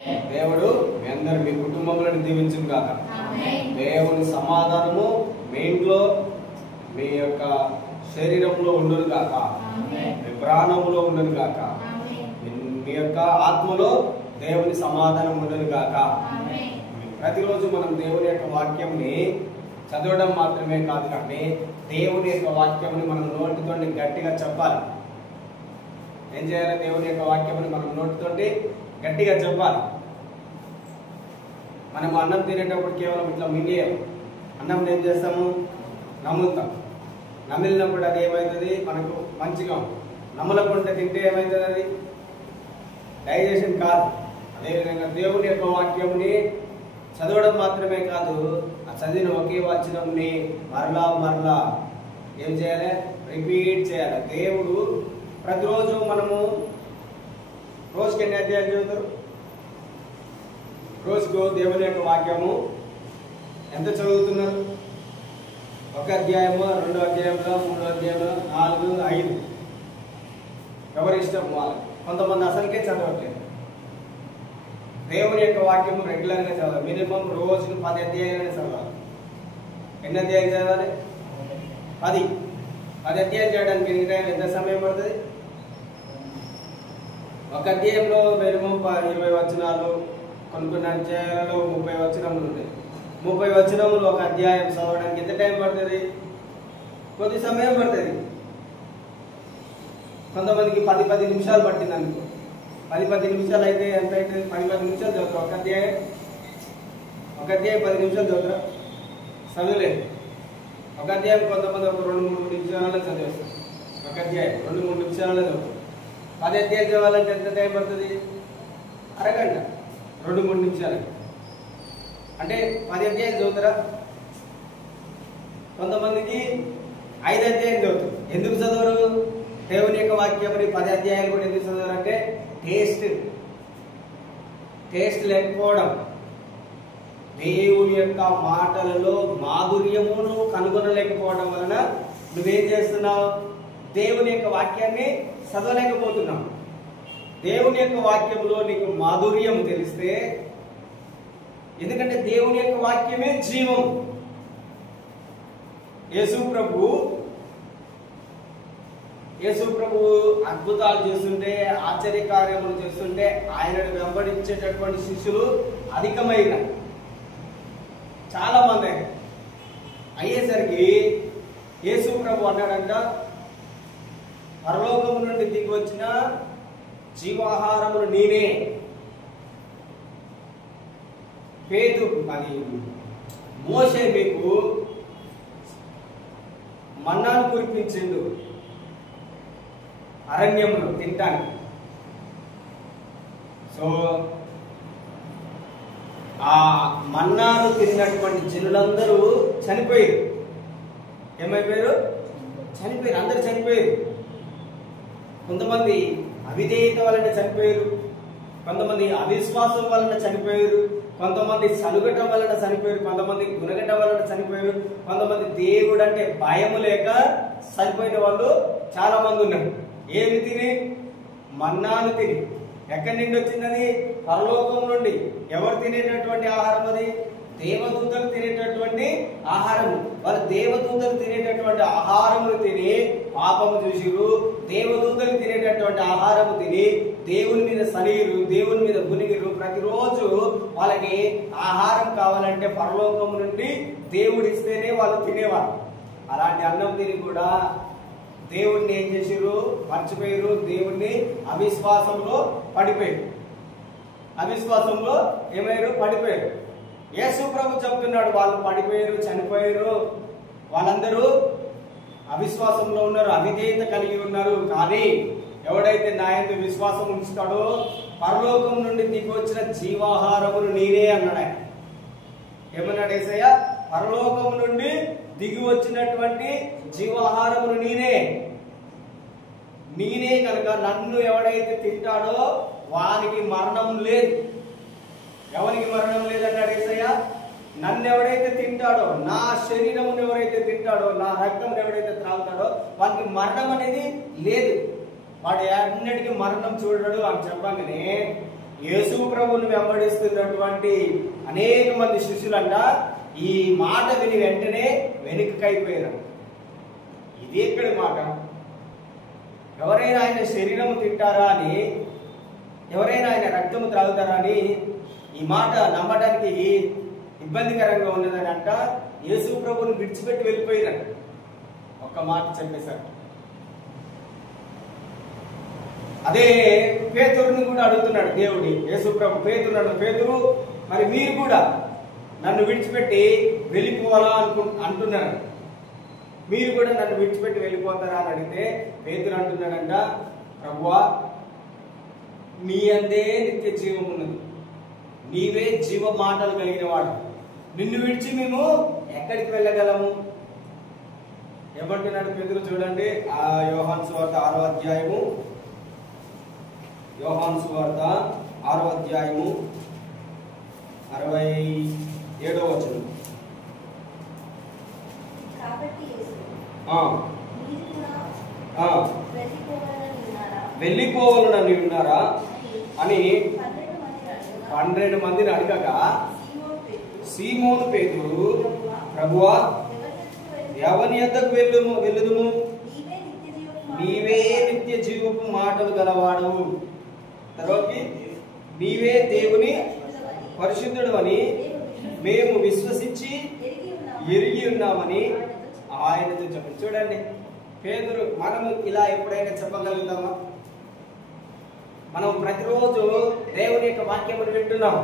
దేవుడు మీ అందరు మీ కుటుంబంలో దీవించును గాక. దేవుని సమాధానము మీ ఇంట్లో మీ యొక్క శరీరంలో ఉండును గాక, మీ ప్రాణంలో ఉండును గాక, మీ యొక్క ఆత్మలో దేవుని సమాధానం ఉండును గాక. ప్రతిరోజు మనం దేవుని యొక్క వాక్యంని చదవడం మాత్రమే కాదు, కానీ దేవుని యొక్క వాక్యంని మనం నోటితో గట్టిగా చెప్పాలి. ఏం చేయాలి? దేవుని యొక్క వాక్యంని మనం నోటితో గట్టిగా చెప్పాలి. మనం అన్నం తినేటప్పుడు కేవలం ఇట్లా మింగేయం. అన్నం ఏం చేస్తాము? నమ్ముతాం. నమిలినప్పుడు అది ఏమవుతుంది? మనకు మంచిగా నమ్మలకుండా తింటే ఏమవుతుంది? అది డైజెషన్ కాదు. అదేవిధంగా దేవుని యొక్క వాక్యంని చదవడం మాత్రమే కాదు, ఆ చదివిన ఒకే వచనంని మరలా మరలా ఏం చేయాలి? రిపీట్ చేయాలి. దేవుడు ప్రతిరోజు మనము రోజుకి ఎన్ని అధ్యాయాలు చదువుతారు? రోజుకు దేవుని యొక్క వాక్యము ఎంత చదువుతున్నారు? ఒక అధ్యాయము, రెండో అధ్యాయంలో, మూడో అధ్యాయంలో, 4, 5 ఎవరి ఇష్టం వాళ్ళకి. కొంతమంది అసలుకే చదవట్లేదు. దేవుని యొక్క వాక్యము రెగ్యులర్గా చదవాలి. మినిమం రోజుకు 10 అధ్యాయాలనే చదవాలి. ఎన్ని అధ్యాయాలు చదవాలి? 10 అధ్యాయాలు చేయడానికి ఎన్ని టైం, ఎంత సమయం పడుతుంది? ఒక అధ్యాయంలో మినిమం 20 వచనాలు, కొన్ని అధ్యాయాలలో 30 వచనములు ఉంటాయి. 30 వచనములు ఒక అధ్యాయం చదవడానికి ఎంత టైం పడుతుంది? కొద్ది సమయం పడుతుంది. కొంతమందికి 10 నిమిషాలు పట్టింది అనుకో. 10 నిమిషాలు అయితే ఎంత అవుతుంది? 10 నిమిషాలు చదువుతారు ఒక అధ్యాయం. 10 నిమిషాలు చదువుతారా? చదవలేదు. ఒక అధ్యాయం కొంతమంది ఒక 2-3 నిమిషాలలో చదివేస్తారు. ఒక అధ్యాయం 2-3 నిమిషాలలో చదువుతారు. 10 అధ్యాయాలు చదవాలంటే ఎంత టైం పడుతుంది? అరగంట, 2-3 నిమిషాలు. అంటే 10 అధ్యాయాలు చదువుతారా? కొంతమందికి 5 అధ్యాయాలు చదువుతారు. ఎందుకు చదవరు? దేవుని యొక్క వాక్యంని 10 అధ్యాయాలు కూడా ఎందుకు చదవరు అంటే టేస్ట్ లేకపోవడం. దేవుని యొక్క మాటలలో మాధుర్యమును కనుగొనలేకపోవడం వలన నువ్వేం చేస్తున్నావు? దేవుని యొక్క వాక్యాన్ని చదవలేకపోతున్నావు. దేవుని యొక్క వాక్యంలో నీకు మాధుర్యం తెలిస్తే, ఎందుకంటే దేవుని యొక్క వాక్యమే జీవం. యేసు ప్రభు అద్భుతాలు చేస్తుంటే, ఆశ్చర్య కార్యములు చేస్తుంటే ఆయనను వెంబడించేటటువంటి శిష్యులు అధికమైన చాలా మంది అయ్యేసరికి యేసు ప్రభు అన్నాడంట, పరలోకము నుండి దిగి వచ్చిన జీవాహారములు నేనే. మోషే మీకు మన్నాను కురిపించిండు అరణ్యంలో తినటానికి. సో ఆ మన్నాను తిన్నటువంటి జనులందరూ చనిపోయారు. ఏమైపోయారు? చనిపోయారు. అందరూ చనిపోయారు. కొంతమంది అవిధేయత వలన చనిపోయారు, కొంతమంది అవిశ్వాసం వలన చనిపోయారు, కొంతమంది సలుగటం వలన చనిపోయారు, కొంతమంది గుణగటం వలన చనిపోయారు, కొంతమంది దేవుడు అంటే భయము లేక చనిపోయిన వాళ్ళు చాలా మంది ఉన్నారు. ఏమి తిని? మన్నాను తిని. ఎక్కడి నుండి వచ్చిందని? పరలోకం నుండి. ఎవరు తినేటటువంటి ఆహారం అది? దేవదూతలు తినేటటువంటి ఆహారము. వాళ్ళు దేవదూతలు తినేటటువంటి ఆహారమును తిని పాపము చూసిరు. దేవదూతలు తినేటటువంటి ఆహారము తిని దేవుని మీద సనిగిరు, దేవుని మీద గునిగిరు. ప్రతిరోజు వాళ్ళకి ఆహారం కావాలంటే పరలోకం నుండి దేవుడు ఇస్తేనే వాళ్ళు తినేవారు. అలాంటి అన్నం తిని కూడా దేవుణ్ణి ఏం చేసిరు? మర్చిపోయారు. దేవుణ్ణి అవిశ్వాసంలో పడిపోయారు. అవిశ్వాసంలో ఏమయ్యారు? పడిపోయారు. యేసు ప్రభు చెప్తున్నాడు, వాళ్ళు పడిపోయారు, చనిపోయారు, వాళ్ళందరూ అవిశ్వాసంలో ఉన్నారు, అవిధేయత కలిగి ఉన్నారు. కానీ ఎవడైతే నా యందు విశ్వాసం ఉంచుతాడో పరలోకం నుండి దిగి వచ్చిన జీవాహారమును నేనే అన్నాడు. ఆయన ఏమన్నాడు? యేసయ్య పరలోకం నుండి దిగి వచ్చినటువంటి జీవాహారమును నేనే కనుక నన్ను ఎవడైతే తింటాడో వానికి మరణం లేదు. ఎవరికి మరణం లేదన్నాడు యేసయ్య? నన్ను ఎవడైతే తింటాడో, నా శరీరమును ఎవరైతే తింటాడో, నా రక్తమును ఎవడైతే త్రాగుతాడో వానికి మరణం అనేది లేదు. వాడు అన్నిటికీ మరణం చూడడు అని చెప్పగానే యేసు ప్రభువుని వెంబడిస్తున్నటువంటి అనేక మంది శిష్యులంట ఈ మాట విని వెంటనే వెనుకైపోయారు. ఇది ఎక్కడి మాట? ఎవరైనా ఆయన శరీరము తింటారా అని, ఎవరైనా ఆయన రక్తము త్రాగుతారా అని ఈ మాట నమ్మడానికి ఇబ్బందికరంగా ఉన్నదని అంట యేసు ప్రభువుని విడిచిపెట్టి వెళ్ళిపోయినారు. ఒక్క మాట చెప్పేశారు. అదే పేతురుని కూడా అడుగుతున్నాడు దేవుడి యేసు ప్రభు. పేతురు మరి మీరు కూడా నన్ను విడిచిపెట్టి వెళ్ళిపోవాలా అంటున్నారు. మీరు కూడా నన్ను విడిచిపెట్టి వెళ్ళిపోతారా అని అడిగితే పేతురు అంటున్నాడంట, ప్రభువా నీ అందే నిత్య జీవం ఉన్నది, నీవే జీవ మాటలు కలిగిన వాడు, నిన్ను విడిచి మేము ఎక్కడికి వెళ్ళగలము? ఏమంటున్నాడు పేతురు చూడండి. ఆ యోహాను సువార్త 6వ అధ్యాయము, యోహాను సువార్త 6వ అధ్యాయము 67వ వచనం. వెళ్ళిపోవాలని ఉన్నారా అని 12 మందిని అడగగా సీమోను పేతురు, ప్రభువా ఎవని యొద్దకు వెళ్ళుదుము? నీవే నిత్య జీవపు మాటలు గలవాడు, తర్వాత నీవే దేవుని పరిశుద్ధుడు అని మేము విశ్వసించి ఎరిగి ఉన్నామని ఆయనతో చెప్పండి. చూడండి పేతురు, మనము ఇలా ఎప్పుడైనా చెప్పగలుగుతామా? మనం ప్రతిరోజు దేవుని యొక్క వాక్యములు వింటున్నాం,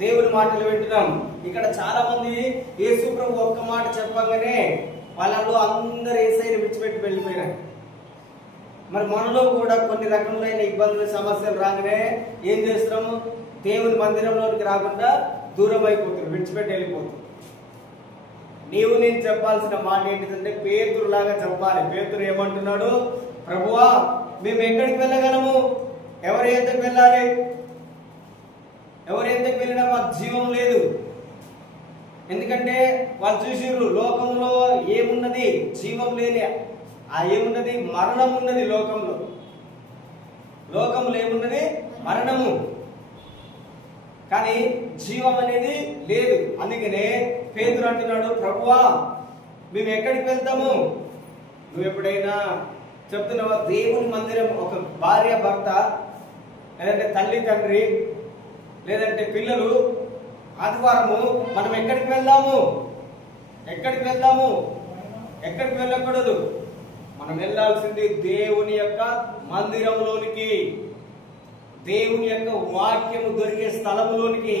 దేవుని మాటలు వింటున్నాం. ఇక్కడ చాలా మంది యేసు ప్రభు ఒక్క మాట చెప్పగానే వాళ్ళలో అందరు యేసయ్యని విడిచిపెట్టి వెళ్ళిపోయినారు. మరి మనలో కూడా కొన్ని రకములైన ఇబ్బందులు సమస్యలు రాగానే ఏం చేస్తున్నాము? దేవుని మందిరంలోనికి రాకుండా దూరం అయిపోతారు, విడిచిపెట్టి వెళ్ళిపోతారు. నీవు నేను చెప్పాల్సిన మాట ఏంటిదంటే పేతురు లాగా చెప్పాలి. పేతురు ఏమంటున్నాడు? ప్రభువా మేము ఎక్కడికి వెళ్ళగలము? ఎవరి ఎద్దకు వెళ్ళాలి? ఎవరి ఎద్దకు వెళ్ళినా మాకు జీవం లేదు. ఎందుకంటే వాళ్ళు చూసిర్రు లోకంలో ఏమున్నది? జీవం లేని ఆ ఏమున్నది? మరణం ఉన్నది లోకంలో. లోకంలో ఏమున్నది? మరణము, కానీ జీవం అనేది లేదు. అందుకనే పేతురు అంటున్నాడు, ప్రభువా మేము ఎక్కడికి వెళ్తాము? నువ్వు ఎప్పుడైనా చెప్తున్నావా? దేవుని మందిరం, ఒక భార్య భర్త, లేదంటే తల్లి తండ్రి, లేదంటే పిల్లలు ఆదివారము మనం ఎక్కడికి వెళ్దాము? ఎక్కడికి వెళ్దాము? ఎక్కడికి వెళ్ళకూడదు. మనం వెళ్ళాల్సింది దేవుని యొక్క మందిరంలోనికి, దేవుని యొక్క వాక్యము దొరికే స్థలములోనికి,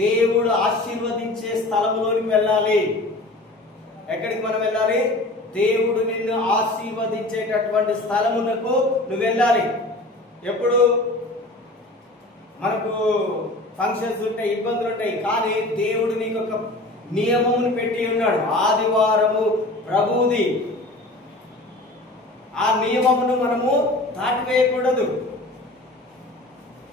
దేవుడు ఆశీర్వదించే స్థలములోనికి వెళ్ళాలి. ఎక్కడికి మనం వెళ్ళాలి? దేవుడు నిన్ను ఆశీర్వదించేటటువంటి స్థలమునకు నువ్వు వెళ్ళాలి. ఎప్పుడు మనకు ఫంక్షన్స్ ఉంటాయి, ఇబ్బందులు ఉంటాయి, కానీ దేవుడు నీకు ఒక నియమమును పెట్టి ఉన్నాడు. ఆదివారము ప్రభువుది. ఆ నియమమును మనము దాటివేయకూడదు.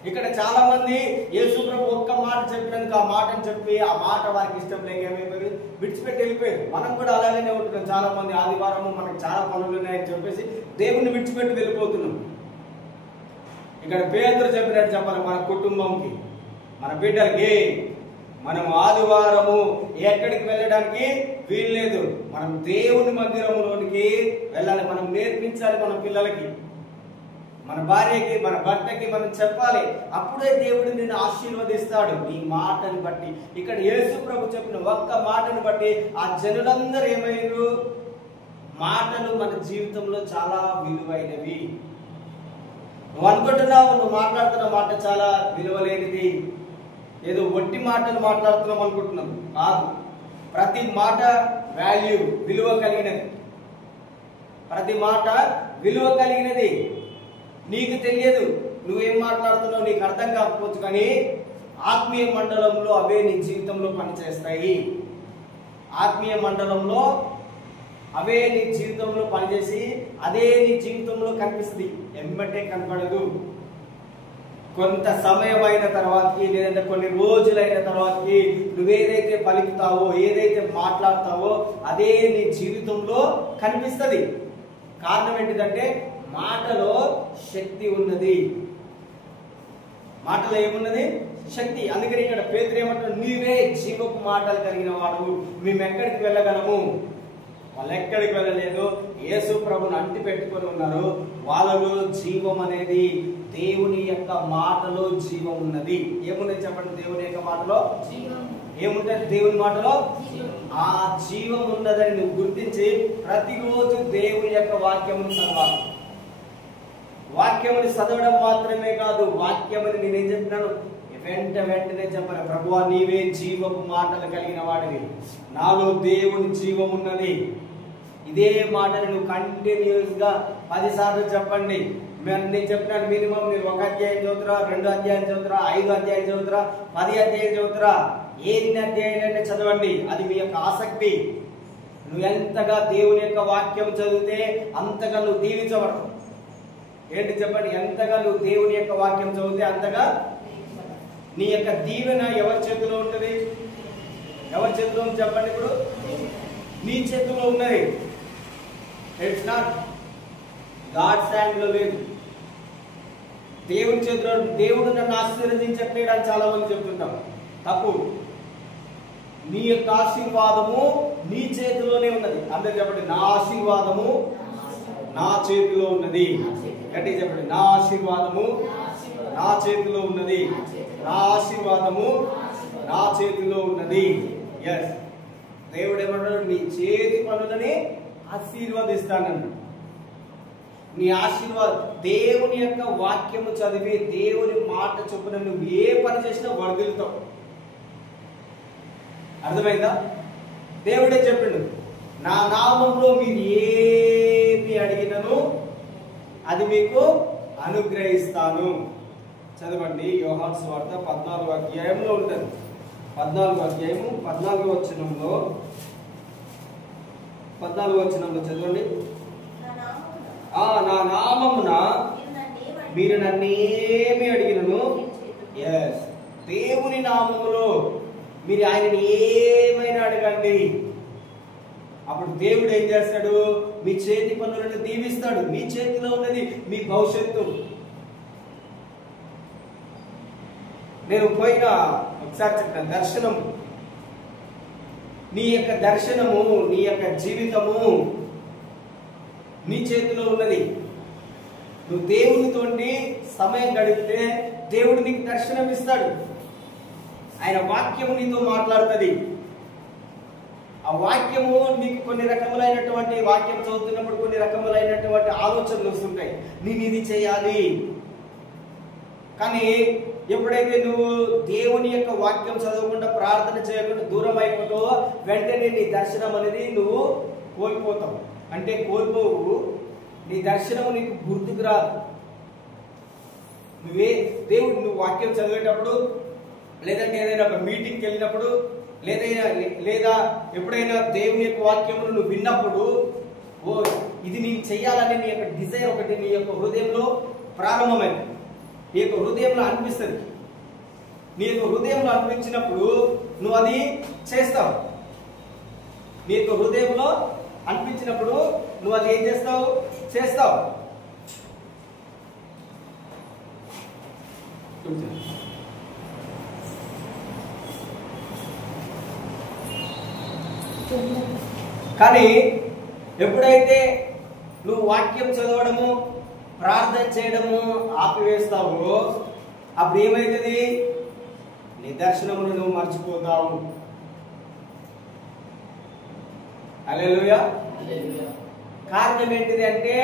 ఇక్కడ చాలా మంది యేసు ప్రభు ఒక్క మాట చెప్పినందుకు ఆ మాటని చెప్పి ఆ మాట వారికి ఇష్టం లేక ఏమైపోయారు? విడిచిపెట్టి వెళ్ళిపోయారు. మనం కూడా అలాగనే ఉంటున్నాం. చాలా మంది ఆదివారము మనకు చాలా పనులు ఉన్నాయని చెప్పేసి దేవుణ్ణి విడిచిపెట్టి వెళ్ళిపోతున్నాం. ఇక్కడ పేతురు చెప్పినట్టు చెప్పాలి, మన కుటుంబంకి, మన బిడ్డలకి మనం ఆదివారము ఎక్కడికి వెళ్ళడానికి వీల్లేదు. మనం దేవుని మందిరంలోనికి వెళ్ళాలి. మనం నేర్పించాలి మన పిల్లలకి, మన భార్యకి, మన భర్తకి మనం చెప్పాలి. అప్పుడే దేవుడు నిన్ను ఆశీర్వదిస్తాడు నీ మాటని బట్టి. ఇక్కడ యేసు ప్రభు చెప్పిన ఒక్క మాటను బట్టి ఆ జనులందరూ ఏమయ్యారు? మాటలు మన జీవితంలో చాలా విలువైనవి. నువ్వు అనుకుంటున్నావు నువ్వు మాట్లాడుతున్న మాట చాలా విలువలేనిది, ఏదో ఒట్టి మాటలు మాట్లాడుతున్నాం అనుకుంటున్నాం. కాదు, ప్రతి మాట వాల్యూ, విలువ కలిగినది. ప్రతి మాట విలువ కలిగినది. నీకు తెలియదు, నువ్వేం మాట్లాడుతున్నావు నీకు అర్థం కాకపోవచ్చు, కానీ ఆత్మీయ మండలంలో అవే నీ జీవితంలో పనిచేస్తాయి. ఆత్మీయ మండలంలో అవే నీ జీవితంలో పనిచేసి అదే నీ జీవితంలో కనిపిస్తుంది. ఎమ్మటే కనపడదు. కొంత సమయం అయిన తర్వాతకి, లేదంటే కొన్ని రోజులైన తర్వాతకి నువ్వేదైతే పలుకుతావో, ఏదైతే మాట్లాడతావో అదే నీ జీవితంలో కనిపిస్తుంది. కారణం ఏంటిదంటే మాటలో శక్తి ఉన్నది. మాటలో ఏమున్నది? శక్తి. అందుకని ఇక్కడ పేతురు ఏమంటాడు? నీవే జీవపు మాటలు కలిగిన వాడు, మేము ఎక్కడికి వెళ్ళగలము? వాళ్ళు ఎక్కడికి వెళ్ళలేదు, యేసు ప్రభుని అంటి పెట్టుకొని ఉన్నారు. వాళ్ళలో జీవం అనేది, దేవుని యొక్క మాటలో జీవం ఉన్నది. ఏమున్నది చెప్పండి? దేవుని యొక్క మాటలో ఏముంటది? దేవుని మాటలో ఆ జీవం ఉన్నదని నువ్వు గుర్తించి ప్రతిరోజు దేవుని యొక్క వాక్యమును చదవాలి. వాక్యముని చదవడం మాత్రమే కాదు, వాక్యముని నేనేం చెప్పినాను వెంటనే చెప్పాలి. ప్రభువా నీవే జీవపు మాటలు కలిగిన వాడివి, నాలో దేవుని జీవం ఉన్నది. ఇదే మాటని నువ్వు కంటిన్యూస్ గా 10 సార్లు చెప్పండి. నేను చెప్పినాను, మినిమం మీరు 1 అధ్యాయం చదువుతురా, 2 అధ్యాయం చదువుతురా, 5 అధ్యాయం చదువుతురా, 10 అధ్యాయం చదువుతురా, ఎన్ని అధ్యాయాలైనా చదవండి. అది మీ యొక్క ఆసక్తి. నువ్వు ఎంతగా దేవుని యొక్క వాక్యం చదివితే అంతగా నువ్వు దీవించబడతావు. ఏంటి చెప్పండి? ఎంతగా నువ్వు దేవుని యొక్క వాక్యం చదివితే అంతగా నీ యొక్క దీవెన ఎవరి చేతిలో ఉంటుంది? ఎవరి చేతిలో ఉంది చెప్పండి? ఇప్పుడు నీ చేతిలో ఉన్నది. ఇట్స్ నాట్ గాడ్స్ హ్యాండ్ లో లేదు, దేవుని చేతిలో. దేవుడు నన్ను ఆశీర్వదించట్లేడు అని చాలా మంది చెప్తుంటాం. తప్పు. నీ యొక్క ఆశీర్వాదము నీ చేతిలోనే ఉన్నది. అందరు చెప్పండి, నా ఆశీర్వాదము నా చేతిలో ఉన్నది. గట్టి చెప్పండి, నా ఆశీర్వాదము నా చేతిలో ఉన్నది. నా ఆశీర్వాదము నా చేతిలో ఉన్నది. ఎస్, దేవుడు ఏమంటాడు? నీ చేతి పనులని ఆశీర్వదిస్తానన్నాడు. నీ ఆశీర్వాదం, దేవుని యొక్క వాక్యము చదివి దేవుని మాట చొప్పున నువ్వు ఏ పని చేసినా వర్ధిల్లుతావు. అర్థమైందా? దేవుడే చెప్పిండు, నా నామంలో మీరు ఏమి అడిగినను అది మీకు అనుగ్రహిస్తాను. చదవండి, యోహాను సువార్త 14వ అధ్యాయంలో ఉంటుంది. 14వ అధ్యాయము 14వ వచనంలో, 14వ వచనంలో చదవండి. నా నామమున మీరు నన్నేమి అడిగినను, ఎస్, దేవుని నామములో మీరు ఆయనని ఏమైనా అడగండి. అప్పుడు దేవుడు ఏం చేస్తాడు? మీ చేతి పనులను దీవిస్తాడు. మీ చేతిలో ఉన్నది మీ భవిష్యత్తు. నేను పోయిన ఒకసారి చెప్పిన దర్శనం, నీ యొక్క దర్శనము, నీ యొక్క జీవితము నీ చేతిలో ఉన్నది. నువ్వు దేవునితో సమయం గడిపితే దేవుడు నీకు దర్శనం ఇస్తాడు. ఆయన వాక్యము నీతో మాట్లాడుతుంది. ఆ వాక్యము నీకు కొన్ని రకములైనటువంటి, వాక్యం చదువుతున్నప్పుడు కొన్ని రకములైనటువంటి ఆలోచనలు వస్తుంటాయి. నేను ఇది చేయాలి. కానీ ఎప్పుడైతే నువ్వు దేవుని యొక్క వాక్యం చదవకుండా, ప్రార్థన చేయకుండా దూరం అయిపోతావో వెంటనే నీ దర్శనం అనేది నువ్వు కోల్పోతావు. అంటే కోల్పోవు, నీ దర్శనము నీకు గుర్తుకు రాదు. నువ్వు వాక్యం చదివేటప్పుడు, లేదంటే ఏదైనా ఒక మీటింగ్కి వెళ్ళినప్పుడు, లేదా ఎప్పుడైనా దేవుని యొక్క వాక్యమును నువ్వు విన్నప్పుడు, ఓ ఇది నేను చెయ్యాలని నీ యొక్క డిజైర్ ఒకటి నీ యొక్క హృదయంలో ప్రారంభమైంది. నీ యొక్క హృదయంలో అనిపిస్తుంది. నీ యొక్క హృదయంలో అనిపించినప్పుడు నువ్వు అది చేస్తావు. నీ యొక్క హృదయంలో అనిపించినప్పుడు నువ్వు అది ఏం చేస్తావు? చేస్తావు. కానీ ఎప్పుడైతే నువ్వు వాక్యం చదవడము, ప్రార్థన చేయడము ఆపివేస్తావో అప్పుడు ఏమైతుంది? నీ దర్శనమును నువ్వు మర్చిపోతావు. హల్లెలూయా. కారణం ఏంటిది అంటే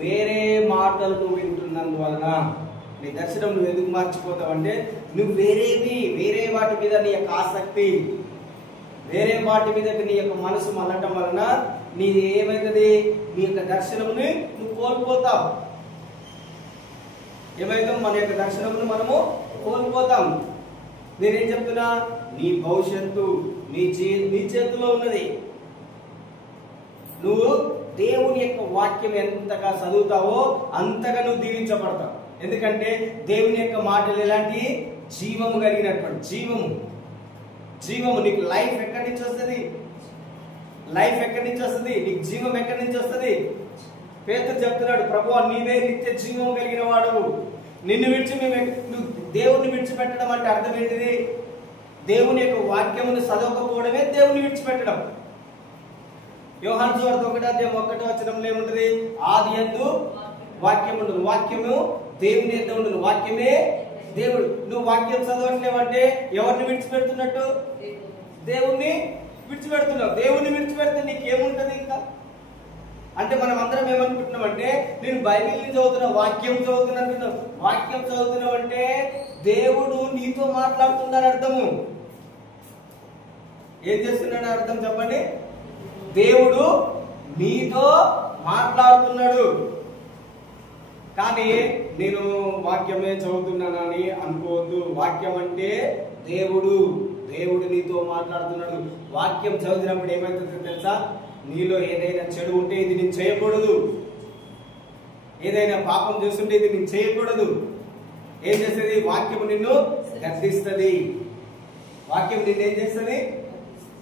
వేరే మాటలు నువ్వు వింటున్నందువలన నీ దర్శనం నువ్వు ఎందుకు మర్చిపోతావు అంటే నువ్వు వేరే వాటి మీద నీ యొక్క ఆసక్తి, వేరే వాటి మీద నీ యొక్క మనసు మళ్ళటం వలన నీది ఏమైతుంది? నీ యొక్క దర్శనముని నువ్వు కోల్పోతావు. ఏమైతాం? మన యొక్క దర్శనమును మనము కోల్పోతాం. నేనేం చెప్తున్నా? నీ భవిష్యత్తు నీ చేతిలో ఉన్నది. నువ్వు దేవుని యొక్క వాక్యం ఎంతగా చదువుతావో అంతగా నువ్వు దీవించబడతావు. ఎందుకంటే దేవుని యొక్క మాటలు ఎలాంటి జీవము కలిగినటువంటి జీవము. నీకు లైఫ్ ఎక్కడి నుంచి వస్తుంది? నీకు జీవం ఎక్కడి నుంచి వస్తుంది? పేతురు చెప్తున్నాడు, ప్రభువా నీవే నిత్య జీవం కలిగిన వాడు, నిన్ను విడిచి నువ్వు దేవుణ్ణి విడిచిపెట్టడం అంటే అర్థం ఏంటిది? దేవుని యొక్క వాక్యమును చదవకపోవడమే దేవుని విడిచిపెట్టడం. యోహాను సువార్త 1:1 ఏముంటది? ఆది యందు వాక్యం ఉండదు, వాక్యము దేవుని యందు ఉండదు, వాక్యమే దేవుడు. నువ్వు వాక్యం చదవట్లేవంటే ఎవరిని విడిచిపెడుతున్నట్టు? దేవుణ్ణి విడిచిపెడుతున్నావు. దేవుణ్ణి విడిచిపెడితే నీకేముంటది ఇంకా? అంటే మనం అందరం ఏమనుకుంటున్నాం అంటే, నేను బైబిల్ని చదువుతున్నా, వాక్యం చదువుతున్నా అంటున్నావు. వాక్యం చదువుతున్నావు అంటే దేవుడు నీతో మాట్లాడుతున్నాడు అర్థము. ఏం చేస్తున్నాడు అర్థం చెప్పండి? దేవుడు నీతో మాట్లాడుతున్నాడు. కానీ నేను వాక్యమే చదువుతున్నానని అనుకోవద్దు. వాక్యం అంటే దేవుడు, దేవుడు నీతో మాట్లాడుతున్నాడు. వాక్యం చదివినప్పుడు ఏమవుతుందో తెలుసా? నీలో ఏదైనా చెడు ఉంటే ఇది నేను చేయకూడదు, ఏదైనా పాపం చేస్తుంటే ఇది నేను చేయకూడదు. ఏం చేస్తుంది? వాక్యము నిన్ను గద్దిస్తుంది. వాక్యం నిన్నేం చేస్తుంది?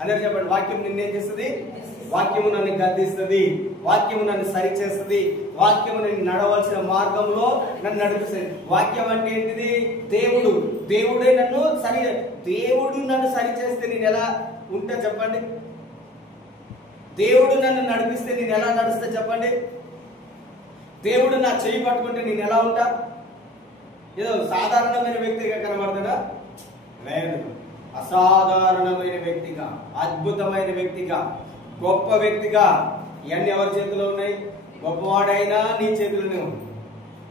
అందరు చెప్పండి. వాక్యం నిన్నేం చేస్తుంది? వాక్యము నన్ను గద్దిస్తుంది, వాక్యము నన్ను సరి చేస్తుంది, వాక్యము నేను నడవలసిన మార్గంలో నన్ను నడిపిస్తుంది. వాక్యం అంటే ఏంటిది? దేవుడు. దేవుడే నన్ను దేవుడు నన్ను సరి చేస్తే నేను ఎలా ఉంటా చెప్పండి? దేవుడు నన్ను నడిపిస్తే నేను ఎలా నడుస్తా చెప్పండి? దేవుడు నా చెయ్యి పట్టుకుంటే నేను ఎలా ఉంటా? ఏదో సాధారణమైన వ్యక్తిగా కనబడతాడా? లేదు, అసాధారణమైన వ్యక్తిగా, అద్భుతమైన వ్యక్తిగా, గొప్ప వ్యక్తిగా. ఇవన్నీ ఎవరి చేతిలో ఉన్నాయి? గొప్పవాడైనా నీ చేతిలోనే ఉంది.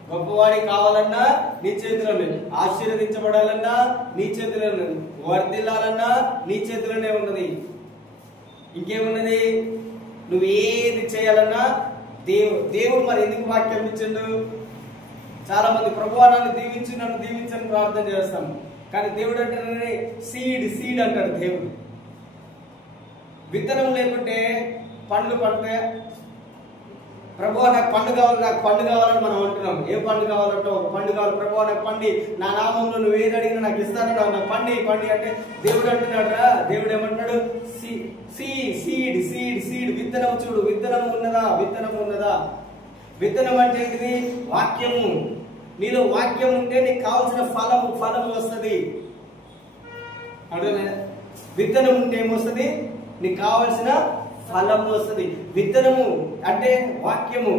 గొప్పవాడి కావాలన్నా నీ చేతిలోనే, ఆశీర్వదించబడాలన్నా నీ చేతిలోనే, వర్ధిల్లాలన్నా నీ చేతిలోనే ఉన్నది. ఇంకేమున్నది? నువ్వు ఏది చేయాలన్నా దేవుడు మరి ఎందుకు వాక్యం ఇచ్చిండు? చాలా మంది ప్రభువా నన్ను దీవించి, నన్ను దీవించని ప్రార్థన చేస్తాం. కానీ దేవుడు అంటే సీడ్ అంటాడు. దేవుడు విత్తనం లేకుంటే పండ్లు పడితే, ప్రభువా నాకు పండు కావాలి, నాకు పండు కావాలని మనం అంటున్నాం. ఏ పండు కావాలంటే ఒక పండు కావాలి. ప్రభువా నాకు పండి, నా నామంలో నువ్వు ఏది అడిగినా నాకు ఇస్తానన్నావు, నాకు పండి అంటే దేవుడు అంటున్నాడు రా. దేవుడు ఏమంటున్నాడు? సీడ్ విత్తనం. చూడు, విత్తనం ఉన్నదా? విత్తనం అంటే ఏంటిది? వాక్యము. నీలో వాక్యం ఉంటే నీకు కావాల్సిన ఫలము వస్తుంది. అర్థమైందా? విత్తనం ఉంటే ఏమొస్తుంది? నీకు కావలసిన ఫలము వస్తుంది. విత్తనము అంటే వాక్యము.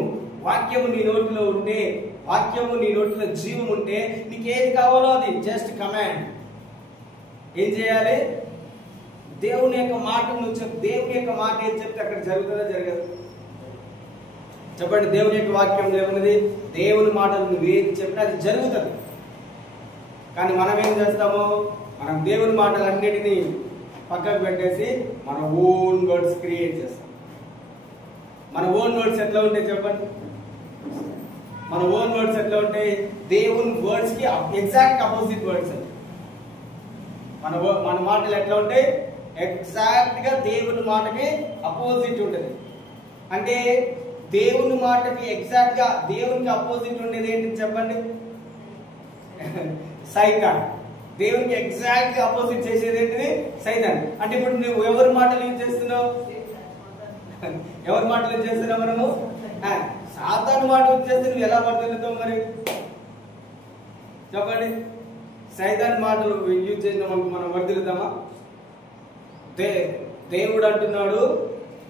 వాక్యము నీ నోటిలో ఉంటే, వాక్యము నీ నోటిలో జీవం ఉంటే నీకేది కావాలో అది జస్ట్ కమాండ్. ఏం చేయాలి? దేవుని యొక్క మాట నువ్వు దేవుని యొక్క మాట ఏం చెప్తే అక్కడ జరుగుతుందో జరగదు చెప్పండి. దేవుని యొక్క వాక్యం ఏమున్నది? దేవుని మాటలు నువ్వు ఏది చెప్పినా అది జరుగుతుంది. కానీ మనం ఏం చేస్తాము? మనం దేవుని మాటలన్నిటినీ పక్కకు పెట్టేసి మన ఓన్ వర్డ్స్ క్రియేట్ చేస్తాం. మన ఓన్ వర్డ్స్ ఎట్లా ఉంటాయి చెప్పండి? మన ఓన్ వర్డ్స్ ఎట్లా ఉంటాయి? దేవుని వర్డ్స్ కి ఎగ్జాక్ట్ అపోజిట్ వర్డ్స్. మన మాటలు ఎట్లా ఉంటాయి? ఎగ్జాక్ట్ గా దేవుని మాటకి అపోజిట్ ఉంటుంది. అంటే దేవుని మాటకి ఎగ్జాక్ట్ గా దేవునికి అపోజిట్ ఉండేది ఏంటి చెప్పండి? సైతాన్. దేవునికి ఎగ్జాక్ట్ గా అపోజిట్ చేసేది ఏంటిది? సైతాన్. అంటే ఇప్పుడు నువ్వు ఎవరి మాటలు ఏం చేస్తున్నావు? ఎవరి మాటలు ఏం చేస్తున్నావు? మనము సాతాను మాట వచ్చేస్తే నువ్వు ఎలా వర్తిల్లుతావు మరి చెప్పండి? సైతాన్ మాటలు యూజ్ చేసినామనుకో మనం వర్తిల్లుతామా? దేవుడు అంటున్నాడు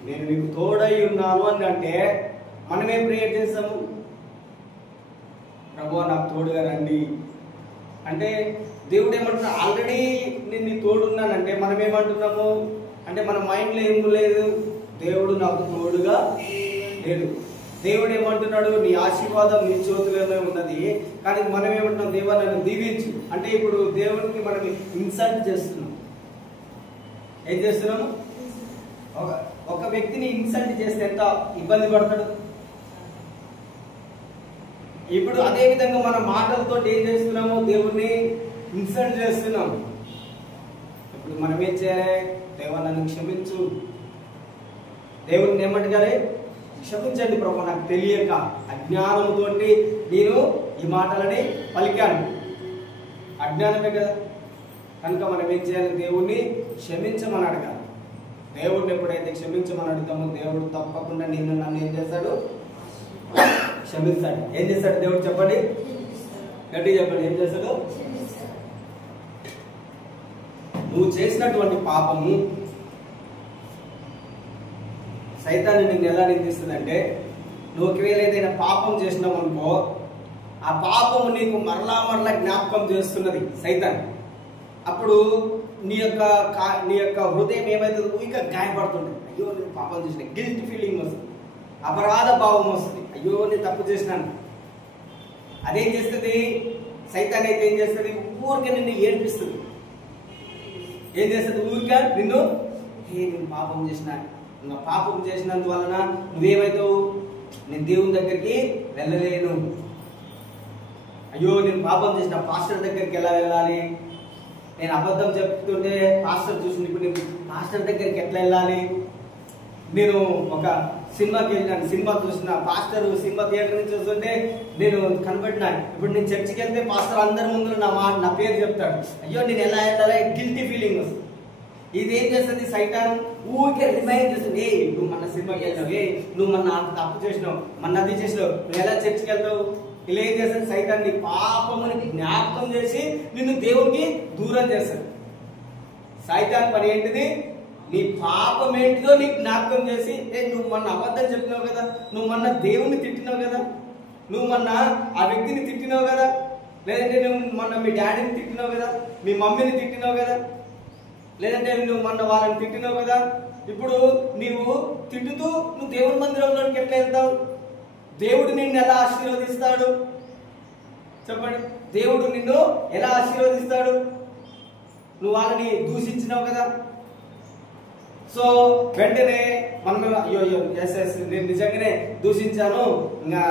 నేను నీకు తోడై ఉన్నాను అని అంటే మనమేం ప్రేయర్ చేస్తాము? ప్రభువా నాకు తోడుగా రండి అంటే దేవుడు ఏమంటున్నా? ఆల్రెడీ నేను నీ తోడున్నానంటే మనం ఏమంటున్నాము? అంటే మన మైండ్లో ఏం లేదు, దేవుడు నాకు తోడుగా లేడు. దేవుడు ఏమంటున్నాడు? నీ ఆశీర్వాదం నీ చేతిలోనే ఉన్నది. కానీ మనం ఏమంటున్నాం? దేవా నన్ను దీవించు అంటే ఇప్పుడు దేవుడికి మనం ఇన్సల్ట్ చేస్తున్నాం. ఏం చేస్తున్నాము? ఒక వ్యక్తిని ఇన్సల్ట్ చేస్తే ఎంత ఇబ్బంది పడతాడు. ఇప్పుడు అదే విధంగా మన మాటలతో ఏం చేస్తున్నాము? దేవుణ్ణి ఇన్సల్ట్ చేస్తున్నాం. ఇప్పుడు మనం ఏం చేయాలి? దేవా నన్ను క్షమించు. దేవుడిని ఏమంటారు? క్షమించండి ప్రభు, నాకు తెలియక అజ్ఞానంతో నేను ఈ మాటలని పలికాను. అజ్ఞానమే కదా. కనుక మనం ఏం చేయాలి? దేవుణ్ణి క్షమించమని అడగాలి. దేవుడిని ఎప్పుడైతే క్షమించమని అడుగుతామో దేవుడు తప్పకుండా నన్ను ఏం చేస్తాడు? క్షమిస్తాడు. ఏం చేస్తాడు దేవుడు చెప్పండి? గట్టి చెప్పండి, ఏం చేస్తాడు? నువ్వు చేసినటువంటి పాపము సైతాన్ని నిన్ను ఎలా నిందిస్తుందంటే, నువ్వు ఒకవేళ ఏదైనా పాపం చేసినావు అనుకో, ఆ పాపము నీకు మరలా మరలా జ్ఞాపకం చేస్తున్నది సైతాన్. అప్పుడు నీ యొక్క హృదయం ఏమైతే ఊరిక గాయపడుతుంది. అయ్యో నేను పాపం చేసిన, గిల్ట్ ఫీలింగ్ వస్తుంది, అపరాధ భావం వస్తుంది, అయ్యో నేను తప్పు చేసినాను. అదేం చేస్తుంది సైతాన్ అయితే? ఏం చేస్తుంది? ఊరికే నిన్ను ఏడిపిస్తుంది. ఏం చేస్తుంది? ఊరికే నిన్ను నేను పాపం చేసిన, పాపం చేసినందువలన నువ్వేమైతావు? నేను దేవుని దగ్గరికి వెళ్ళలేను. అయ్యో నేను పాపం చేసిన, పాస్టర్ దగ్గరికి ఎలా వెళ్ళాలి? నేను అబద్ధం చెప్తుంటే పాస్టర్ చూసి ఇప్పుడు నేను పాస్టర్ దగ్గరికి ఎట్లా వెళ్ళాలి? నేను ఒక సినిమాకి వెళ్ళినాను, సినిమా చూసిన పాస్టర్ సినిమా థియేటర్ నుంచి చూస్తుంటే నేను కనబడినా. ఇప్పుడు నేను చర్చికి వెళ్తే పాస్టర్ అందరి ముందు నా పేరు చెప్తాడు. అయ్యో నేను ఎలా వెళ్ళాలి? గిల్టీ ఫీలింగ్ వస్తుంది. ఇది ఏం చేస్తుంది? సైతాన్ ఊరికే రిమైండ్ చేస్తుంది. ఏ నువ్వు మన సినిమాకి వెళ్ళినావు, ఏ నువ్వు మన తప్పు చేసినావు, మన అది చేసినావు, నువ్వు ఎలా చర్చికి వెళ్తావు? ఇలా ఏం చేస్తుంది సైతాన్? నీ పాపముని జ్ఞాపకం చేసి నిన్ను దేవునికి దూరం చేస్తాడు. సైతాన్ పని ఏంటిది? నీ పాపం ఏంటిదో నీకు జ్ఞాపకం చేసి, ఏ నువ్వు మొన్న అబద్ధం చెప్పినావు కదా, నువ్వు మొన్న దేవుని తిట్టినావు కదా, నువ్వు మొన్న ఆ వ్యక్తిని తిట్టినావు కదా, లేదంటే నువ్వు మొన్న మీ డాడీని తిట్టినావు కదా, మీ మమ్మీని తిట్టినావు కదా, లేదంటే నువ్వు మొన్న వాళ్ళని తిట్టినావు కదా. ఇప్పుడు నీవు తిట్టుతూ నువ్వు దేవుని మందిరంలోకి ఎట్లా వెళ్తావు? దేవుడు నిన్ను ఎలా ఆశీర్వదిస్తాడు చెప్పండి? దేవుడు నిన్ను ఎలా ఆశీర్వదిస్తాడు? నువ్వు వాళ్ళని దూషించినావు కదా. సో వెంటనే మనం అయ్యో ఎస్ నేను నిజంగానే దూషించాను, ఇంకా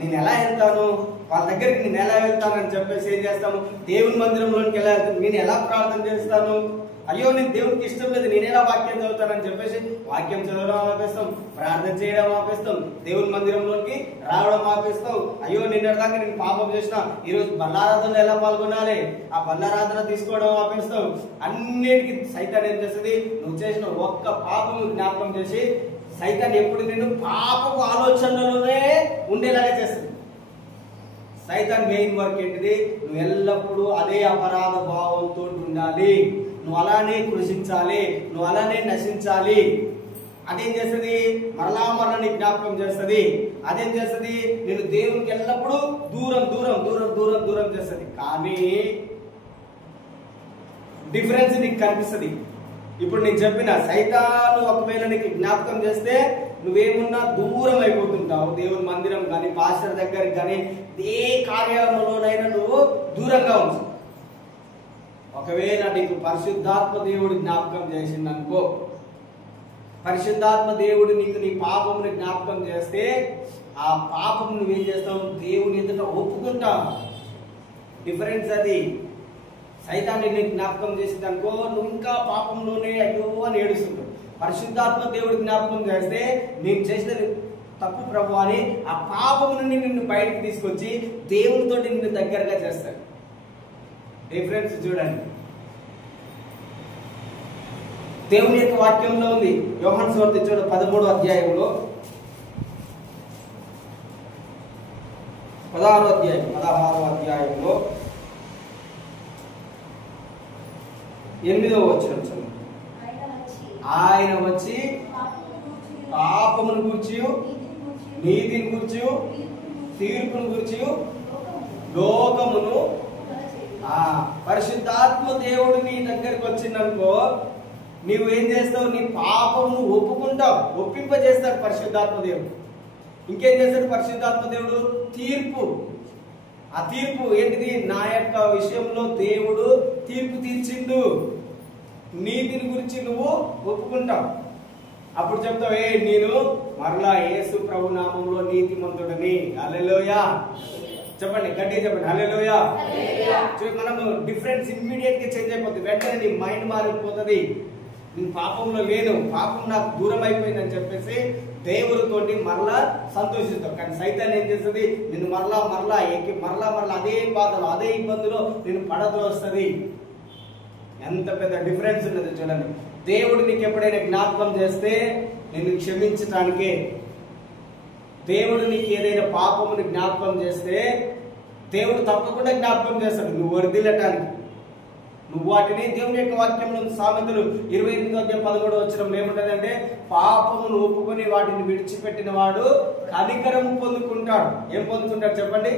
నేను ఎలా వెళ్తాను, వాళ్ళ దగ్గరికి నేను ఎలా వెళ్తాను అని చెప్పేసి ఏం చేస్తాము? దేవుని మందిరంలోకి ఎలా వెళ్తాను, నేను ఎలా ప్రార్థన చేస్తాను, అయ్యో నేను దేవునికి ఇష్టం లేదు, నేను ఎలా వాక్యం చదువుతానని చెప్పేసి వాక్యం చదవడం ఆపేస్తాం, ప్రార్థన చేయడం ఆపేస్తాం, దేవుని మందిరంలోకి రావడం ఆపేస్తాం. అయ్యో నిన్నటిదాకా నేను పాపం చేసిన, ఈరోజు బల్లారాధనలో ఎలా పాల్గొనాలి, ఆ బల్లారాధన తీసుకోవడం ఆపేస్తాం. అన్నిటికీ సైతాన్ ఏం చేస్తుంది? నువ్వు చేసిన ఒక్క పాపం జ్ఞాపకం చేసి సైతాన్ ఎప్పుడు నిన్ను పాపపు ఆలోచనలోనే ఉండేలాగా చేస్తుంది. సైతాన్ మెయిన్ వర్క్ ఏంటిది? నువ్వు ఎల్లప్పుడూ అదే అపరాధ భావంతో ఉండాలి, నువ్వు అలానే కృషించాలి, నువ్వు అలానే నశించాలి. అదేం చేస్తుంది? మరలా మరలా నీ జ్ఞాపకం చేస్తుంది. అదేం చేస్తుంది? నేను దేవునికి ఎల్లప్పుడూ దూరం దూరం దూరం దూరం దూరం చేస్తుంది. కానీ డిఫరెన్స్ నీకు కనిపిస్తుంది. ఇప్పుడు నేను చెప్పిన సైతాను ఒకవేళ నీకు జ్ఞాపకం చేస్తే నువ్వేమున్నా దూరం అయిపోతుంటావు. దేవుని మందిరం కానీ పాస్టర్ దగ్గరికి కానీ ఏ కార్యాలయంలోనైనా నువ్వు దూరంగా ఉంటావు. ఒకవేళ నీకు పరిశుద్ధాత్మ దేవుడు జ్ఞాపకం చేసిందనుకో, పరిశుద్ధాత్మ దేవుడు నీకు నీ పాపముని జ్ఞాపకం చేస్తే ఆ పాపం నువ్వేం చేస్తావు? దేవుని ఎదుట ఒప్పుకుంటావు. డిఫరెన్స్ అది. సైతాన్ని నీకు జ్ఞాపకం చేసిందనుకో, నువ్వు ఇంకా పాపంలోనే అయ్యో అని ఏడుస్తుంటావు. పరిశుద్ధాత్మ దేవుడు జ్ఞాపకం చేస్తే నేను చేసినది తప్పు ప్రభు అని ఆ పాపం నుండి నిన్ను బయటకు తీసుకొచ్చి దేవునితో నిన్ను దగ్గరగా చేస్తాడు. డిఫరెన్స్ చూడండి. దేవుని యొక్క వాక్యంలో ఉంది. యోహాను సువార్త చూడండి 13వ అధ్యాయంలో 16వ అధ్యాయంలో 8వ వచనం చదువు. ఆయన వచ్చి పాపమును గూర్చి, నీతిని గూర్చి, తీర్పును గూర్చి లోకమును. పరిశుద్ధాత్మ దేవుడు నీ దగ్గరికి వచ్చిందనుకో, నీవు ఏం చేస్తావు? నీ పాపమును ఒప్పుకుంటావు, ఒప్పింపజేస్తాడు పరిశుద్ధాత్మ దేవుడు. ఇంకేం చేస్తాడు పరిశుద్ధాత్మ దేవుడు? తీర్పు. ఆ తీర్పు ఏంటిది? నా యొక్క విషయంలో దేవుడు తీర్పు తీర్చిండు. నీతిని గురించి నువ్వు ఒప్పుకుంటావు. అప్పుడు చెప్తావు, ఏ నేను మరలా యేసు ప్రభు నామంలో నీతిమంతుడని. హల్లెలూయా చెప్పండి, గట్టిగా చెప్పండి, హల్లెలూయా. మనము డిఫరెన్స్ ఇమ్మీడియట్ గా చేంజ్ అయిపోతుంది. వెంటనే నీ మైండ్ మారిపోతుంది. నేను పాపంలో లేను, పాపం నాకు దూరం అయిపోయిందని చెప్పేసి దేవుడితోటి మరలా సంతోషిస్తాం. కానీ సైతాన్ ఏం చేస్తుంది? నిన్ను మరలా మరలా మరలా అదే బాధలో అదే ఇబ్బందులో నేను పడదోస్తుంది. ఎంత పెద్ద డిఫరెన్స్ ఉన్నది చూడండి. దేవుడు నీకు ఎప్పుడైనా జ్ఞాపకం చేస్తే నిన్ను క్షమించటానికే. దేవుడు నీకు ఏదైనా పాపముని జ్ఞాపకం చేస్తే దేవుడు తప్పకుండా జ్ఞాపకం చేస్తాడు నువ్వు వర్ధిల్లటానికి. నువ్వు వాటిని దేవుని యొక్క వాక్యంలో సామెతలు 28:13 ఏముంటదంటే, పాపమును ఒప్పుకొని వాటిని విడిచిపెట్టిన వాడు కనికరము పొందుకుంటాడు. ఏం పొందుకుంటాడు చెప్పండి?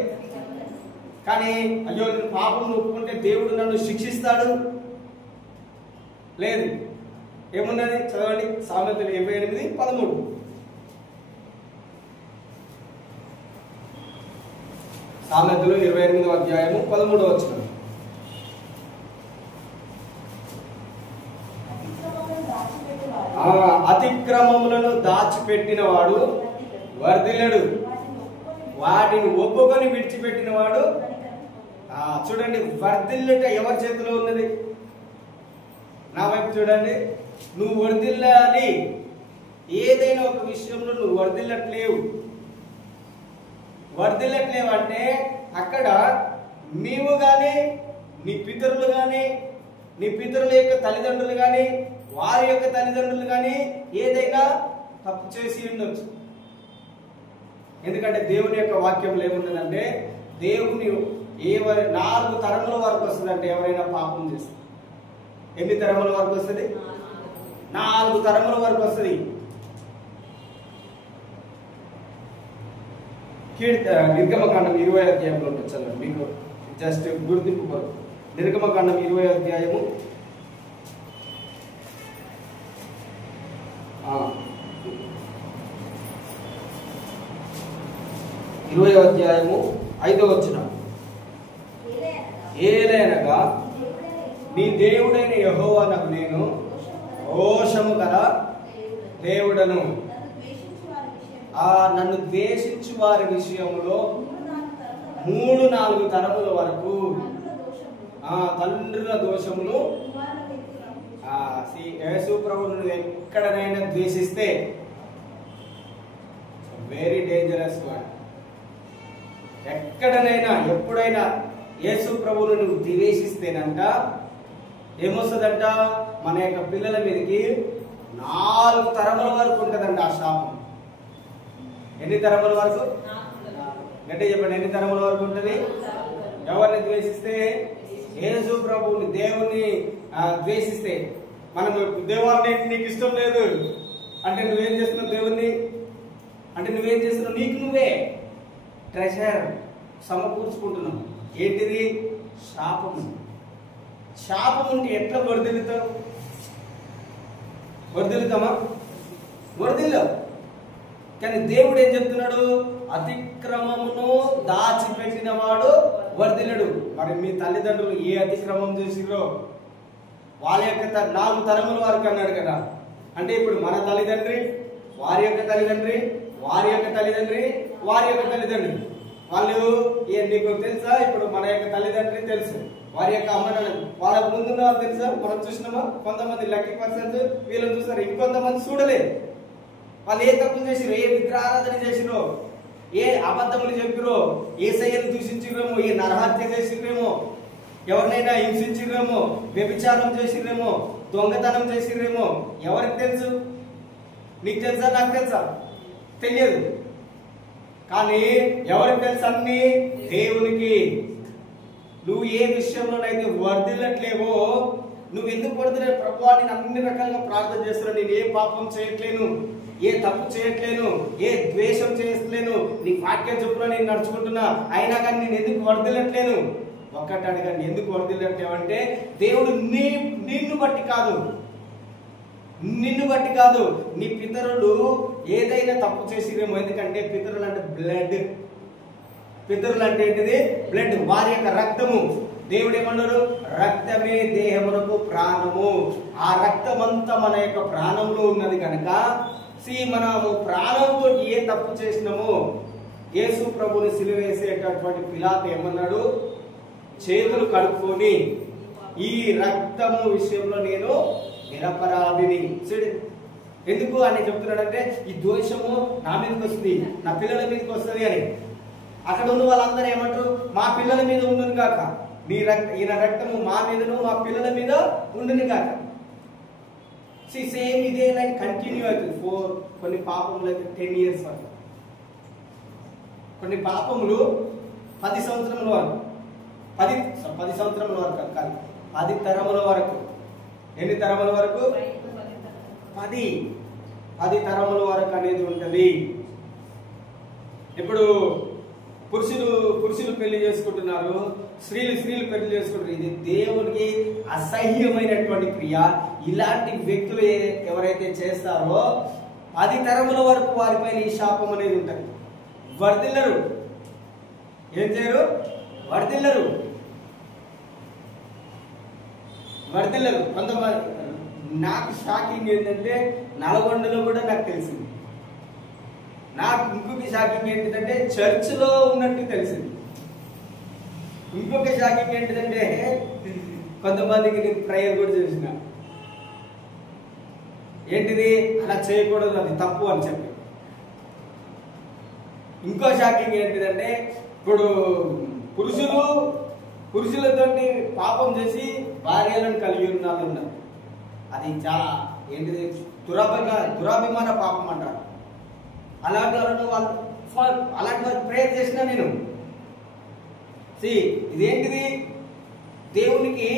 కానీ అయ్యో నేను పాపమును ఒప్పుకుంటే దేవుడు నన్ను శిక్షిస్తాడు లేదు. ఏమున్నది చదవండి, సామెతలు 28:13. సామెతలు 28:13. అతిక్రమములను దాచిపెట్టిన వాడు వర్ధిల్లడు, వాటిని ఒప్పుకొని విడిచిపెట్టిన వాడు. చూడండి, వర్ధిల్లుట ఎవరి చేతిలో ఉన్నది? నా వైపు చూడండి. నువ్వు వర్ధిల్లాలి. ఏదైనా ఒక విషయంలో నువ్వు వర్ధిల్లట్లేవు అంటే అక్కడ నీవు కానీ, నీ పితరులు కానీ, నీ పితరుల యొక్క తల్లిదండ్రులు కానీ, వారి యొక్క తల్లిదండ్రులు కానీ ఏదైనా తప్పు చేసి ఉండొచ్చు. ఎందుకంటే దేవుని యొక్క వాక్యంలో ఏమున్నదంటే, దేవుని 4 తరముల వరకు వస్తుందంటే ఎవరైనా పాపం చేస్తే. ఎన్ని తరముల వరకు వస్తుంది? 4 తరముల వరకు వస్తుంది. నిర్గమకాండం 20వ అధ్యాయంలో ఉంటుంది, చదవండి మీకు జస్ట్ గుర్తింపు కొరకు. నిర్గమకాండం 20వ అధ్యాయము 5వ వచనం. ఏలైనగా నీ దేవుడైన యెహోవానకు నేను రోషము గల దేవుడను, నన్ను ద్వేషించు వారి విషయంలో 3-4 తరముల వరకు తండ్రుల దోషములు. యేసు ప్రభువును ఎక్కడనైనా ద్వేషిస్తే వెరీ డేంజరస్ వర్డ్. ఎక్కడనైనా ఎప్పుడైనా యేసు ప్రభువును నువ్వు ద్వేషిస్తేనంట ఏమొస్తుందంట? మన యొక్క పిల్లల మీదకి 4 తరముల వరకు ఉంటుందంట ఆ శాపం. ఎన్ని తరముల వరకు? అంటే చెప్పండి, ఎన్ని తరముల వరకు ఉంటుంది? ఎవరిని ద్వేషిస్తే? యేసు ప్రభువుని, దేవుని ద్వేషిస్తే. మనం దేవుని నీకు ఇష్టం లేదు అంటే నువ్వేం చేస్తున్నావు? దేవుణ్ణి అంటే నువ్వేం చేస్తున్నావు? నీకు నువ్వే ట్రెజర్ సమకూర్చుకుంటున్నావు. ఏంటిది? శాపము. శాపం ఉంటే ఎట్లా వర్ధిల్లుతామా? వర్ధిల్లావు. కానీ దేవుడు ఏం చెప్తున్నాడు? అతిక్రమమును దాచిపెట్టిన వాడు వర్ధిల్లడు. మరి మీ తల్లిదండ్రులు ఏ అతిక్రమం చేసిరో వాళ్ళ యొక్క 4 తరముల వరకు అన్నాడు కదా. అంటే ఇప్పుడు మన తల్లిదండ్రి, వారి యొక్క తల్లిదండ్రి, వారి యొక్క తల్లిదండ్రి, వారి యొక్క తల్లిదండ్రి, వాళ్ళు నీకు తెలుసా? ఇప్పుడు మన యొక్క తల్లిదండ్రి తెలుసు, వారి యొక్క అమ్మ నాన్న, వాళ్ళకు ముందున్న వాళ్ళు తెలుసా? మనం చూసినామా? కొంతమంది లక్కీ పర్సన్స్ వీళ్ళని చూస్తారు, ఇంకొంతమంది చూడలేదు. వాళ్ళు ఏ తప్పు చేసిరో, ఏ విగ్రహారాధన చేసిరో, ఏ అబద్ధములు చెప్పిరో, ఏ సయ్యను దూషించిరేమో, ఏ నరహత్య చేసిరేమో, ఎవరినైనా హింసించిరేమో, వ్యభిచారం చేసిరేమో, దొంగతనం చేసిరేమో, ఎవరికి తెలుసు? నీకు తెలుసా? నాకు తెలుసా? తెలియదు. కానీ ఎవరికి తెలుసు? అన్ని దేవునికి. నువ్వు ఏ విషయంలోనైతే వర్ధిల్లట్లేవో, నువ్వు ఎందుకు వర్ధిల్లే? ప్రభువా, నేను అన్ని రకాలుగా ప్రార్థన చేస్తున్నాను, నేను ఏ పాపం చేయట్లేను, ఏ తప్పు చేయట్లేను, ఏ ద్వేషం చేయట్లేను, నీ వాక్యం చొప్పున నేను నడుచుకుంటున్నా, అయినా కానీ నేను ఎందుకు వర్ధిల్లట్లేను? ఒక్కటి అడగండి, ఎందుకు వర్ధిల్లట్లేవంటే దేవుడు నిన్ను బట్టి కాదు, నీ పితరులు ఏదైనా తప్పు చేసిరేమో. ఎందుకంటే పితరులు అంటే బ్లడ్. పితరులు అంటే ఏంటిది? బ్లడ్, వారి యొక్క రక్తము. దేవుడు ఏమన్నారు? రక్తమే దేహమునకు ప్రాణము. ఆ రక్తమంతా మన యొక్క ప్రాణంలో ఉన్నది కనుక మనము ప్రాణంతో ఏ తప్పు చేసినామో, యేసు ప్రభుని సిలువేసేటటువంటి పిలాతు ఏమన్నాడు? చేతులు కడుక్కొని ఈ రక్తము విషయంలో నేను నిరపరాధిని. ఎందుకు అని చెప్తున్నాడంటే, ఈ దోషము నా మీదకి వస్తుంది, నా పిల్లల మీదకి వస్తుంది అని. అక్కడ ఉన్న వాళ్ళందరూ ఏమంటారు? మా పిల్లల మీద ఉండును కాక, ఈయన రక్తము మా మీదను మా పిల్లల మీద ఉండును కాక. సేమ్ ఇదే లైన్ కంటిన్యూ అవుతుంది. కొన్ని పాపములు అయితే 10 years వరకు, కొన్ని పాపములు 10 సంవత్సరముల వరకు 10 సంవత్సరముల వరకు కాదు, 10 తరముల వరకు. ఎన్ని తరముల వరకు? 10 తరముల వరకు అనేది ఉంటుంది. ఇప్పుడు పురుషులు పెళ్లి చేసుకుంటున్నారు, స్త్రీలు పెళ్లి చేసుకుంటారు. ఇది దేవునికి అసహ్యమైనటువంటి క్రియ. ఇలాంటి వ్యక్తులు ఎవరైతే చేస్తారో 10 తరముల వరకు వారిపైన ఈ శాపం అనేది ఉంటుంది. వర్ధిల్లరు. ఏం చేయరు? వర్ధిల్లరు. కొంతమంది నాకు షాకింగ్ ఏంటంటే నల్గొండలో కూడా నాకు తెలిసింది. నాకు ఇంకొక షాకింగ్ ఏంటిదంటే చర్చిలో ఉన్నట్టు తెలిసింది. ఇంకొక షాకింగ్ ఏంటిదంటే కొంతమందికి నేను ప్రేయర్ కూడా చేసిన. ఏంటిది? అలా చేయకూడదు, అది తప్పు అని చెప్పి. ఇంకో షాకింగ్ ఏంటిదంటే ఇప్పుడు పురుషులతో పాపం చేసి భార్యలను కలిగి ఉన్న వాళ్ళు ఉన్నారు. అది చాలా ఏంటిది? దురాభిమాన పాపం అంటారు. అలాంటి వాళ్ళు ప్రేయర్ చేసినా నేను ఇదేంటిది? దేవునికి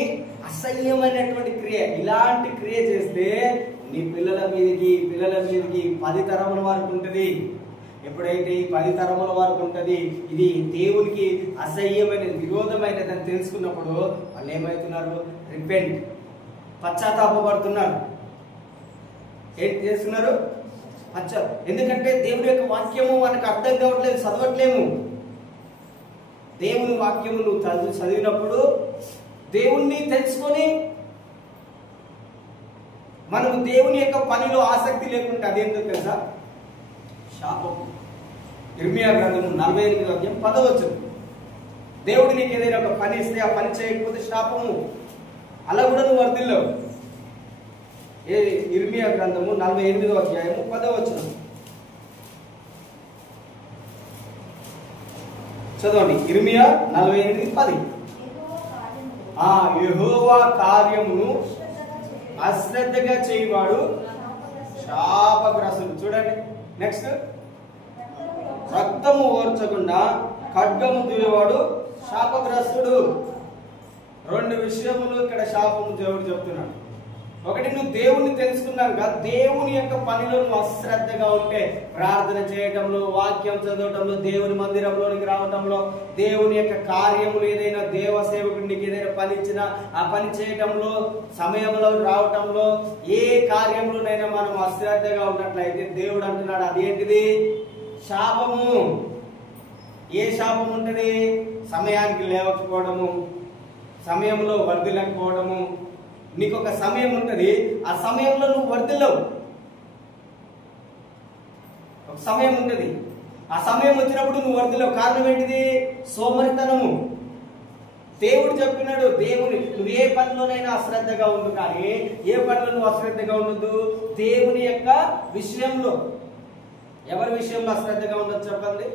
అసహ్యమైనటువంటి క్రియ. ఇలాంటి క్రియ చేస్తే నీ పిల్లల మీదకి 10 తరముల వరకు ఉంటుంది. ఎప్పుడైతే ఈ 10 తరముల వరకు ఉంటుంది, ఇది దేవునికి అసహ్యమైన విరోధమైనది అని తెలుసుకున్నప్పుడు వాళ్ళు ఏమవుతున్నారు? రిపెంట్, పశ్చాత్తాపడుతున్నారు. ఏంటి చేస్తున్నారు? ఎందుకంటే దేవుని యొక్క వాక్యము మనకు అర్థం కావట్లేదు, చదవట్లేము. దేవుని వాక్యము నువ్వు చదివినప్పుడు దేవుణ్ణి తెలుసుకొని మనము దేవుని యొక్క పనిలో ఆసక్తి లేకుంటే అదేంటో తెలుసా? శాపం. ఇర్మియా గ్రంథము 48వ అధ్యాయం 10వ వచనం. దేవుడు నీకు ఏదైనా ఒక పని ఇస్తే ఆ పని చేయకపోతే శాపము. అలా కూడా నువ్వు వర్ధిల్లవు. ఇర్మియా గ్రంథము 48వ అధ్యాయము 10వ వచనం చదవండి. ఇర్మియా 48:10. యెహోవా కార్యమును అశ్రద్ధగా చేయవాడు శాపగ్రస్తుడు. చూడండి నెక్స్ట్. రక్తము ఓర్చకుండా ఖడ్గము దుయ్యవాడు శాపగ్రస్తుడు. 2 విషయములు ఇక్కడ శాపము దేవుడు చెప్తున్నాడు. ఒకటి, నువ్వు దేవుణ్ణి తెలుసుకున్నావు కదా, దేవుని యొక్క పనిలో నువ్వు అశ్రద్ధగా ఉంటే, ప్రార్థన చేయటంలో, వాక్యం చదవటంలో, దేవుని మందిరంలోనికి రావటంలో, దేవుని యొక్క కార్యములు ఏదైనా దేవ సేవకుడు నీకు ఏదైనా పని ఇచ్చినా ఆ పని చేయటంలో, సమయంలో రావటంలో, ఏ కార్యంలోనైనా మనం అశ్రద్ధగా ఉన్నట్లయితే దేవుడు అంటున్నాడు అదేంటిది? శాపము. ఏ శాపం ఉంటుంది? సమయానికి లేవకపోవడము, సమయంలో వర్ధిల్లకపోవడము. నీకు ఒక సమయం ఉంటుంది, ఆ సమయంలో నువ్వు వర్ధిల్లవు. ఒక సమయం ఉంటుంది, ఆ సమయం వచ్చినప్పుడు నువ్వు వర్ధిల్లవు. కారణం ఏంటిది? సోమరితనము. దేవుడు చెప్పినాడు, నువ్వు ఏ పనిలోనైనా అశ్రద్ధగా ఉండు. కానీ ఏ పనిలో నువ్వు అశ్రద్ధగా ఉండదు? దేవుని యొక్క విషయంలో. ఎవరి విషయంలో అశ్రద్ధగా ఉండదు చెప్పండి?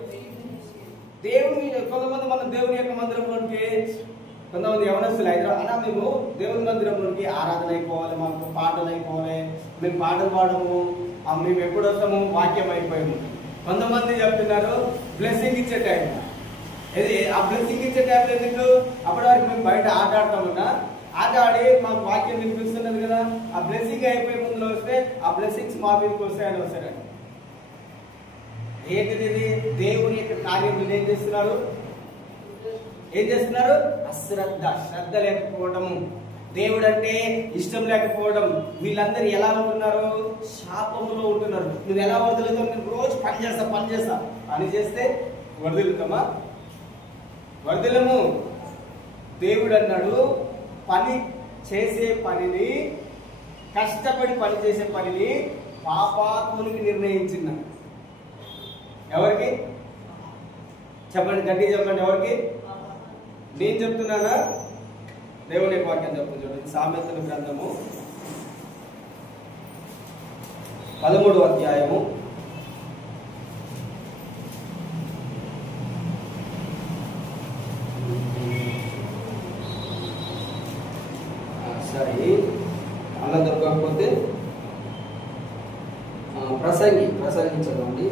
దేవుని. కొంతమంది మనం దేవుని యొక్క మందిరంలోనికి, కొంతమంది యవనస్తులు అన్నా మేము దేవుని మందిరంలోకి ఆరాధన అయిపోవాలి, మాకు పాటలు అయిపోవాలి, మేము పాటలు పాడము, మేము ఎప్పుడు వస్తాము, వాక్యం అయిపోయాము. కొంతమంది చెప్తున్నారు బ్లెస్సింగ్ ఇచ్చే టైం. ఇది ఆ బ్లెస్సింగ్ ఇచ్చే టైంలో ఎందుకు? అప్పటి వరకు మేము బయట ఆట ఆడతామన్నా, ఆట ఆడి మాకు వాక్యం వినిపిస్తున్నది కదా, ఆ బ్లెస్సింగ్ అయిపోయే ముందులో వస్తే ఆ బ్లెస్సింగ్స్ మా మీదకి వస్తాయని వస్తారండి. ఏంటిది? ఇది దేవుని యొక్క కార్యం ఏం చేస్తున్నారు? శ్రద్ధ లేకపోవడము, దేవుడు అంటే ఇష్టం లేకపోవడం. వీళ్ళందరూ ఎలా ఉంటున్నారు? శాపములో ఉంటున్నారు. నువ్వు ఎలా వదులుతావు? నేను రోజు పని చేస్తా అని చేస్తే వదులుతామా? వదులము. దేవుడు అన్నాడు, పని చేసే పనిని, కష్టపడి పని చేసే పనిని పాపాత్మునికి నిర్ణయించిన. ఎవరికి చెప్పండి? గట్టిగా చెప్పండి. ఎవరికి? నేను చెప్తున్నానా? దేవుని వాక్యం చెప్తుంది చూడండి. సామెతల గ్రంథము 13వ అధ్యాయము 13 అలా దొరకకపోతే ప్రసంగి చదవండి.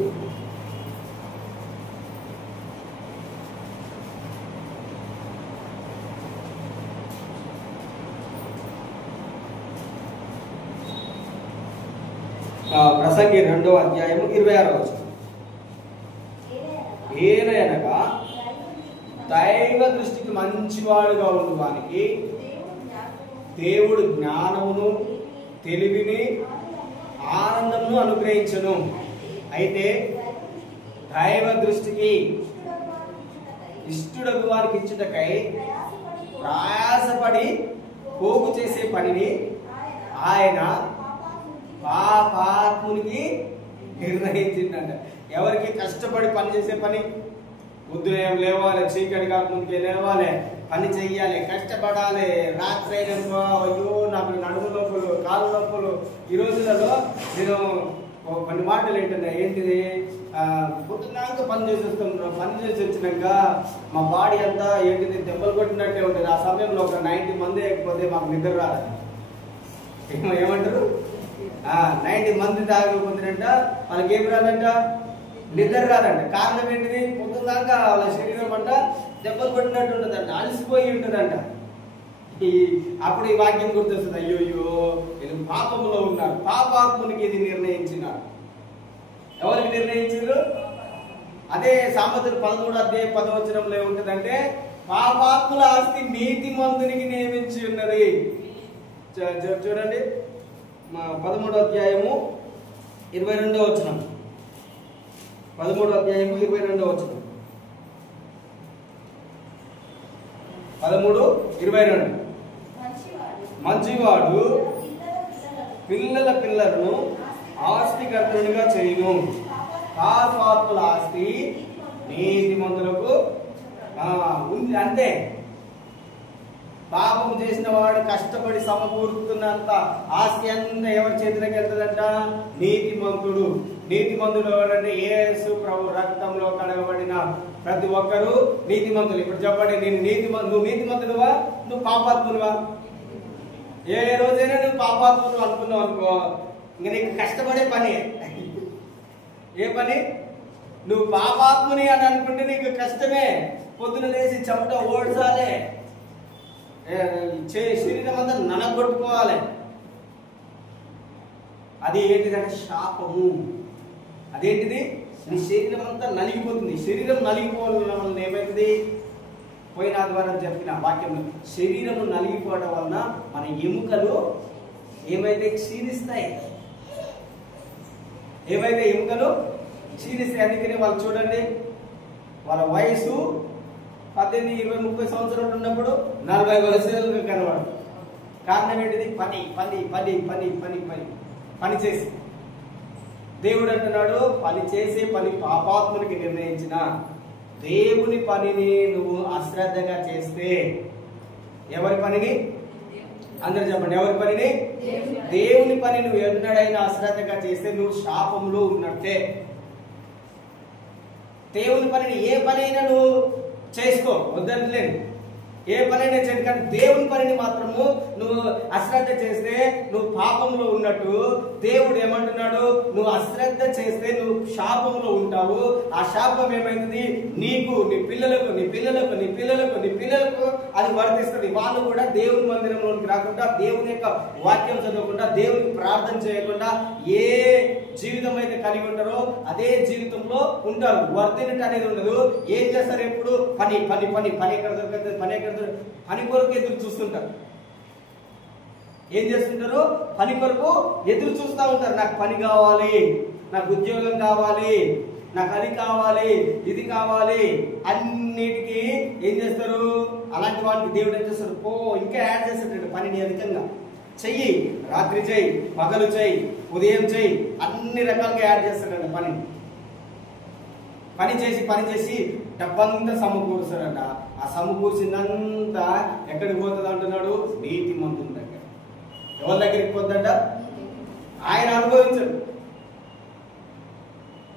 ప్రసంగి 2వ అధ్యాయము 26వ వచనం. ఏలయనగా దైవ దృష్టికి మంచివాడుగా ఉండు వానికి దేవుడు జ్ఞానమును తెలివిని ఆనందమును అనుగ్రహించును. అయితే దైవ దృష్టికి ఇష్టడగు వారికి ఇచ్చుటకై ప్రయాసపడి పోగు చేసే పనిని ఆయన పాపాత్మునికి నిర్ణయించిందంట. ఎవరికి కష్టపడి పని చేసే పని, ఉదయం లేవాలి, చీకటి కాకముందుకే లేవాలి, పని చెయ్యాలి, కష్టపడాలి, రాత్రి అయినా అయ్యో నాకు నడుము నొప్పులు, కాళ్ళు నొప్పులు. ఈ రోజులలో నేను కొన్ని మాటలు ఏంటంటే ఏంటిది, పొద్దున్నాక పని చేసి వస్తున్నాం, పని చేసి వచ్చినాక మా బాడీ అంతా ఏంటిది దెబ్బలు కొట్టినట్టే ఉంటుంది. ఆ సమయంలో ఒక 90 మంది అయిపోతే మాకు నిద్ర రాదు. ఏమంటారు, 90 మంది తాగకపోతుందంట వాళ్ళకి ఏం రాదంట, నిద్ర రాదంట. కారణం ఏంటిది, పొద్దున్నాక వాళ్ళ శరీరం అంట దెబ్బలు కొట్టినట్టు ఉంటుందంట, అలసిపోయి ఉంటుందంట. అప్పుడు ఈ వాక్యం గుర్తొస్తుంది, అయ్యోయ్యో వీళ్ళు పాపంలో ఉన్నారు, పాపాత్మునికి ఇది నిర్ణయించినారు. ఎవరికి నిర్ణయించారు? అదే సామెతలు 13వ అధ్యాయం 10వ వచనంలో ఏముంటుందంటే, పాపాత్ముల ఆస్తి నీతిమంతునికి నియమించి ఉన్నది. చూడండి 13వ అధ్యాయము 22వ వచనం. 13వ అధ్యాయము 22వ వచనం. 13:22. మంచివాడు పిల్లల పిల్లలను ఆస్తికర్తలుగా చేయును, పాపాత్ముల ఆస్తి నీతిమంతులకు ఉంది. అంతే, పాపం చేసిన వాడు కష్టపడి సమకూరుతున్నంత ఆస్తి అంతా ఎవరి చేతిలోకి వెళ్తుందంట, నీతిమంతుడు. నీతిమంతుడు ఎవరంటే యేసు ప్రభు రక్తంలో కడగబడిన ప్రతి ఒక్కరు నీతిమంతులు. ఇప్పుడు చెప్పండి, నువ్వు నీతిమంతుడువా, నువ్వు పాపాత్ముడువా? ఏ రోజైనా నువ్వు పాపాత్ముడు అనుకున్నావు అనుకో, ఇంక నీకు కష్టపడే పని. ఏ పని? నువ్వు పాపాత్ముని అని అనుకుంటే నీకు కష్టమే. పొద్దున లేచి చెమట ఓడ్చాలి, శరీరం అంతా ననగొట్టుకోవాలి. అది ఏంటిదంటే శాపము. అదేంటిది, నీ శరీరం అంతా నలిగిపోతుంది. శరీరం నలిగిపోవడం వలన ఏమవుతుంది, పోయిన ఆదివారం చెప్పిన వాక్యంలో, శరీరము నలిగిపోవడం వలన మన ఎముకలు ఏమైతే క్షీణిస్తాయి, ఏమైతే ఎముకలు క్షీణిస్తాయి. అందుకని వాళ్ళు చూడండి, వాళ్ళ వయసు 18, 20, 30 సంవత్సరాలు ఉన్నప్పుడు 40 వయసులుగా కనబడదు. కారణం ఏంటిది, పని పని పని పని పని పని పని చేసి. దేవుడు అంటున్నాడు, పని చేసే పని పాపాత్మునికి నిర్ణయించిన. దేవుని పనిని నువ్వు అశ్రద్ధగా చేస్తే, ఎవరి పనిని? అందరూ చెప్పండి, ఎవరి పనిని? దేవుని పని నువ్వు ఎన్నడైనా అశ్రద్ధగా చేస్తే నువ్వు శాపంలో ఉన్నట్టే. దేవుని పనిని ఏ పనైనా నువ్వు చేసుకో, వద్దలేదు, ఏ పనైనా చేయదు, కానీ దేవుని పనిని మాత్రము నువ్వు అశ్రద్ధ చేస్తే నువ్వు పాపంలో ఉన్నట్టు. దేవుడు ఏమంటున్నాడు, నువ్వు అశ్రద్ధ చేస్తే నువ్వు శాపంలో ఉంటావు. ఆ శాపం ఏమైతుంది, నీకు, నీ పిల్లలకు, నీ పిల్లలకు, నీ పిల్లలకు, నీ పిల్లలకు అది వర్తిస్తుంది. వాళ్ళు కూడా దేవుని మందిరంలోకి రాకుండా, దేవుని యొక్క వాక్యం చదవకుండా, దేవునికి ప్రార్థన చేయకుండా ఏ జీవితం అయితే కలిగి ఉంటారో అదే జీవితంలో ఉంటారు. వర్ధినట్ అనేది ఉండదు. ఏం చేస్తారు, ఎప్పుడు పని పని పని పని ఎక్కడ దొరుకుతుంది, పని ఎక్కడ పని కొరకు ఎదురు చూస్తుంటారు. ఏం చేస్తుంటారు, పని కొరకు ఎదురు చూస్తూ ఉంటారు. నాకు పని కావాలి, నాకు ఉద్యోగం కావాలి, నాకు అది కావాలి, ఇది కావాలి, అన్నిటికీ ఏం చేస్తారు, అలాంటి వాళ్ళకి దేవుడు ఏం చేస్తారు, ఇంకా యాడ్ చేస్తాడు పనిని అధికంగా. చెయ్యి, రాత్రి చెయ్యి, పగలు చెయ్యి, ఉదయం చెయ్యి, అన్ని రకాలుగా యాడ్ చేస్తాడంట పని. పని చేసి డబ్బంతా సమకూరుస్తాడంట. ఆ సమకూర్చిందంతా ఎక్కడికి పోతుంది అంటున్నాడు, నీతిమంతుని దగ్గర. ఎవరి దగ్గరికి పోతుందంట, ఆయన అనుభవించడు,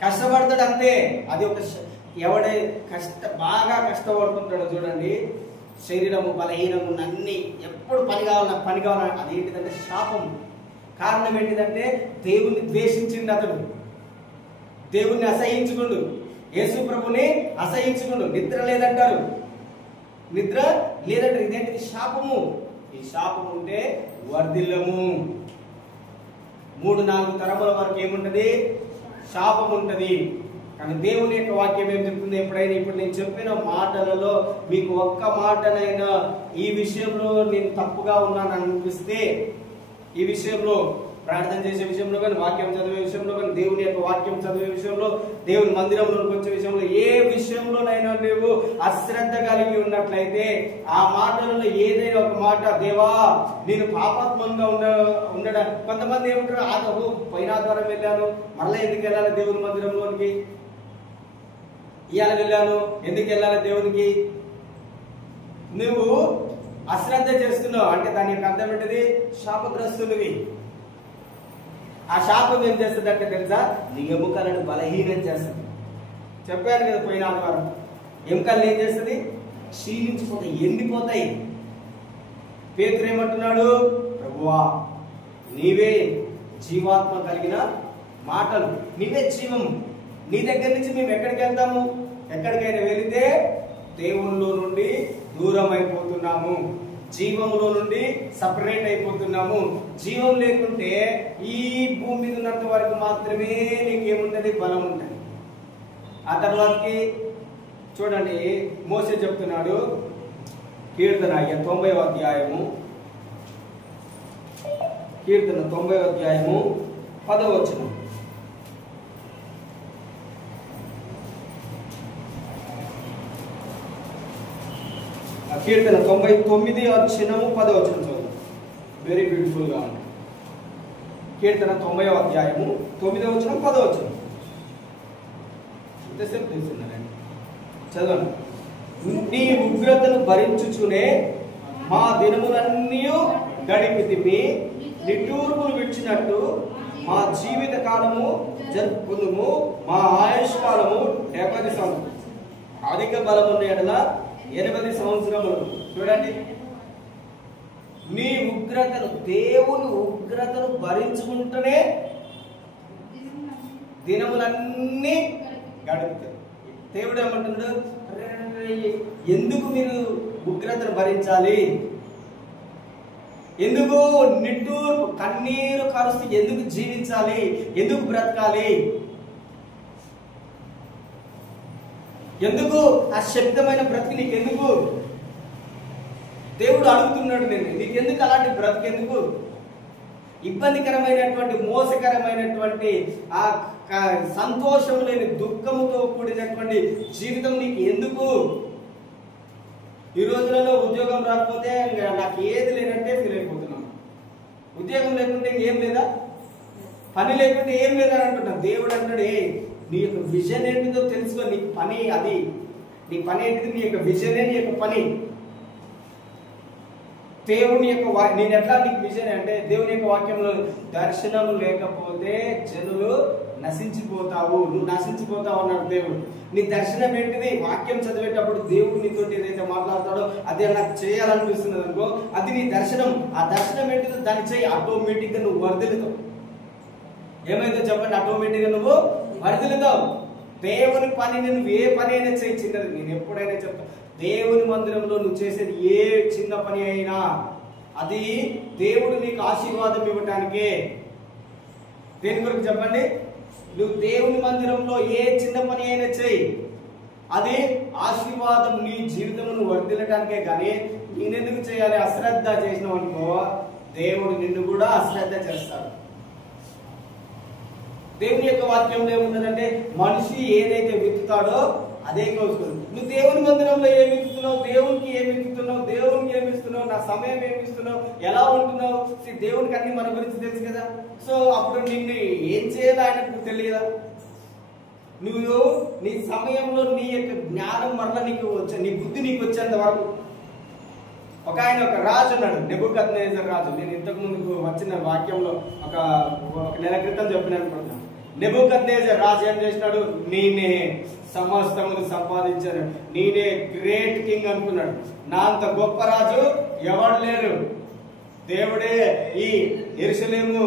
కష్టపడతాడు అంతే. అది ఒక ఎవడై బాగా కష్టపడుతుంటాడో చూడండి, శరీరము బలహీనము అన్ని ఎప్పుడు పని కావాలి, నాకు పని కావాలి, అదేంటిదంటే శాపం. కారణం ఏంటిదంటే దేవుణ్ణి ద్వేషించిండు అతడు, దేవుణ్ణి అసహించుకుండు, యేసు ప్రభుని అసహించుకుండు. నిద్ర లేదంటారు, నిద్ర లేదంటారు. ఇదేంటిది, శాపము. ఈ శాపం ఉంటే వర్ధిల్లము. 3-4 తరముల వరకు ఏముంటది? శాపం ఉంటది. కానీ దేవుని యొక్క వాక్యం ఏం చెప్తుంది? ఎప్పుడైనా ఇప్పుడు నేను చెప్పిన మాటలలో మీకు ఒక్క మాటనైనా ఈ విషయంలో నేను తప్పుగా ఉన్నాను అనిపిస్తే, ఈ విషయంలో ప్రార్థన చేసే విషయంలో కానీ, వాక్యం చదివే విషయంలో కానీ, దేవుని యొక్క వాక్యం చదివే విషయంలో, దేవుని మందిరంలోకి వచ్చే విషయంలో, ఏ విషయంలోనైనా నువ్వు అశ్రద్ధ కలిగి ఉన్నట్లయితే, ఆ మాటలలో ఏదైనా ఒక మాట, దేవా నేను పాపాత్మంగా ఉండడం. కొంతమంది ఏమంటారు, ఆదవు పోయిన ఆదివారం వెళ్ళాను, మరలా ఎందుకు వెళ్ళాలి దేవుని మందిరంలోనికి? ఇవాళ వెళ్ళాను, ఎందుకు వెళ్ళాలి దేవునికి? నువ్వు అశ్రద్ధ చేస్తున్నావు అంటే దాని యొక్క అర్థం ఏంటిది? శాపగ్రస్తునివి. ఆ శాపం ఏం చేస్తుంది అంటే తెలుసా? నీ ఎముకలను బలహీనం చేస్తుంది. చెప్పాను కదా పోయిన ఆదివారం, ఎముకలు ఏం చేస్తుంది? క్షీణించిపోతాయి, ఎండిపోతాయి. పేతురు ఏమంటున్నాడు? ప్రభువా నీవే జీవాత్మ కలిగిన మాటలు, నీవే జీవం, నీ దగ్గర నుంచి మేము ఎక్కడికి వెళ్తాము? ఎక్కడికైనా వెళితే దేవునిలో నుండి దూరం అయిపోతున్నాము, జీవంలో నుండి సపరేట్ అయిపోతున్నాము. జీవం లేకుంటే ఈ భూమి మీద ఉన్నంత వరకు మాత్రమే నీకేముంటది? బలం ఉంటుంది. ఆ తర్వాతకి చూడండి, మోసే చెప్తున్నాడు, కీర్తన 90వ అధ్యాయము, కీర్తన 90వ అధ్యాయము 10వ వచనం. కీర్తన 99 వచనము 10వ వచనం చదువు. వెరీ బ్యూటిఫుల్ గా ఉంది. కీర్తన 90వ అధ్యాయము 9వ వచనం 10వ వచనం. ఎంతసేపు తెలుసున్నారండి? చదవండి. నీ ఉగ్రతను భరించుచునే మా దినములన్నీ గడిపితిమి, నిట్టూర్పులు విడిచినట్టు మా జీవిత కాలము జరుపుకుందుము, మా ఆయుష్ కాలము 70 సంవత్సరం, అధిక బలమున్న ఎడల 80 సంవత్సరములు. చూడండి, నీ ఉగ్రతను, దేవుని ఉగ్రతను భరించుకుంటూనే దినములన్నీ గడుపుతారు. దేవుడు ఏమంటున్నాడు? ఎందుకు మీరు ఉగ్రతను భరించాలి? ఎందుకు నిట్టూరు కన్నీరు కారుస్తూ ఎందుకు జీవించాలి? ఎందుకు బ్రతకాలి? ఎందుకు ఆ శబ్దమైన బ్రతికి నీకెందుకు? దేవుడు అడుగుతున్నాడు నేను, నీకెందుకు అలాంటి బ్రతికెందుకు? ఇబ్బందికరమైనటువంటి, మోసకరమైనటువంటి, ఆ సంతోషం లేని, దుఃఖముతో కూడినటువంటి జీవితం నీకు ఎందుకు? ఈ రోజులలో ఉద్యోగం రాకపోతే నాకు ఏది లేనంటే ఫీల్ అయిపోతున్నాం. ఉద్యోగం లేకుంటే ఇంకేం లేదా? పని లేకుంటే ఏం లేదా అంటున్నాం. దేవుడు అంటాడు, నీ యొక్క విజన్ ఏంటిదో తెలుసుకో, నీకు పని అది, నీ పని ఏంటిది? నీ యొక్క విజనే నీ యొక్క పని. దేవుని యొక్క నేను ఎట్లా నీకు విజన్ అంటే, దేవుని యొక్క వాక్యంలో దర్శనం లేకపోతే జనులు నశించిపోతావు, నువ్వు నశించిపోతావు అన్నాడు దేవుడు. నీ దర్శనం ఏంటిది? వాక్యం చదివేటప్పుడు దేవుడు నీతో ఏదైతే మాట్లాడతాడో అదే నాకు చేయాలనిపిస్తున్నది అనుకో, అది నీ దర్శనం. ఆ దర్శనం ఏంటిదో దాన్ని చేయి, ఆటోమేటిక్ గా నువ్వు వర్ధిల్లుతావు. ఏమైతే చెప్పండి, ఆటోమేటిక్ గా నువ్వు వర్ధిల్లుతావు. దేవుని పని నువ్వు ఏ పని అయినా చేయి, చిన్నది. నేను ఎప్పుడైనా చెప్తాను, దేవుని మందిరంలో నువ్వు చేసేది ఏ చిన్న పని అయినా అది దేవుడు నీకు ఆశీర్వాదం ఇవ్వటానికే. దేని కొరకు చెప్పండి? నువ్వు దేవుని మందిరంలో ఏ చిన్న పని అయినా చేయి, అది ఆశీర్వాదం నీ జీవితంలో వర్ధిల్లటానికే. కానీ నేనెందుకు చేయాలి? అశ్రద్ధ చేసినావు అనుకో, దేవుడు నిన్ను కూడా అశ్రద్ధ చేస్తాడు. దేవుని యొక్క వాక్యంలో ఏముంటుందంటే, మనిషి ఏదైతే విత్తుతాడో అదే కోసుకుంది. నువ్వు దేవుని మందిరంలో ఏమి విత్తుతున్నావు? దేవునికి ఏమి విత్తుతున్నావు? దేవునికి ఏమి ఇస్తున్నావు? నా సమయం ఏమి ఇస్తున్నావు? ఎలా ఉంటున్నావు? దేవునికి అన్ని మన గురించి తెలుసు కదా. సో అప్పుడు నిన్ను ఏం చేయాలో ఆయనకు తెలియదా? నువ్వు నీ సమయంలో నీ యొక్క జ్ఞానం మరలా నీకు వచ్చా, నీ బుద్ధి నీకు వచ్చేంత వరకు. ఒక రాజు ఉన్నాడు, నెబుకద్నెజర్ రాజు. నేను ఇంతకు ముందుకు వచ్చిన వాక్యంలో ఒక నెల క్రితం చెప్పిన అనుకుంటున్నాను. నెబుకద్నెజర్ రాజు ఏం చేసినాడు? నేనే సమస్తమును సంపాదించాను, నేనే గ్రేట్ కింగ్ అనుకున్నాడు. నా అంత గొప్ప రాజు ఎవరు లేరు, దేవుడే ఈ యెరూషలేము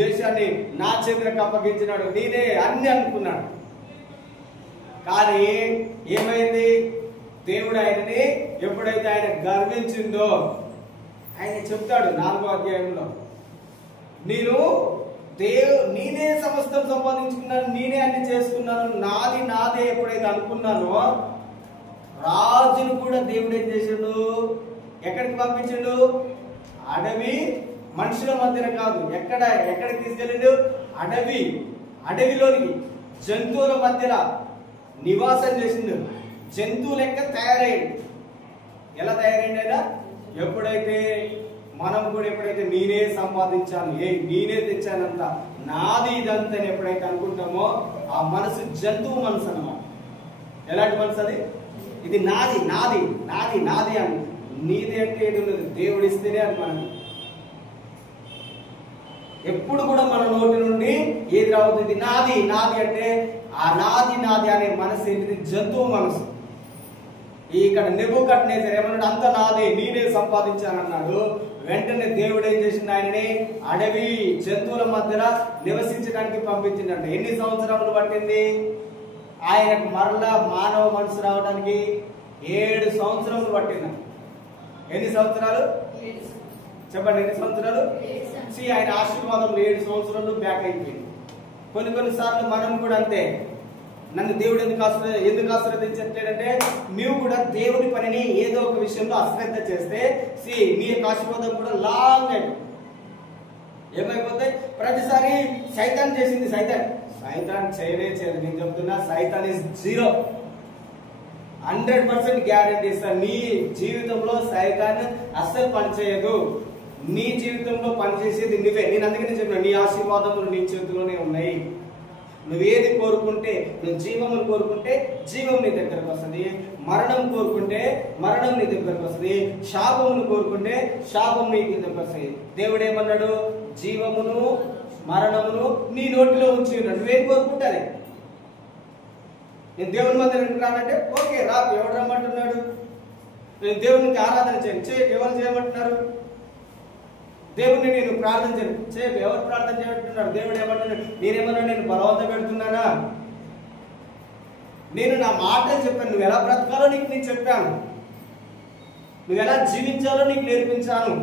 దేశాన్ని నా చేతులకు అప్పగించినాడు, నేనే అన్ని అనుకున్నాడు. కానీ ఏమైంది? దేవుడు ఆయనని ఎప్పుడైతే ఆయన గర్వించిందో, ఆయన చెప్తాడు 4వ అధ్యాయంలో, నేనే సమస్తం సంపాదించుకున్నాను, నేనే అన్ని చేసుకున్నాను, నాదే ఎప్పుడైతే అనుకున్నానో, రాజును కూడా దేవుడు ఏం చేశాడు? ఎక్కడికి పంపించాడు? అడవి మనుషుల మధ్యన కాదు, ఎక్కడికి తీసుకెళ్ళాడు? అడవిలోనికి, జంతువుల మధ్యలో నివాసం చేసిండు. జంతువు లెక్క తయారయ్యాడు. ఎలా తయారైంది ఆయన? ఎప్పుడైతే నేనే సంపాదించాను, నేనే తెచ్చానంత, నాది ఇదంతా ఎప్పుడైతే అనుకుంటామో ఆ మనసు జంతువు మనసు అన్నమాట. ఎలాంటి మనసు అది? ఇది నాది అని. నీది అంటే ఏది ఉండదు, దేవుడు ఇస్తేనే అది మనకి. ఎప్పుడు కూడా మన నోటి నుండి ఏది రావద్దు? ఇది నాది అంటే ఆ నాది అనే మనసు ఏంటిది? జంతువు మనసు. ఇక్కడ నెబుకద్నెజర్ ఏమన్నాడు? అంత నాదే, నేనే సంపాదించానన్నాడు. వెంటనే దేవుడు ఏం చేసింది? ఆయనని అడవి జంతువుల మధ్యన నివసించడానికి పంపించిందంట. ఎన్ని సంవత్సరములు పట్టింది ఆయనకు మరలా మానవ మనసు రావడానికి? 7 సంవత్సరములు పట్టింది. ఎన్ని సంవత్సరాలు చెప్పండి? ఎన్ని సంవత్సరాలు? ఆయన ఆశీర్వాదంలో 7 సంవత్సరాలు బ్యాక్ అయిపోయింది. కొన్నిసార్లు మనం కూడా అంతే. నన్ను దేవుడు ఎందుకు ఆశ్రదించట్లేదంటే, నీవు కూడా దేవుని పనిని ఏదో ఒక విషయంలో అశ్రద్ధ చేస్తే నీ యొక్క ఆశీర్వాదం కూడా లాంగ్ అయిపోతుంది. ఏమైపోతే ప్రతిసారి సైతాన్ చేసింది, సైతాన్ చేయలేదు. నేను చెప్తున్నా, సైతాన్ ఇస్ 0. 100% గ్యారెంటీ ఇస్తాను. నీ జీవితంలో సైతాన్ అస్సలు పనిచేయదు. నీ జీవితంలో పనిచేసేది నువ్వే. నేను అందుకనే చెప్పిన, నీ ఆశీర్వాదములు నీ చేతిలోనే ఉన్నాయి. నువ్వేది కోరుకుంటే, నువ్వు జీవమును కోరుకుంటే జీవం నీ దగ్గరకు వస్తుంది, మరణం కోరుకుంటే మరణం నీ దగ్గరకు వస్తుంది, శాపమును కోరుకుంటే శాపం నీ దగ్గరకు వస్తుంది. దేవుడు ఏమన్నాడు? జీవమును మరణమును నీ నోటిలో ఉంచి ఉన్నాడు. నువ్వేం కోరుకుంటే అదే. నేను దేవుని మందిరం రానంటే ఓకే రాకు, ఎవడు రమ్మంటున్నాడు? నేను దేవునికి ఆరాధన చేయను, ఎవరు చేయమంటున్నారు? దేవుడిని నేను ప్రార్థన చేయను, ఎవరు ప్రార్థన చేయమంటున్నారు? దేవుడు ఏమంటున్నాడు? నేనేమన్నా నేను బలవంతం పెడుతున్నానా? నేను నా మాటలు చెప్పాను. నువ్వు ఎలా బ్రతకాలో నీకు చెప్పాను, నువ్వు ఎలా జీవించాలో నీకు నేర్పించాను.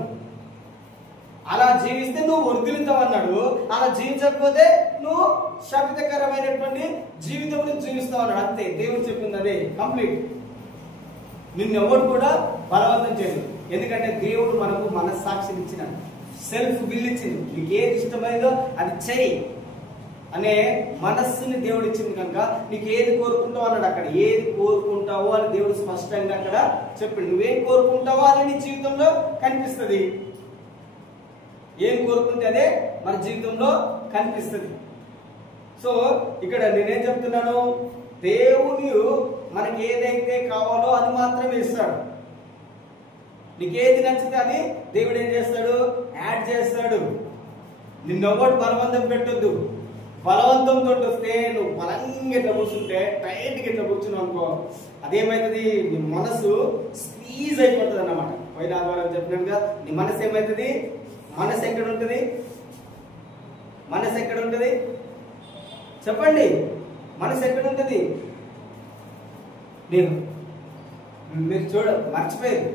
అలా జీవిస్తే నువ్వు వర్ధిల్లుతావు అన్నాడు. అలా జీవించకపోతే నువ్వు శాపితకరమైనటువంటి జీవితం జీవిస్తావు అన్నాడు. అంతే, దేవుడు చెప్పింది అదే కంప్లీట్. నిన్నెవడు కూడా బలవంతం చేయదు. ఎందుకంటే దేవుడు మనకు మనస్సాక్షిని ఇచ్చినాడు, సెల్ఫ్ విల్ ఇచ్చింది. నీకు ఏది ఇష్టమైందో అది చెయ్యి అనే మనస్సుని దేవుడు ఇచ్చింది కనుక నీకు ఏది కోరుకుంటావు అన్నాడు. అక్కడ ఏది కోరుకుంటావో అని దేవుడు స్పష్టంగా అక్కడ చెప్పిండు. నువ్వేం కోరుకుంటావో అది నీ జీవితంలో కనిపిస్తుంది. ఏం కోరుకుంటే అదే మన జీవితంలో కనిపిస్తుంది. సో ఇక్కడ నేనేం చెప్తున్నాను? దేవుడు మనకి ఏదైతే కావాలో అది మాత్రమే ఇస్తాడు. నీకేది నచ్చితే అది దేవుడు ఏం చేస్తాడు? యాడ్ చేస్తాడు. నిన్నొకటి బలవంతం పెట్టొద్దు. బలవంతంతో వస్తే నువ్వు బలంగా ఇట్లా కూర్చుంటే, టైట్గా ఇట్లా కూర్చున్నావు అనుకో, అదేమవుతుంది? నీ మనసు స్క్వీజ్ అయిపోతుంది అన్నమాట. పోయిన ఆదివారం చెప్పినట్టుగా నీ మనసు ఏమవుతుంది? మనసు ఎక్కడ ఉంటుంది? మనసు ఎక్కడ ఉంటుంది? చెప్పండి, మనసు ఎక్కడ ఉంటుంది? మీరు మర్చిపోయారు.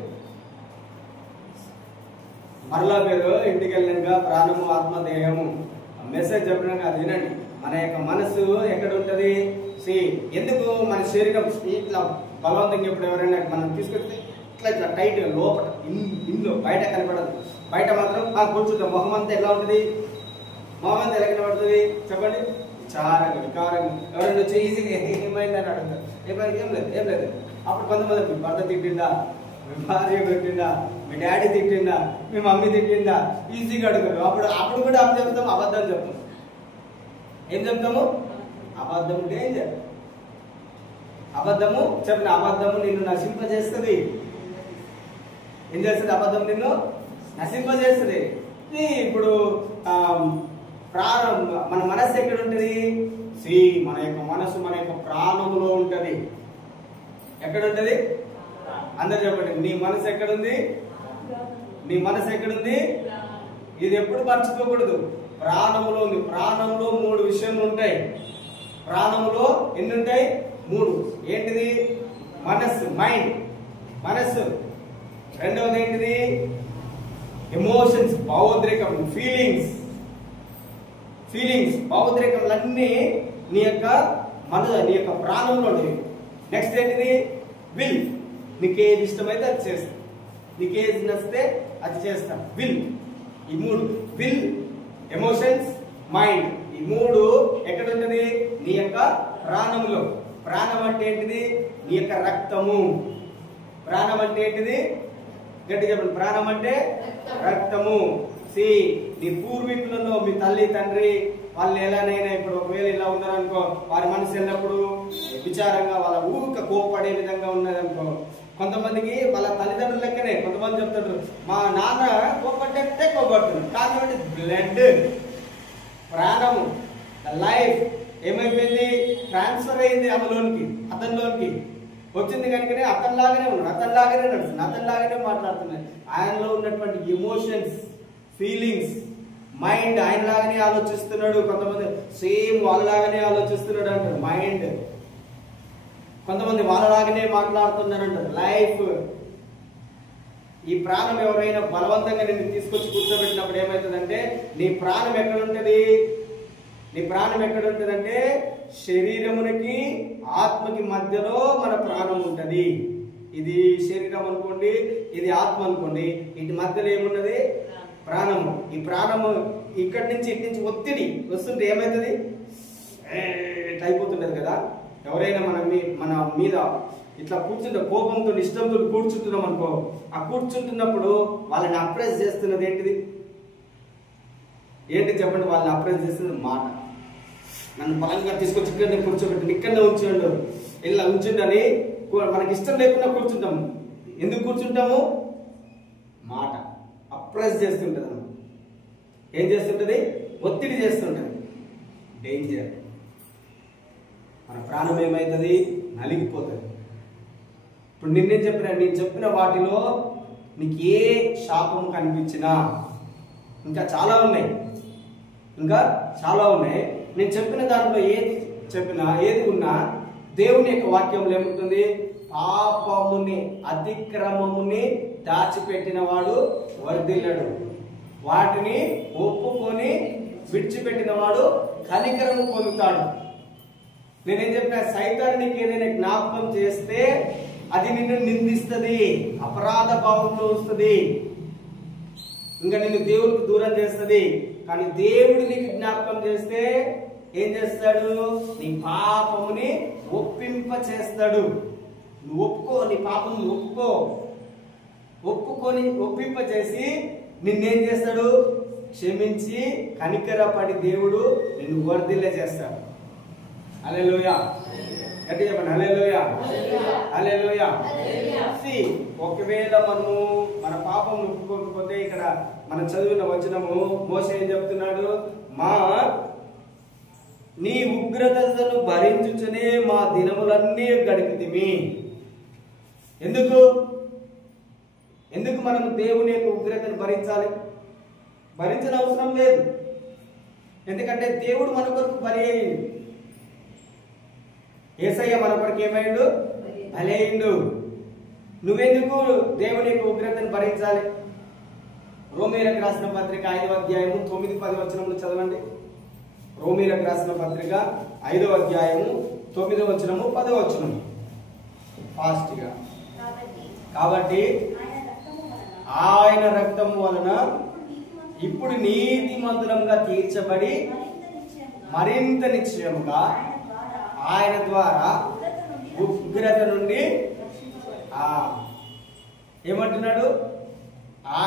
మరలా మీరు ఇంటికి వెళ్ళినాక ప్రాణము ఆత్మ దేహము మెసేజ్ చెప్పినాక అది వినండి. మన యొక్క మనసు ఎక్కడ ఉంటుంది? ఎందుకు మన శరీరం ఇట్లా బలవంతంగా ఎప్పుడు ఎవరైనా మనం తీసుకొస్తే ఇట్లా టైట్ లోపల ఇంట్లో బయట కనపడదు. బయట మాత్రం కూర్చుంటాం. మొహం అంతా ఎలా ఉంటుంది? మొహం అంతా ఎలా కనపడుతుంది? చెప్పండి. చాలా వికారంగా ఎవరైనా వచ్చి ఈజీగా ఏమైందని అడుగుతారు. ఏం లేదు. అప్పుడు కొంతమంది మీ భర్త తిట్టిందా, మీ భార్య పెట్టిందా, మీ డాడీ తిట్టిందా, మీ మమ్మీ తిట్టిందా, ఈజీగా అడుగుతారు. అప్పుడు కూడా చెప్తాము, అబద్ధాలు చెప్తాము. ఏం చెప్తాము? అబద్ధం డేంజర్. అబద్ధము చెప్పిన అబద్ధము నిన్ను నశింపజేస్తుంది. ఏం చేస్తుంది? అబద్ధం నిన్ను నశింపజేస్తుంది. ఇప్పుడు మన మనస్సు ఎక్కడ ఉంటుంది? మన యొక్క మనసు మన యొక్క ప్రాణములో ఉంటుంది. ఎక్కడ ఉంటుంది? అందరు చెప్పండి, నీ మనసు ఎక్కడుంది? నీ మనసు ఎక్కడుంది? ఇది ఎప్పుడు మర్చిపోకూడదు. ప్రాణములో ఉంది. ప్రాణంలో 3 విషయాలు ఉంటాయి. ప్రాణములో ఎన్ని ఉంటాయి? 3. ఏంటిది? మనస్సు, మైండ్, మనస్సు. రెండవది ఏంటిది? ఎమోషన్స్, భావోద్రేకం, ఫీలింగ్స్. ఫీలింగ్స్, భావోద్రేకములన్నీ నీ యొక్క ప్రాణంలో ఉండేవి. నెక్స్ట్ ఏంటిది? విల్. నీకేది ఇష్టమైతే అది చేస్తా, నీకేది నచ్చితే అది చేస్తా. విల్. ఈ మూడు, విల్, ఎమోషన్స్, మైండ్, ఈ మూడు ఎక్కడ ఉంటుంది? నీ యొక్క ప్రాణంలో. ప్రాణం అంటే ఏంటిది? నీ యొక్క రక్తము. ప్రాణం అంటే ఏంటిది? గట్టి చెప్పండి. ప్రాణం అంటే రక్తము. నీ పూర్వీకులలో మీ తల్లి తండ్రి వాళ్ళు ఎలానైనా ఇప్పుడు ఒకవేళ ఇలా ఉన్నారనుకో, వారి మనసు ఎల్లప్పుడు విచారంగా వాళ్ళ ఊరిక కోపడే విధంగా ఉన్నదనుకో, కొంతమందికి వాళ్ళ తల్లిదండ్రుల లెక్కనే కొంతమంది చెప్తుంటారు, మా నాన్న కోపడ్డే కోపడుతున్నారు. కాకపోతే బ్లడ్, ప్రాణము, లైఫ్ ఏమైపోయింది? ట్రాన్స్ఫర్ అయింది అతనిలోనికి వచ్చింది కనుకనే అతనిలాగానే ఉన్నాడు, అతనిలాగానే నడుస్తుంది, అతనిలాగానే మాట్లాడుతున్నాడు. ఆయనలో ఉన్నటువంటి ఎమోషన్స్, ఫీలింగ్స్, మైండ్ ఆయనలాగానే ఆలోచిస్తున్నాడు. కొంతమంది సేమ్ వాళ్ళలాగానే ఆలోచిస్తున్నాడు అంటారు మైండ్, కొంతమంది వాళ్ళలాగానే మాట్లాడుతున్నారు అంటారు లైఫ్. ఈ ప్రాణం ఎవరైనా బలవంతంగా నిన్ను తీసుకొచ్చి కూర్చోబెట్టినప్పుడు ఏమవుతుందంటే, నీ ప్రాణం ఎక్కడ ఉంటుంది? నీ ప్రాణం ఎక్కడ ఉంటుందంటే శరీరమునికి ఆత్మకి మధ్యలో మన ప్రాణం ఉంటుంది. ఇది శరీరం అనుకోండి, ఇది ఆత్మ అనుకోండి, ఇటు మధ్యలో ఏమున్నది? ప్రాణము. ఈ ప్రాణము ఇక్కడి నుంచి ఇటు నుంచి ఒత్తిడి వస్తుంటే ఏమవుతుంది? అయిపోతుంటది కదా. ఎవరైనా మన మీద ఇట్లా కూర్చుంటే కోపంతో ఇష్టంతో కూర్చుంటున్నాం అనుకో, ఆ కూర్చుంటున్నప్పుడు వాళ్ళని అప్రెస్ చేస్తున్నది ఏంటిది? ఏంటి చెప్పండి? వాళ్ళని అప్రెస్ చేస్తున్నది మాట. నన్ను బలంగా తీసుకొచ్చి ఇక్కడనే కూర్చోబెట్టి ఇక్కడనే ఉంచండు, ఇలా ఉంచుండని మనకి ఇష్టం లేకుండా కూర్చుంటాము. ఎందుకు కూర్చుంటాము? మాట అప్రెస్ చేస్తుంటది. ఏం చేస్తుంటది? ఒత్తిడి చేస్తుంటది. డేంజర్. మన ప్రాణం ఏమవుతుంది? నలిగిపోతుంది. ఇప్పుడు నేను చెప్పిన వాటిలో నీకు ఏ శాపం కనిపించినా, ఇంకా చాలా ఉన్నాయి, నేను చెప్పిన దాంట్లో ఏది ఉన్నా దేవుని యొక్క వాక్యంలో ఏముంటుంది? పాపముని అతిక్రమముని దాచిపెట్టిన వాడు వర్ధిల్లడు, వాటిని ఒప్పుకొని విడిచిపెట్టిన వాడు కనికరము పొందుతాడు. నేనేం చెప్పిన, సైతాను నీకు ఏదైనా జ్ఞాపకం చేస్తే అది నిన్ను నిందిస్తుంది, అపరాధ భావంలో వస్తుంది, ఇంకా నిన్ను దేవుడికి దూరం చేస్తుంది. కానీ దేవుడు నీకు జ్ఞాపకం చేస్తే ఏం చేస్తాడు? నీ పాపముని ఒప్పింప చేస్తాడు. నువ్వు ఒప్పుకో, నీ పాపం ఒప్పుకొని ఒప్పింప చేసి నిన్నేం చేస్తాడు? క్షమించి కనికరపడి దేవుడు నిన్ను వర్ధిల్ల చేస్తాడు. హల్లెలూయా. గట్టి చెప్పండి, హల్లెలూయా, హల్లెలూయా. ఒకవేళ మనము మన పాపం ఒప్పుకోకపోతే, ఇక్కడ మనం చదివిన వచనము మోసే ఏం చెప్తున్నాడు? నీ ఉగ్రతను భరించుచునే మా దినములన్నీ గడిపితిమి. ఎందుకు మనం దేవుని యొక్క ఉగ్రతను భరించాలి? భరించిన అవసరం లేదు. ఎందుకంటే దేవుడు మన కొరకు బలి అయ్యిండు. యేసయ్య మన కొరకు ఏమైండు? బలి అయ్యిండు. నువ్వెందుకు దేవుని యొక్క ఉగ్రతను భరించాలి? రోమీలకు రాసిన పత్రిక 5వ అధ్యాయము 9-10 వచనములు చదవండి. రోమీలకు రాసిన పత్రిక 5వ అధ్యాయము 9వ వచనము 10వ వచనము ఫాస్ట్ గా. కాబట్టి ఆయన రక్తము వలన ఇప్పుడు నీతిమంతులంగా తీర్చబడి మరింత నిశ్చయముగా ఆయన ద్వారా ఉగ్రత నుండి ఏమంటున్నాడు?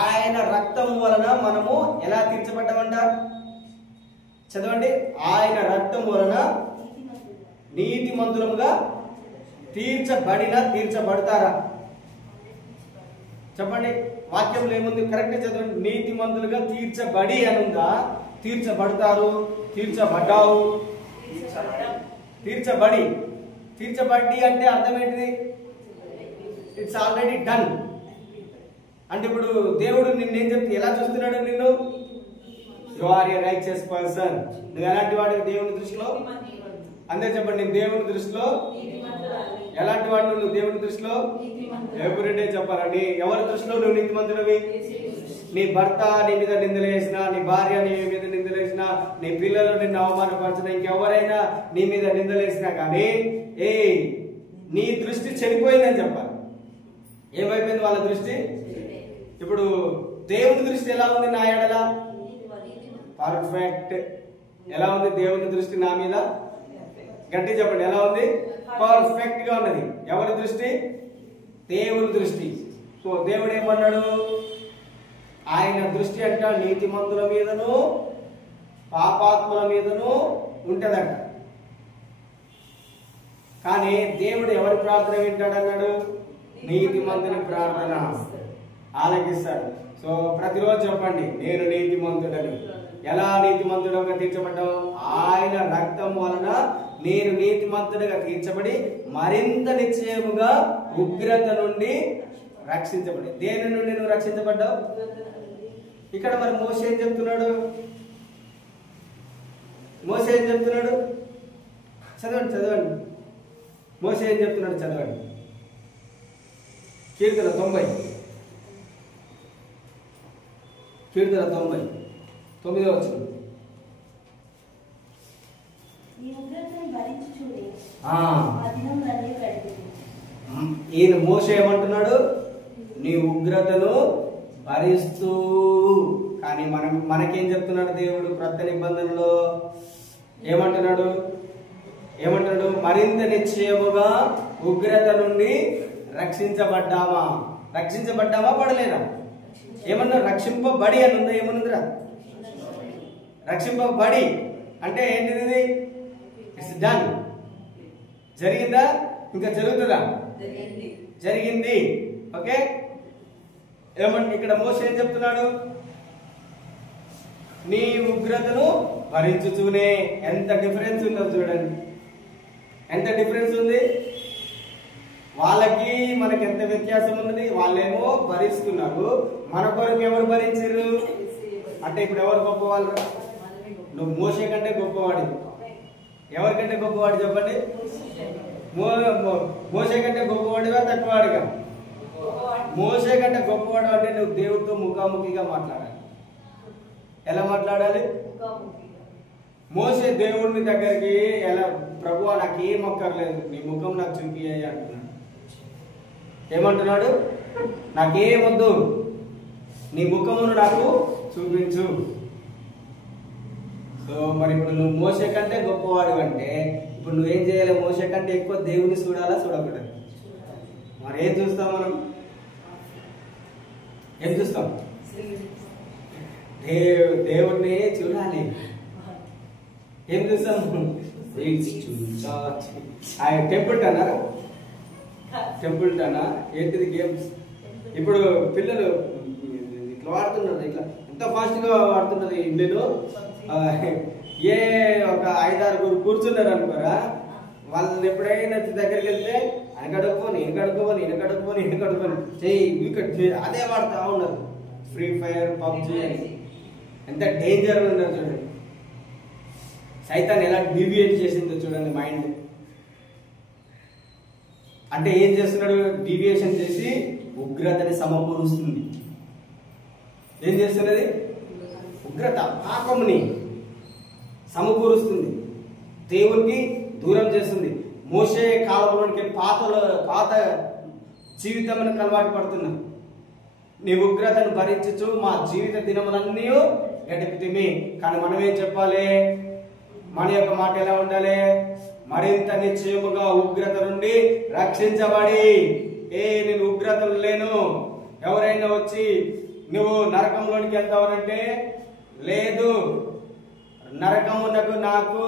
ఆయన రక్తం వలన మనము ఎలా తీర్చబడ్డామంట? చదవండి. ఆయన రక్తం వలన నీతిమంతులుగా తీర్చబడతారా? చెప్పండి. వాక్యంలో ఏముంది? కరెక్ట్ చదవండి. నీతిమంతులుగా తీర్చబడి అనుందా? తీర్చబడతారు, తీర్చబడ్డావు, తీర్చబడి అంటే అర్థం ఏంటిది? It's already done. అంటే ఇప్పుడు దేవుడు నిన్నేం చెప్తే ఎలా చూస్తున్నాడు? నిన్ను you are a righteous person. నువ్వు ఎలాంటి వాడివి దేవుని దృష్టిలో? అంతే చెప్పండి. నేను దేవుని దృష్టిలో ఎలాంటి వాడు నువ్వు దేవుని దృష్టిలో? ఎవ్రీడే చెప్పాలండి. ఎవరి దృష్టిలో నువ్వు నీతిమంతుడివి? నీ భర్త నీ మీద నిందలేసినా, నీ భార్య నీ మీద నిందలేసినా, నీ పిల్లలు నిన్ను అవమానపరిచినా, ఇంకెవరైనా నీ మీద నిందలేసినా కానీ నీ దృష్టి చెడిపోయిందని చెప్పాలి. ఏమైపోయింది వాళ్ళ దృష్టి? ఇప్పుడు దేవుని దృష్టి ఎలా ఉంది నా ఎడల? పర్ఫెక్ట్. ఎలా ఉంది దేవుని దృష్టి నా మీద? గట్టి చెప్పండి, ఎలా ఉంది? పర్ఫెక్ట్ గా ఉన్నది. ఎవరి దృష్టి? దేవుని దృష్టి. సో దేవుడు ఏమన్నాడు? ఆయన దృష్టి అంట నీతిమంతుల మీదను పాపాత్ముల మీదను ఉంటదంట. కానీ దేవుడు ఎవరి ప్రార్థన వింటాడన్నాడు? నీతిమంతుని ప్రార్థన ఆలకిస్తాడు. సో ప్రతిరోజు చెప్పండి, నేను నీతిమంతుడని. ఎలా నీతిమంతుడుగా తీర్చబడ్డావు? ఆయన రక్తం వలన నేను నీతిమంతుడిగా తీర్చబడి మరింత నిశ్చయముగా ఉగ్రత నుండి రక్షించబడి. దేని నుండి నువ్వు రక్షించబడ్డావు? ఇక్కడ మరి మోషే ఏం చెప్తున్నాడు? మోషే ఏం చెప్తున్నాడు? చదవండి చదవండి. మోషే ఏం చెప్తున్నాడు? చదవండి. కీర్తన 90, కీర్తన 90, 9వ వచనం. ఈయన మోషే ఏమంటున్నాడు? నీ ఉగ్రతను భరిస్తూ. కానీ మనకేం చెప్తున్నాడు దేవుడు? క్రొత్త నిబంధనలో ఏమంటున్నాడు? మరింత నిశ్చయముగా ఉగ్రత నుండి రక్షించబడ్డామా? రక్షించబడ్డామా పడలేదా? ఏమన్నా రక్షింపబడి అని ఉందా? ఏమనుందిరా? రక్షింపబడి అంటే ఏంటిది? It's done. జరిగిందా? ఇంకా జరుగుతుందా? జరిగింది. ఓకే. ఏమంటే ఇక్కడ మోషే ఏం చెప్తున్నాడు? నీ ఉగ్రతను భరించుతూనే. ఎంత డిఫరెన్స్ ఉందో చూడండి, ఎంత డిఫరెన్స్ ఉంది. వాళ్ళకి మనకి ఎంత వ్యత్యాసం ఉన్నది. వాళ్ళేమో భరిస్తున్నారు, మన కొరకు ఎవరు భరించారు అంటే ఇప్పుడు ఎవరు గొప్పవాళ్ళు? నువ్వు మోషే కంటే గొప్పవాడి. ఎవరికంటే గొప్పవాడు చెప్పండి? మోషే కంటే గొప్పవాడిగా తక్కువవాడిగా? మోషే కంటే గొప్పవాడు అంటే నువ్వు దేవుడితో ముఖాముఖిగా మాట్లాడాలి. ఎలా మాట్లాడాలి? మోషే దేవుడిని దగ్గరికి ఎలా, ప్రభువా నాకు ఏం అక్కర్లేదు, నీ ముఖం నాకు చూపియ్య అంటున్నాడు. ఏమంటున్నాడు? నాకేమొద్దు, నీ ముఖమును నాకు చూపించు. సో మరి ఇప్పుడు నువ్వు మోషే కంటే గొప్పవాడు అంటే ఇప్పుడు నువ్వేం చేయాలి? మోషే కంటే ఎక్కువ దేవుని చూడాలా చూడకూడదు? మరి ఏం చూస్తాం మనం? ఏం చూస్తాం? దేవుణ్ణి చూడాలి. ఏం చూస్తాం? టెంపుల్ టనా? టెంపుల్ టనా ఏంటిది? గేమ్స్. ఇప్పుడు పిల్లలు ఇట్లా వాడుతున్నారు, ఇట్లా ఎంత ఫాస్ట్ గా వాడుతున్నారు. ఇల్లు ఏ ఒక 5-6 కూర్చున్నారు అనుకోరా, వాళ్ళని ఎప్పుడైనా దగ్గరికి వెళ్తే ఆయన కడుక్కోని ఈయన కడుక్కోని ఈయన కడుక్కోని ఈయన కడుక్కోని చెయ్యి అదే వాడుతూ ఉన్నారు. ఫ్రీ ఫైర్, పబ్జి ఎంత డేంజర్ ఉన్నారు చూడండి. సైతాన్ ఎలా డివియేట్ చేసిందో చూడండి మైండ్. అంటే ఏం చేస్తున్నాడు? డివియేషన్ చేసి ఉగ్రతని సమకూరుస్తుంది. ఏం చేస్తున్నది? ఉగ్రత పాపముని సమకూరుస్తుంది, దేవునికి దూరం చేస్తుంది. మోషే కాలంలోనికి పాత జీవితం అలవాటు పడుతున్నాం. నీ ఉగ్రతను భరించు మా జీవిత దినములన్నీ గడిపితిమి. కానీ మనం ఏం చెప్పాలి? మన యొక్క మాట ఎలా ఉండాలి? మరింత నిశ్చయముగా ఉగ్రత నుండి రక్షించబడి. నేను ఉగ్రతలు లేను. ఎవరైనా వచ్చి నువ్వు నరకంలోనికి వెళ్తావనంటే లేదు, నరకమునకు నాకు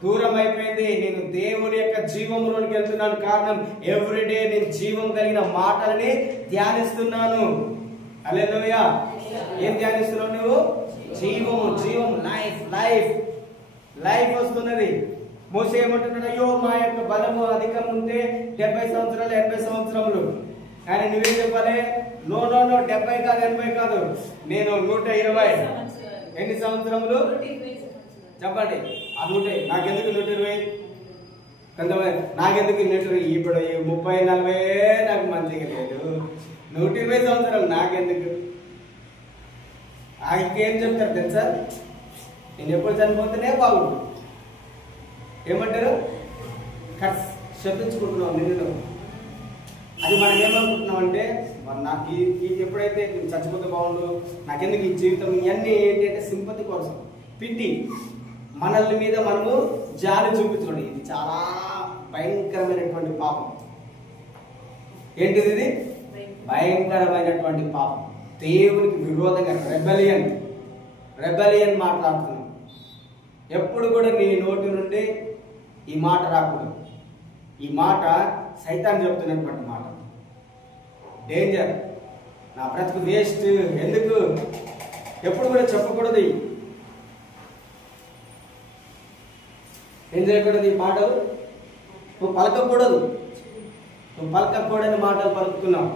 దూరం అయిపోయింది. నేను దేవుని యొక్క జీవంలోనికి వెళ్తున్నాను. కారణం ఎవ్రీడే నేను జీవం కలిగిన మాటలని ధ్యానిస్తున్నాను. హల్లెలూయా. ఏం ధ్యానిస్తున్నావు నువ్వు? జీవము, జీవం, లైఫ్, లైఫ్, లైఫ్ వస్తున్నది. మోషే ఏమంటున్నాడు? అయ్యో మా యొక్క బలము అధికం ఉంటే 70 సంవత్సరాలు 80 సంవత్సరములు. కానీ నువ్వేం చెప్పాలి? నో నో నో, 70 కాదు 80 కాదు, నేను 120. ఎన్ని సంవత్సరములు చెప్పండి? ఆ 100. నాకెందుకు 120? కొంతమంది నాకెందుకు ఇన్నట్టు ఇప్పుడు 30-40 నాకు మంచిగా లేదు, 120 సంవత్సరాలు నాకెందుకు. ఇంకేం చెప్తారు తెలుసా, నేను ఎప్పుడు చనిపోతేనే బాగుంటుంది. ఏమంటారు, శబ్దించుకుంటున్నాం నిన్ను. అది మనం ఏమనుకుంటున్నాం అంటే నాకు ఎప్పుడైతే నేను చచ్చిపోతే బాగుండు, నాకెందుకు ఈ జీవితం, ఇవన్నీ ఏంటి అంటే సింపతి కోసం, పిట్టి, మనల్ని మీద మనము జాలి చూపించడం. ఇది చాలా భయంకరమైనటువంటి పాపం. ఏంటిది? ఇది భయంకరమైనటువంటి పాపం. దేవునికి విరోధంగా రెబెలియన్ మాట్లాడుతున్నాం. ఎప్పుడు కూడా నీ నోటి నుండి ఈ మాట రాకూడదు. ఈ మాట సైతాన్ చెప్తున్నటువంటి మాట. డేంజర్, నా బ్రతుకు వేస్ట్, ఎందుకు, ఎప్పుడు కూడా చెప్పకూడదు. ఏం చేయకూడదు, ఈ మాటలు నువ్వు పలకకూడదు. నువ్వు పలకకూడని మాటలు పలుకుతున్నావు.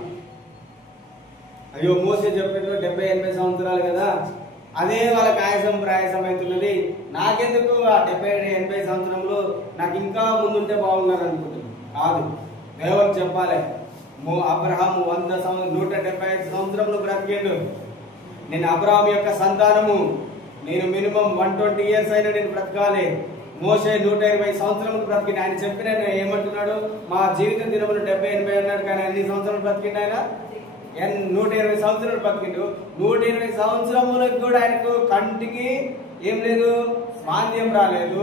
అయ్యో మోసే చెప్పినట్లు 70-80 సంవత్సరాలు కదా, అదే వాళ్ళకి ఆయాసం ప్రయాసం అవుతున్నది, నాకెందుకు ఆ 70-80 సంవత్సరంలో నాకు ఇంకా ముందుంటే బాగున్నారు అనుకుంటున్నాను. కాదు, దేవుడు చెప్పాలి. అబ్రహాము 175 సంవత్సరంలో బ్రతికేండు. నేను అబ్రహాం యొక్క సంతానము, నేను మినిమం 120 years అయినా నేను బ్రతకాలి. మోసే 120 సంవత్సరములు బ్రతికిండు. ఆయన చెప్పిన ఏమంటున్నాడు, మా జీవిత దినములు 70-80 అన్నాడు, కానీ అన్ని సంవత్సరాలు బ్రతికిండు ఆయన. 120 సంవత్సరాలు బతికిండు. 120 సంవత్సరములకు కూడా ఆయనకు కంటికి ఏం లేదు, మాంద్యం రాలేదు.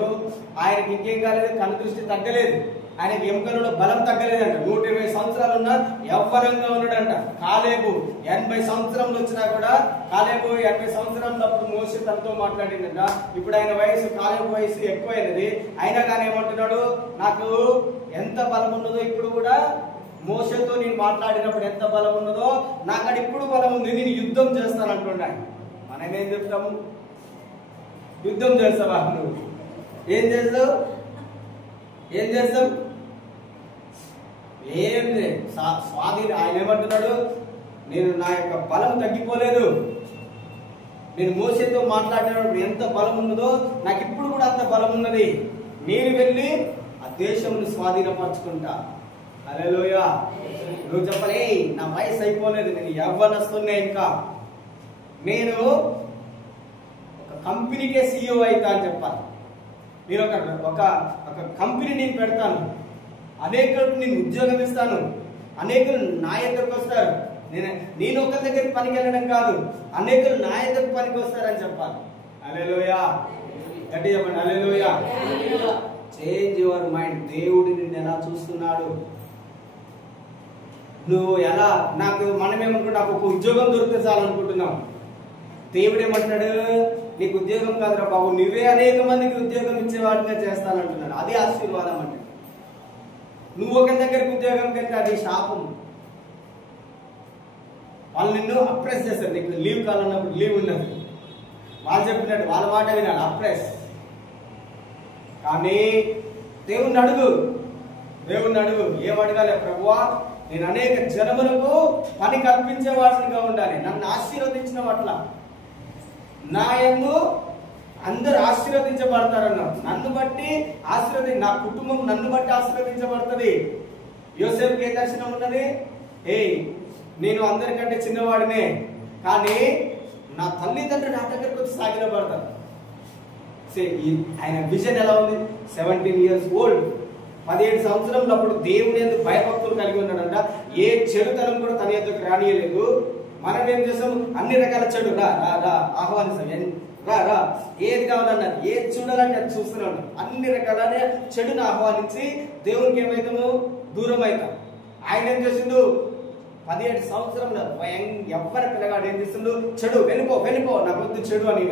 ఆయనకి ఇంకేం కాలేదు, కన్ను దృష్టి తగ్గలేదు. ఆయనకి ఎముకలలో బలం తగ్గలేదంట. 120 సంవత్సరాలు ఉన్న యవ్వనంగా ఉన్నాడంట. కాలేబు 80 సంవత్సరములు వచ్చినా కూడా, కాలేబు 80 సంవత్సరాలప్పుడు మోసే తనతో మాట్లాడిందంట. ఇప్పుడు ఆయన వయసు, కాలేబు వయసు ఎక్కువైనది. అయినా కానీ ఏమంటున్నాడు, నాకు ఎంత బలం ఉన్నదో ఇప్పుడు కూడా, మోసతో నేను మాట్లాడినప్పుడు ఎంత బలం ఉన్నదో నాకు అది ఇప్పుడు బలం ఉంది, నేను యుద్ధం చేస్తాను అంటున్నాడు. మనం ఏం చెప్తాము, యుద్ధం చేస్తావా నువ్వు? ఏం చేస్తావు? ఏం స్వాధీన. ఆయన ఏమంటున్నాడు, నేను నా యొక్క బలం తగ్గిపోలేదు. నేను మోసేతో మాట్లాడినప్పుడు ఎంత బలం ఉన్నదో నాకు ఇప్పుడు కూడా అంత బలం ఉన్నది. నేను వెళ్ళి ఆ దేశంను స్వాధీనపరచుకుంటా. హల్లెలూయా. నువ్వు చెప్పలే, నా వయసు అయిపోలేదు, నేను యవ్వనస్తున్నా, ఇంకా నేను ఒక కంపెనీకే CEO అవుతా అని చెప్పాలి. నేను ఒక కంపెనీ నేను పెడతాను, అనేకులకు నేను ఉద్యోగం ఇస్తాను, అనేకులు నా దగ్గరకు వస్తారు. నేను ఒక దగ్గరికి పనికి వెళ్ళడం కాదు, అనేకులు నా దగ్గరకు పనికి వస్తారని చెప్పాలి. హల్లెలూయా. గట్టిగా చెప్పండి, హల్లెలూయా. Change your mind. దేవుడు నిన్ను ఎలా చూస్తున్నాడు, నువ్వు ఎలా, మనమేమనుకుంటా నాకు ఒక ఉద్యోగం దొరికితే చాలనుకుంటున్నాం. దేవుడు ఏమంటున్నాడు, నీకు ఉద్యోగం కాదురా బాబు, నువ్వే అనేక మందికి ఉద్యోగం ఇచ్చే వాటిగా చేస్తానంటున్నాడు. అదే ఆశీర్వాదం అంటే. నువ్వు ఒక దగ్గరికి ఉద్యోగం కంటే అది శాపం. వాళ్ళు నిన్ను అప్రెస్ చేస్తారు. నీకు లీవ్ కావాలన్నప్పుడు లీవ్ ఉన్నది, వాళ్ళు చెప్పినట్టు వాళ్ళ మాట వినాలి, అప్రెస్. కానీ దేవుణ్ణి అడుగు, ఏం అడగాలి, ప్రభువా నేను అనేక జనములకు పని కల్పించే వాటిగా ఉండాలి, నన్ను ఆశీర్వదించిన వాట్ల నా యందు అందరు ఆశీర్వదించబడతారన్నాడు. నన్ను బట్టి నా కుటుంబం నన్ను బట్టి ఆశీర్వదించబడుతుంది. యోసేపుకి ఏ దర్శనం ఉన్నది, నేను అందరికంటే చిన్నవాడినే, కానీ నా తల్లిదండ్రులు నా దగ్గరకు వచ్చి సాగిలపడతారు. ఆయన విజన్ ఎలా ఉంది, 17 years old, 17 సంవత్సరంలో అప్పుడు దేవుని ఎందుకు భయభక్తులు కలిగి ఉన్నాడంట. ఏ చెడుతనం కూడా తన ఎందుకు రానియలేదు. మనం ఏం చేస్తాం, అన్ని రకాల చెడు ఆహ్వానిస్తాం, రా ఏది కావాలన్నారు, ఏది చూడాలంటే అది చూస్తున్నాడు. అన్ని రకాల చెడును ఆహ్వానించి దేవునికి ఏమైతాము, దూరం అవుతాం. ఆయన ఏం చేసిండు, 17 సంవత్సరంలో ఎవరి పిల్లగాడు ఏం చేస్తుండు, చెడు వెళ్ళిపో నాకు వద్దు చెడు అని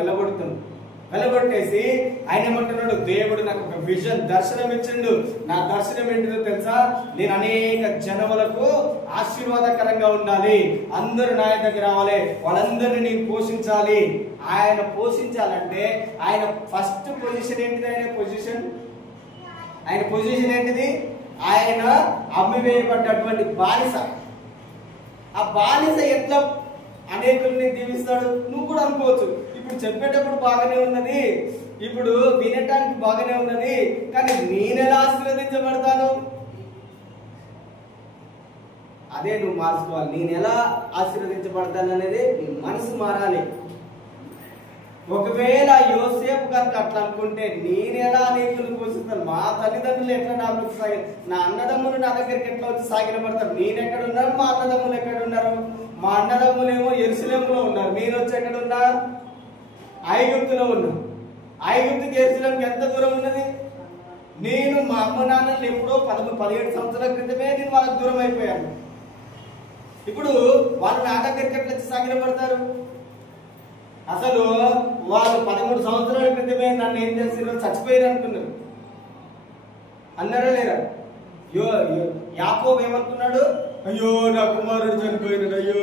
వెళ్ళగొట్టేసి ఆయన ఏమంటున్నాడు, దేవుడు నాకు ఒక విజన్, దర్శనం ఇచ్చిండు. నా దర్శనం ఏంటిదో తెలుసా, నేను అనేక జనములకు ఆశీర్వాదకరంగా ఉండాలి, అందరూ నా దగ్గర రావాలి, వాళ్ళందరినీ నేను పోషించాలి. ఆయన పోషించాలంటే ఆయన ఫస్ట్ పొజిషన్ ఏంటిది, ఆయన పొజిషన్ ఏంటిది, ఆయన అమ్మివేయబడ్డటువంటి బానిస. ఆ బానిస ఎట్లా అనేకుల్ని దీవిస్తాడు. నువ్వు కూడా అనుకోవచ్చు, ఇప్పుడు చెప్పేటప్పుడు బాగానే ఉన్నది, ఇప్పుడు వినటానికి బాగానే ఉన్నది, కానీ నేనెలా ఆశీర్వదించబడతాను? అదే నువ్వు మార్చుకోవాలి. నేను ఎలా ఆశీర్వదించబడతాను అనేది నీ మనసు మారాలి. ఒకవేళ యోసేపు కనుక అట్లా అనుకుంటే నేను ఎలా అనేకులను పోషిస్తాను, మా తల్లిదండ్రులు ఎట్లా నా సాగి, నా అన్నదమ్ములు నా దగ్గరికి ఎట్లా వచ్చి సాగిలపడతారు? నేను ఎక్కడున్నారు, మా అన్నదమ్ములు ఎక్కడున్నారు? మా అన్నదమ్ములేమో యెరూషలేములో ఉన్నారు, నేను వచ్చి ఎక్కడున్నా? ఐగుప్తులో ఉన్నా. ఐగుప్తుకి యెరూషలేముకి ఎంత దూరం ఉన్నది? నేను మా అమ్మ నాన్నలు ఎప్పుడో 17 సంవత్సరాల క్రితమే నేను వాళ్ళకి దూరం అయిపోయాను. ఇప్పుడు వాళ్ళు నా దగ్గరికి ఎట్లా వచ్చి సాగిలపడతారు? అసలు వాళ్ళు 13 సంవత్సరాల క్రితమే నన్ను ఏం చేస్తారు, చచ్చిపోయారు అనుకున్నారు. అన్నారా లేరా? యాకోబు ఏమనుకున్నాడు? అయ్యో నా కుమారుడు చనిపోయినాడు, అయ్యో.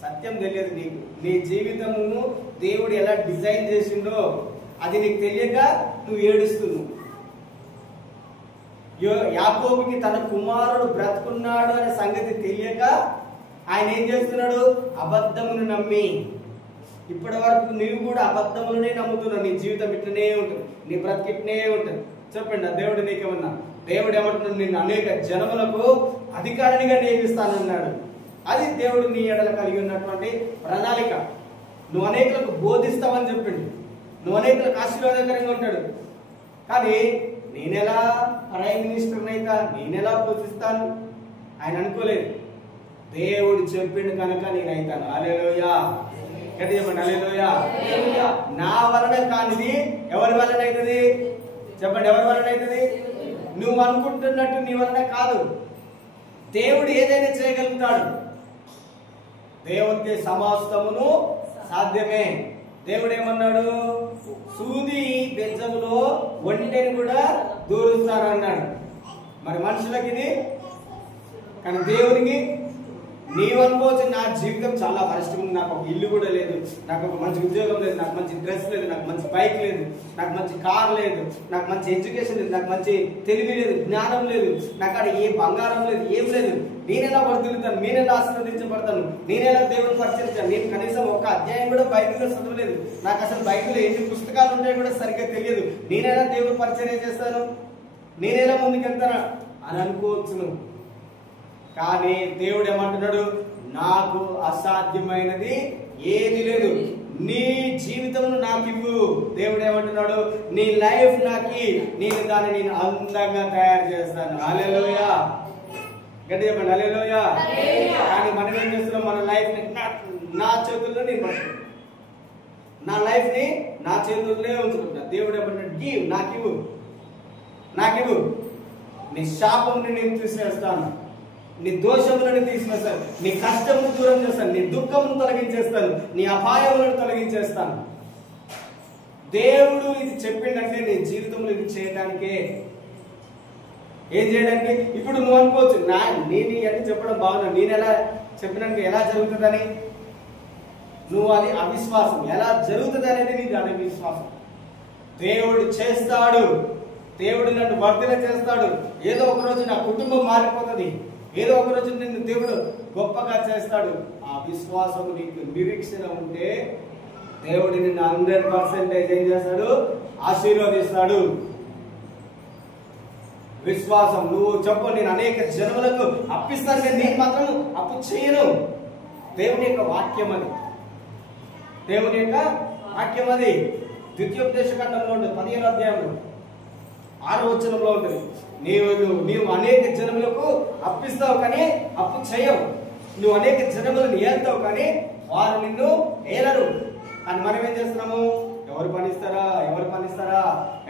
సత్యం తెలియదు నీకు. నీ జీవితమును దేవుడు ఎలా డిజైన్ చేసిండో అది నీకు తెలియక నువ్వు ఏడుస్తున్నావు. యాకోబుకి తన కుమారుడు బ్రతుకున్నాడు అనే సంగతి తెలియక ఆయన ఏం చేస్తున్నాడు? అబద్ధమును నమ్మి. ఇప్పటి వరకు నీవు కూడా అబద్ధములనే నమ్ముతున్నావు. నీ జీవితం ఇట్లనే ఉంటుంది, నీ బ్రతికి ఇట్లనే ఉంటుంది. చెప్పండి, దేవుడు నీకేమన్నా? దేవుడు ఏమంటున్నాడు? నిన్ను అనేక జనములకు అధికారినిగా నియమిస్తానన్నాడు. అది దేవుడు నీ ఎడల కలిగి ఉన్నటువంటి ప్రణాళిక. నువ్వు అనేకులకు బోధిస్తావని చెప్పిండు, నువ్వు అనేకులకు ఆశీర్వాదకరంగా ఉంటాడు. కానీ నేనెలా ప్రైమ్ మినిస్టర్ని అయితే నేనెలా పోషిస్తాను ఆయన అనుకోలేదు. దేవుడు చెప్పిండు కనుక నేనైతాను. హల్లెలూయా. గట్టిగా చెప్పండి, హల్లెలూయా. నా వలన కానిది ఎవరి వలన అవుతుంది? చెప్పండి, ఎవరి వలన అవుతుంది? నువ్వు అనుకుంటున్నట్టు నీ వలన కాదు. దేవుడు ఏదైనా చేయగలుగుతాడు. దేవుడికి సమస్తమును సాధ్యమే. దేవుడు ఏమన్నాడు? సూది బెజ్జములో ఒంటెని కూడా దూరుస్తారన్నాడు. మరి మనుషులకి ఇది, కానీ దేవునికి నీవు అనుకోవచ్చు, నా జీవితం చాలా వరస్ట్ ఉంది, నాకు ఒక ఇల్లు కూడా లేదు, నాకు ఒక మంచి ఉద్యోగం లేదు, నాకు మంచి డ్రెస్ లేదు, నాకు మంచి బైక్ లేదు, నాకు మంచి కార్ లేదు, నాకు మంచి ఎడ్యుకేషన్ లేదు, నాకు మంచి తెలివి లేదు, జ్ఞానం లేదు, నాకు అక్కడ ఏ బంగారం లేదు, ఏం లేదు. నేనెలా వర్ధిల్లుతాను? నేనెలా ఆశీర్వదించబడతాను? నేనెలా దేవుని పరిచయించాను? నేను కనీసం ఒక అధ్యాయం కూడా బైబిల్లో చదవలేదు, నాకు అసలు బైబిల్లో ఎన్ని పుస్తకాలు ఉంటాయో కూడా సరిగ్గా తెలియదు. నేనెలా దేవుని పరిచయం చేస్తాను? నేనెలా ముందుకెళ్తానా అని అనుకోవచ్చు నువ్వు. కానీ దేవుడు ఏమంటున్నాడు? నాకు అసాధ్యమైనది ఏది లేదు, నీ జీవితమును నాకు ఇవ్వు. దేవుడు ఏమంటున్నాడు? నీ లైఫ్ నాకి, నేను దాన్ని నేను అందంగా తయారు చేస్తాను. హల్లెలూయా. గట్టిగా చెప్పండి, హల్లెలూయా. కానీ మనం ఏం చేస్తున్నాం? మన లైఫ్ ని నా చేతుల్లో నేను పట్టుకుంటాను, నా లైఫ్ ని నా చేతుల్లోనే ఉంచుకుంటా. దేవుడు ఏమంటున్నాడు? గివ్, నాకివ్వు, నాకివ్వు. నీ శాపంని నేను తీసివేస్తాను, నీ దోషములను తీసివేస్తాను, నీ కష్టమును దూరం చేస్తాను, నీ దుఃఖమును తొలగించేస్తాను, నీ అపాయములను తొలగించేస్తాను. దేవుడు ఇది చెప్పిండంటే నీ జీవితంలో ఇది చేయడానికే. ఏం చేయడానికి? ఇప్పుడు నువ్వు అనుకోవచ్చు, నేను అని చెప్పడం బాగున్నా, నేను ఎలా చెప్పినాక ఎలా జరుగుతుందని. నువ్వు అది అవిశ్వాసం. ఎలా జరుగుతుంది అనేది నీకు అది విశ్వాసం. దేవుడు చేస్తాడు, దేవుడు నన్ను వర్ధన చేస్తాడు. ఏదో ఒక రోజు నా కుటుంబం మారిపోతుంది, ఏదో ఒక రోజు నిన్ను దేవుడు గొప్పగా చేస్తాడు. ఆ విశ్వాసం నీకు నిరీక్షణ ఉంటే దేవుడు నిన్ను 100% ఏం చేస్తాడు? ఆశీర్వదిస్తాడు. విశ్వాసం. నువ్వు చెప్పు, నేను అనేక జనములకు అప్పిస్తాను, కానీ నేను మాత్రం అప్పు చేయను. దేవుని యొక్క వాక్యం అది, దేవుని యొక్క వాక్యం అది. ద్వితీయోపదేశకాండంలో ఉంటుంది, 15వ అధ్యాయంలో 6వ వచనంలో ఉంటుంది. నీవు అనేక జనములకు అప్పిస్తావు కానీ అప్పు చేయవు. నువ్వు అనేక జనములను ఏల్తావు కానీ వారు నిన్ను ఏలరు. అని మనం ఏం చేస్తున్నాము? ఎవరు పనిస్తారా, ఎవరు పనిస్తారా,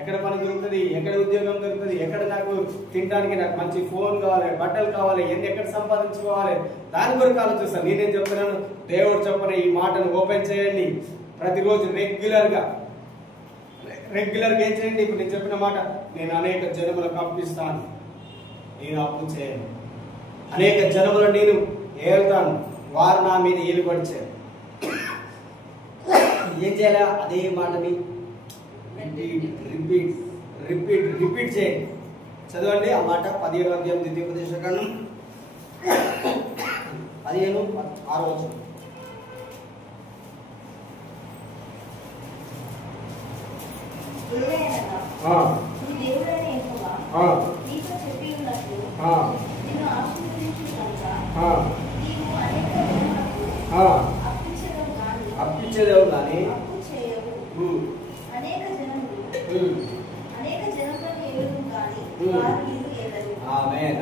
ఎక్కడ పని దొరుకుతుంది, ఎక్కడ ఉద్యోగం దొరుకుతుంది, ఎక్కడ నాకు తినడానికి నాకు మంచి ఫోన్ కావాలి, బట్టలు కావాలి, ఎక్కడ సంపాదించుకోవాలి, దాని కొరకు ఆలోచిస్తాను. నేనేం చెప్తున్నాను? దేవుడు చెప్పిన ఈ మాటను ఓపెన్ చేయండి. ప్రతిరోజు రెగ్యులర్గా ఏం చేయండి? ఇప్పుడు నేను చెప్పిన మాట, నేను అనేక జనములకు అప్పిస్తాను, నేను అప్పు చేయను. అనేక జనములను నేను ఏలుతాను, వారు నా మీద ఏలుబడిచారు. ఏం చేయాలా? అదే మాటని రిపీట్ చేయండి. చదవండి ఆ మాట. 17వ అధ్యాయం ద్వితీయోపదేశకాండం 15:6. అప్పించేదేవు కానీ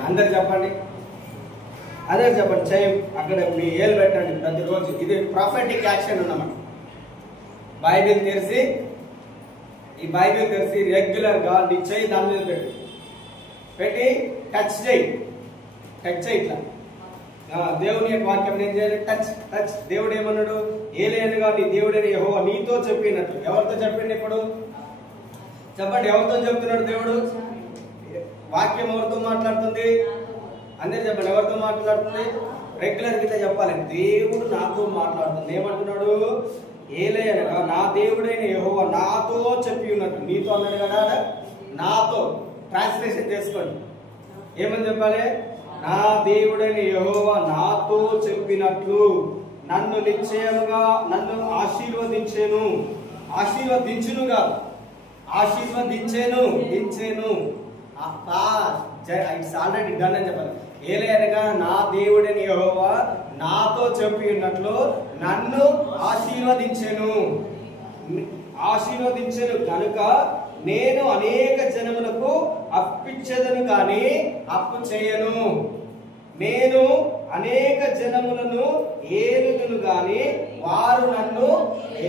అందరు చెప్పండి, అందరు చెప్పండి. చేయి అక్కడ మీ ఏలు పెట్టండి ప్రతిరోజు. ఇది ప్రాఫిటిక్ యాక్షన్ అన్నమాట. బైబిల్ తెరిచి, ఈ బైబిల్ తెరిచి రెగ్యులర్ గా నీ చేయి దాని మీద పెట్టి టచ్ చేయి, టచ్ చేయి ఇట్లా. దేవుని యొక్క వాక్యం ఏం చేయాలి? Touch touch. దేవుడు ఏమన్నాడు? ఏలేనుగా నీ దేవుడైన యెహోవా నీతో చెప్పినట్టు. ఎవరితో చెప్పిండు ఇప్పుడు? చెప్పండి, ఎవరితో చెప్తున్నాడు దేవుడు? వాక్యం ఎవరితో మాట్లాడుతుంది? అందరు చెప్పండి, ఎవరితో మాట్లాడుతుంది? రెగ్యులర్ గా చెప్పాలి. దేవుడు నాతో మాట్లాడుతుంది. ఏమంటున్నాడు? ఏలేనగా నా దేవుడైన యెహోవా నాతో చెప్పి ఉన్నట్టు. నీతో అన్నాడు కదా, నాతో. ట్రాన్స్లేషన్ చేసుకోండి. ఏమని చెప్పాలి? నా దేవుడైన యెహోవా నాతో చెప్పినట్లు నన్ను నిశ్చయముగా నన్ను ఆశీర్వదించెను. ఆశీర్వదించును కాదు, ఆశీర్వదించెను. దించెను. ఇట్స్ ఆల్రెడీ డన్ అని చెప్పాలి. ఏలయనగా నా దేవుడైన యెహోవా నాతో చెప్పి ఉన్నట్లు నన్ను ఆశీర్వదించెను. ఆశీర్వదించెను కనుక నేను అనేక జనములకు అప్పిచ్చేదను కానీ అప్పు చేయను. నేను అనేక జనములను ఏలుదును గాని వారు నన్ను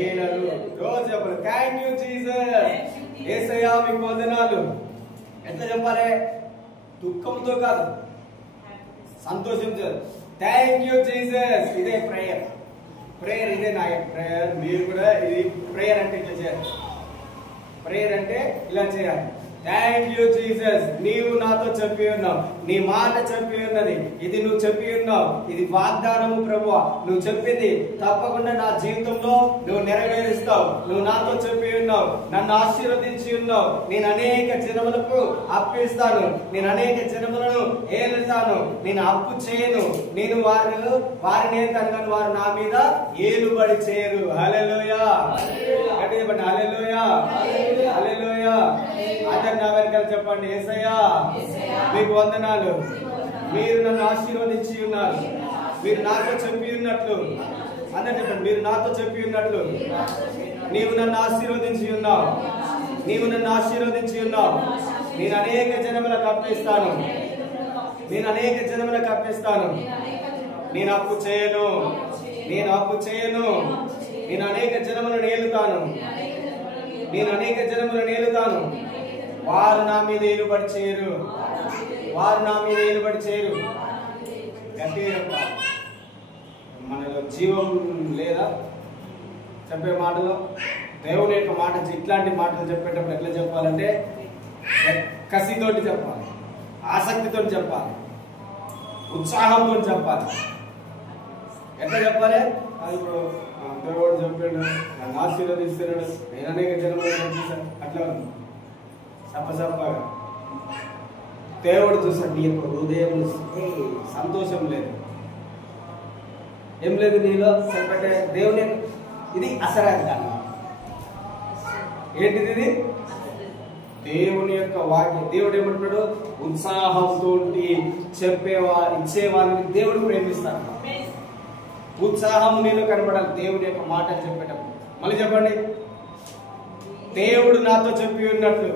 ఏలరు. రోజు చెప్పాలి, థ్యాంక్ యూ జీసస్. యేసయ్యా మీకు వందనాలు. ఎట్లా చెప్పాలి? దుఃఖంతో కాదు, సంతోషంతో. Thank you Jesus. ఇదే ప్రేయర్. ప్రేయర్ ఇదే నా ప్రేయర్. మీరు కూడా ఇది ప్రేయర్ అంటే ఇట్లా చేయాలి. ప్రేయర్ అంటే ఇలా చేయాలి. థ్యాంక్ యూ జీసస్, నీవు నాతో చెప్పి ఉన్నావు, నీ మాట చెప్పి ఉన్నది, ఇది నువ్వు చెప్పి ఉన్నావు, ఇది వాగ్దానము ప్రభువా, నువ్వు చెప్పింది తప్పకుండా నా జీవితంలో నువ్వు నెరవేరుస్తావు. నువ్వు నాతో చెప్పి ఉన్నావు, నన్ను ఆశీర్వదించి ఉన్నావు. నేను అనేక జనములకు అప్పిస్తాను, నేను అనేక జనములను ఏలుతాను, నేను అప్పు చేయను. నేను వారిని ఏలుతాను కానీ వారు నా మీద ఏలుబడి చేయరు. హల్లెలూయా. అంటే చెప్పండి, హల్లెలూయా, హల్లెలూయా. అందరు నా వెనకాల చెప్పండి, యేసయ్యా మీకు వందనాలు. మీరు నన్ను ఆశీర్వదించి ఉన్నారు, మీరు నాతో చెప్పి ఉన్నట్లు. అందరు చెప్పండి, మీరు నాతో చెప్పి ఉన్నట్లు. నీవు నన్ను ఆశీర్వదించి ఉన్నావు, నీవు నన్ను ఆశీర్వదించి ఉన్నావు. నేను అనేక జనములకు అప్పిస్తాను, నేను అనేక జనములకు అప్పిస్తాను. నేను అప్పు చేయను, నేను అప్పు చేయను. నేను అనేక జనములను ఏలుతాను, నేను అనేక జనములను ఏలుతాను. వారు నా మీద ఏలుబడి చేయరు, వారు నా మీద ఏలుబడి చేయరు. గట్టిగా చెప్పాలి. మనలో జీవం లేదా చెప్పే మాటలో? దేవుని యొక్క మాట, ఇట్లాంటి మాటలు చెప్పేటప్పుడు ఎట్లా చెప్పాలంటే కసితోటి చెప్పాలి, ఆసక్తితో చెప్పాలి, ఉత్సాహంతో చెప్పాలి. ఎట్లా చెప్పాలి? ఇప్పుడు దేవుడు చెప్పాడు, నన్ను ఆశీర్వదిస్తున్నాడు, నేను అనేక జన్మలు పంపిస్తాను. అట్లా సప్పసప్పగా దేవుడు చూసాడు నీ యొక్క హృదయం సంతోషం లేదు, ఏం లేదు నీలో. చెప్పంటే దేవుని ఇది అసరాధికారం. ఏంటిది? ఇది దేవుని యొక్క వాక్యం. దేవుడు ఏమంటున్నాడు? ఉత్సాహంతో చెప్పేవారు, ఇచ్చేవారిని దేవుడు ప్రేమిస్తాడు. ఉత్సాహం నీలో కనపడాలి దేవుని యొక్క మాట చెప్పేటప్పుడు. మళ్ళీ చెప్పండి, దేవుడు నాతో చెప్పి ఉన్నట్లు.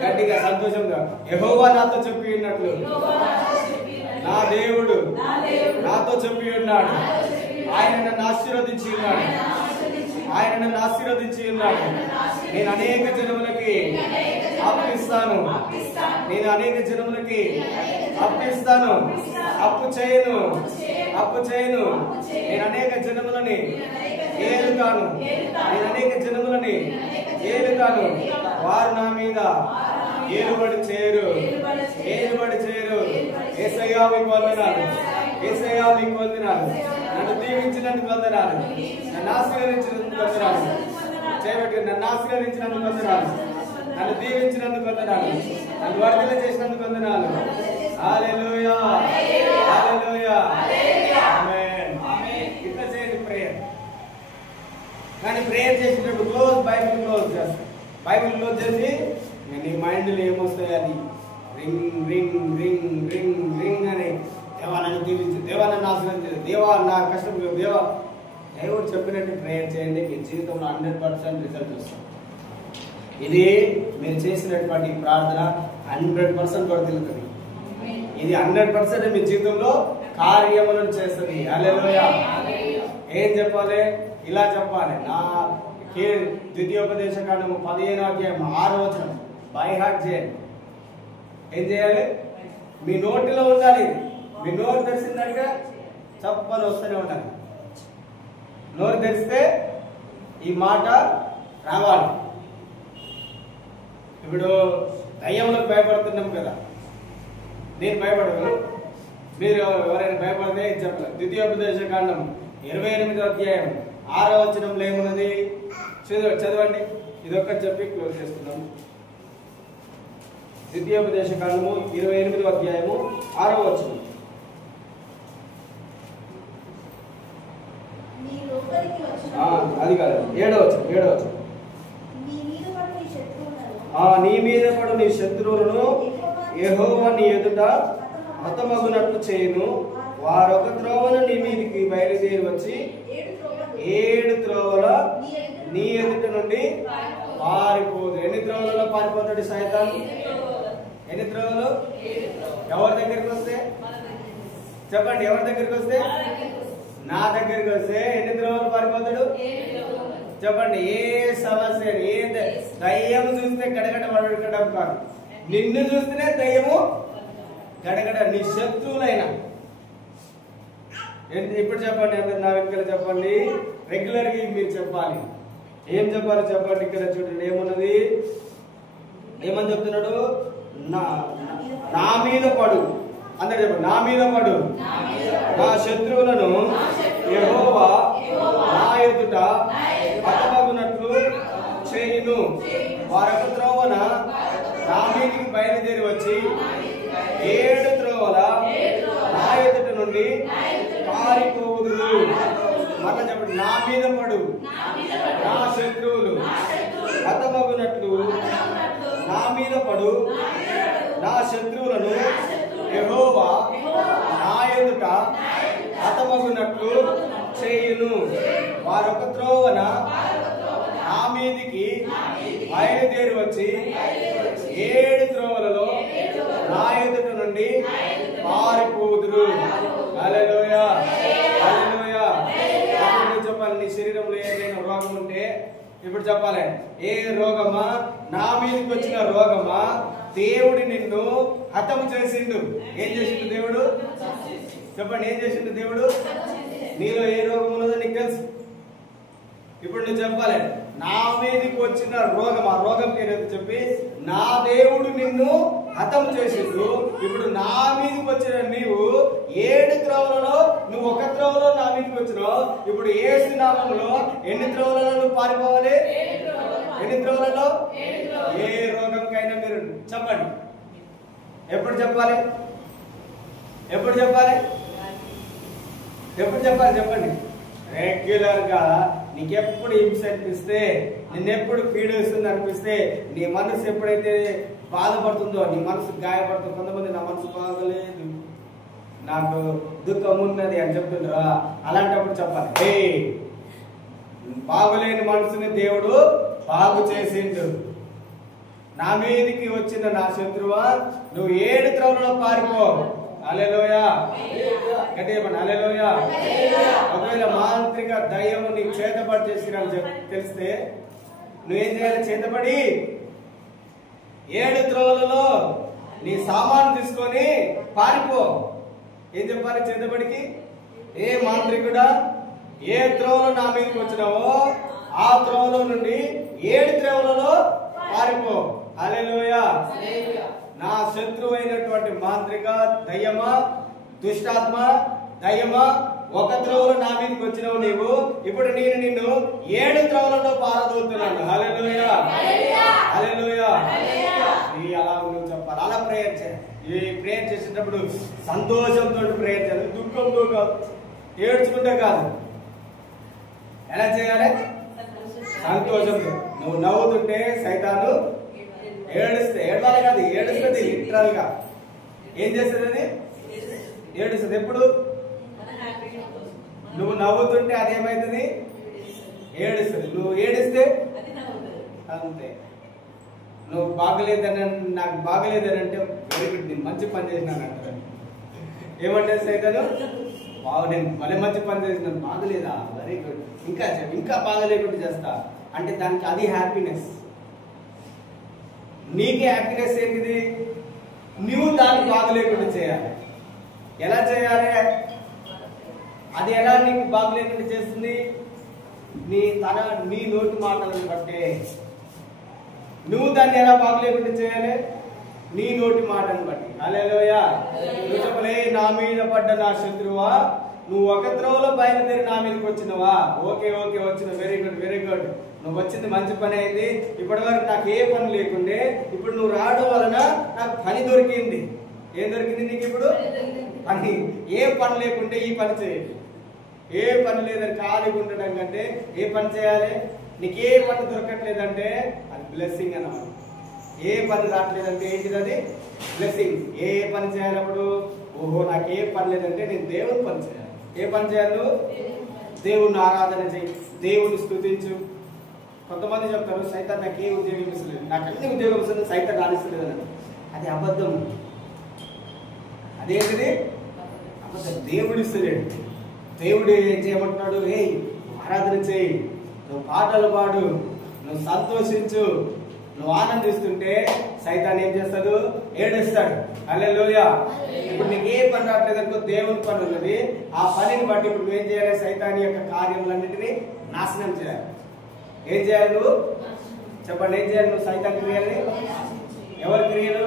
గట్టిగా సంతోషంగా, యెహోవా నాతో చెప్పి ఉన్నట్లు. నా దేవుడు నాతో చెప్పి ఉన్నాడు, ఆయన నన్ను ఆశీర్వదించి ఉన్నాడు, ఆయన నన్ను ఆశీర్వదించి ఉన్నాడు. నేను అనేక జనములకి అప్పిస్తాను, నేను అనేక జనములకి అప్పిస్తాను. అప్పు చేయను, అప్పు చేయను. నేను అనేక జనములని ఏలుతాను, నేను అనేక జనములని ఏలుతాను. వారు నా మీద ఏలుబడి చేయరు, ఏలుబడి చేయరు. యేసయ్యా మీకు వందనాలు, యేసయ్యా మీకు వందనాలు. నన్ను దీవించినందుకు వందనాలు, నన్ను ఆశీర్వదించినందుకు వందనాలు. చేయబట్టి నన్ను ఆశీర్వదించినందుకు వందనాలు, నన్ను దీవించినందుకు వందనాలు, నన్ను వర్ధల చేసినందుకు వందనాలు. హల్లెలూయా, హల్లెలూయా, ఆమేన్. ఇట్లా చేయండి ప్రేయర్. కానీ ప్రేయర్ చేసేటప్పుడు బైబిల్ క్లోజ్ చేస్తాం. బైబిల్ క్లోజ్ చేసి నీ మైండ్లో ఏమొస్తాయి అది ring ring ring ring ring అని దేవా నన్ను దీవించు, దేవా నన్ను ఆశీర్వదించు, దేవా నా కష్టం దేవా. దేవుడు చెప్పినట్టు ప్రేయర్ చేయండి, మీ జీవితంలో 100% రిజల్ట్ వస్తుంది. ఇది మీరు చేసినటువంటి ప్రార్థన 100% వర్ధిల్లుతుంది. ఇది 100% మీ జీవితంలో కార్యములను చేస్తుంది. హల్లెలూయా. ఏం చెప్పాలి? ఇలా చెప్పాలి. నా ద్వితీయోపదేశకాండము 15వ అధ్యాయం 6వ వచనం బై హార్ట్ చేయండి. ఏం చేయాలి? మీ నోటిలో ఉండాలి. మీ నోరు తెరిచిందంటే చెప్పని వస్తూనే ఉండాలి. నోరు తెరిస్తే ఈ మాట రావాలి. ఇప్పుడు దయ్యంలో భయపడుతున్నాం కదా, నేను భయపడను, మీరు ఎవరైనా భయపడితే చెప్పలేదు. ద్వితీయోపదేశకాండం 28వ అధ్యాయం 6వ వచనంలో ఏమున్నది? చదవండి. ఇదొక్కటి చెప్పి క్లోజ్ చేస్తున్నాం. ద్వితీయోపదేశకాండము 28వ అధ్యాయము 6వ వచనం. అది కాదు, 7వ వచనం. నీ మీద పడు నీ శత్రువులను యెహోవా నీ ఎదుట హతమగునట్లు చేయును. వారొక త్రోవను నీ మీదికి బయలుదేరి వచ్చి 7 త్రోవల నీ ఎదుట నుండి పారిపోదు. ఎన్ని త్రోవలలో పారిపోతాడు సైతాన్? ఎన్ని త్రోవలు? ఎవరి దగ్గరికి వస్తే చెప్పండి. ఎవరి దగ్గరికి వస్తే? నా దగ్గరికి వస్తే ఎన్ని త్రోవలు పారిపోతాడు? చెప్పండి. ఏ సమస్య, ఏ దయ్యం చూస్తే గడగడ వడగడం కాదు, నిన్ను చూస్తేనే దయ్యము గడగడ. నీ శత్రువులైన ఇప్పుడు చెప్పండి, అందరు నా వెనుకలు చెప్పండి. రెగ్యులర్ గా మీరు చెప్పాలి. ఏం చెప్పాలి చెప్పండి. ఇక్కడ చూడండి ఏమున్నది, ఏమని చెప్తున్నాడు? నా మీద పడు. అందరు చెప్పండి. నా మీద పడు, నా శత్రువులను యెహోవా నా ఎదుట హతమగునట్లు చేయును. వారొక త్రోవన నా మీదికి బయలుదేరి వచ్చి 7 త్రోవల నా ఎదుట నుండి పారిపోవుదురు. మళ్ళా చెప్పండి. నా మీద పడు, నా శత్రువులు హతమగునట్లు, నా మీద పడు, నా శత్రువులను యెహోవా నా ఎదుట హతమగునట్లు చేయును. వారొక త్రోవన నా మీదికి బయలుదేరి వచ్చి 7 త్రోవలలో నా ఎదుట నుండి పారిపోదురు. హల్లెలూయా, హల్లెలూయా. చెప్పాలి. నీ శరీరంలో ఏదైనా రోగం ఉంటే ఇప్పుడు చెప్పాలి. ఏ రోగమా? నా మీదకి వచ్చిన రోగమా? దేవుడు నిన్ను హతము చేసిండు. ఏం చేసిండు దేవుడు? చెప్పండి. ఏం చేసిండు దేవుడు? నీలో ఏ రోగం ఉన్నదో నీకు తెలుసు. ఇప్పుడు నువ్వు చెప్పాలి. నా మీదకి వచ్చిన రోగం, ఆ రోగం పేరు చెప్పి, నా దేవుడు నిన్ను హతం చేసిండు. ఇప్పుడు నా మీదకి వచ్చిన నీవు 7 త్రోవలలో నువ్వు ఒక త్రోవలో నా మీదకి వచ్చినావు. ఇప్పుడు యేసు నామములో ఎన్ని త్రోవలలో నువ్వు పారిపోవాలి? ఎన్ని త్రోవలలో? ఏ రోగంకైనా మీరు చెప్పండి. ఎప్పుడు చెప్పాలి? ఎప్పుడు చెప్పాలి? ఎప్పుడు చెప్పాలి? చెప్పండి. రెగ్యులర్ గా నీకెప్పుడు హింస అనిపిస్తే, నిన్నెప్పుడు పీడిస్తుంది అనిపిస్తే, నీ మనసు ఎప్పుడైతే బాధపడుతుందో, నీ మనసు గాయపడుతుందో, కొంతమంది నా మనసు బాగలేదు, నాకు దుఃఖం ఉన్నది అని చెప్తుండ్రా, అలాంటప్పుడు చెప్పాలి. ఏ బాగులేని మనసుని దేవుడు బాగు చేసిండు. నా మీదికి వచ్చిన నా శత్రువా, నువ్వు 7 త్రోవలలో పారిపో. హల్లెలూయా. గట్టిగా చెప్పండి. హల్లెలూయా. ఒకవేళ మాంత్రిక దయ్యము నీకు చేతబడి చేసిరని తెలిస్తే నువ్వేం చేయాలి? చేతబడి 7 త్రోవలలో నీ సామాను తీసుకొని పారిపో. ఏం చెప్పాలి చేతబడికి? ఏ మాంత్రికుడా, ఏ త్రోవలో నా మీదకి వచ్చినావో ఆ త్రోవలో నుండి 7 త్రోవలలో పారిపో. హల్లెలూయా. నా శత్రువు అయినటువంటి మాంత్రిక దయ్యమా, దుష్టాత్మ దయ్యమా, ఒక త్రోవలో నా మీదకి వచ్చినావు నీవు. ఇప్పుడు నేను నిన్ను 7 త్రోవలలో పారదోలుతున్నాను. హల్లెలూయా, హల్లెలూయా. అలా నువ్వు చెప్పాలి. అలా ప్రేయర్ చేయాలి. ఈ ప్రేయర్ చేసేటప్పుడు సంతోషంతో ప్రేయర్ చేయాలి, దుఃఖంతో కాదు, ఏడ్చుకుంటే కాదు. ఎలా చేయాలి? సంతోషంతో. నువ్వు నవ్వుతుంటే సైతాను ఏడవాలి కాదు, ఏడుస్తుంది. లిటరల్ గా ఏం చేస్తుంది? అది ఏడుస్తుంది. ఎప్పుడు నువ్వు నవ్వుతుంటే అదేమవుతుంది? ఏడుస్తుంది. నువ్వు ఏడిస్తే అంతే. నువ్వు బాగలేదని, నాకు బాగలేదని అంటే వెరీ గుడ్, నేను మంచి పని చేసినాను అంటారు. ఏమంటే సైతాను, నేను మళ్ళీ మంచి పని చేసినాను. బాగలేదా? వెరీ గుడ్, ఇంకా బాగలేకుండా చేస్తా అంటే దానికి అది హ్యాపీనెస్. నీకే హ్యాపీనెస్ ఏంటిది? నువ్వు దాన్ని బాగలేకుండా చేయాలి. ఎలా చేయాలి? అది ఎలా నీకు బాగలేకుండా చేస్తుంది? నీ నోటి మాటలను బట్టే. నువ్వు దాన్ని ఎలా బాగలేకుండా చేయాలి? నీ నోటి మాటను బట్టి. హల్లెలూయా. నువ్వు చెప్పలే, నా మీద పడ్డ నా శత్రువా, నువ్వు ఒక త్రోవలో బయలుదేరి నా మీదకి వచ్చినవా? ఓకే వచ్చిన. Very good. నువ్వు వచ్చింది మంచి పని అయింది. ఇప్పటి వరకు నాకు ఏ పని లేకుండే, ఇప్పుడు నువ్వు రావడం వలన నాకు పని దొరికింది. ఏం దొరికింది నీకు ఇప్పుడు? పని. ఏ పని లేకుంటే ఈ పని చేయండి. ఏ పని లేదని ఖాళీగా ఉండడం కంటే ఏ పని చేయాలి? నీకు ఏ పని దొరకట్లేదంటే అది బ్లెస్సింగ్ అన్నమాట. ఏ పని రావట్లేదంటే ఏంటిది? అది బ్లెస్సింగ్. ఏ పని చేయాలి అప్పుడు? ఓహో, నాకు ఏ పని లేదంటే నేను దేవుని పని చేయాలి. ఏ పని చేయాలి? దేవుణ్ణి ఆరాధన చేయి, దేవుని స్తుతించు. కొంతమంది చెప్తారు, సైతాన్ నాకు ఏ ఉద్యోగం ఇస్తలేదు, నాకు అన్ని ఉద్యోగం ఇస్తుంది, సైతాన్ రాణిస్తలేదు అని. అది అబద్ధం. అదేంటిది? అబద్ధం. దేవుడు ఇస్తలేడు. దేవుడు ఏం చేయమంటున్నాడు? ఏ ఆరాధన చేయి, నువ్వు పాటలు పాడు, నువ్వు సంతోషించు, నువ్వు ఆనందిస్తుంటే సైతాన్ ఏం చేస్తాడు? ఏడుస్తాడు. హల్లెలూయా. ఇప్పుడు నీకు ఏ పని రావట్లేదు అనుకో, దేవుని పని ఉన్నది. ఆ పనిని బట్టి ఇప్పుడు నువ్వేం చేయాలి? సైతాన్ యొక్క కార్యములన్నింటినీ నాశనం చేయాలి. ఏం చేయాలి నువ్వు? చెప్పండి, ఏం చేయాలి నువ్వు? సైతాన్ క్రియలు. ఎవరి క్రియలు?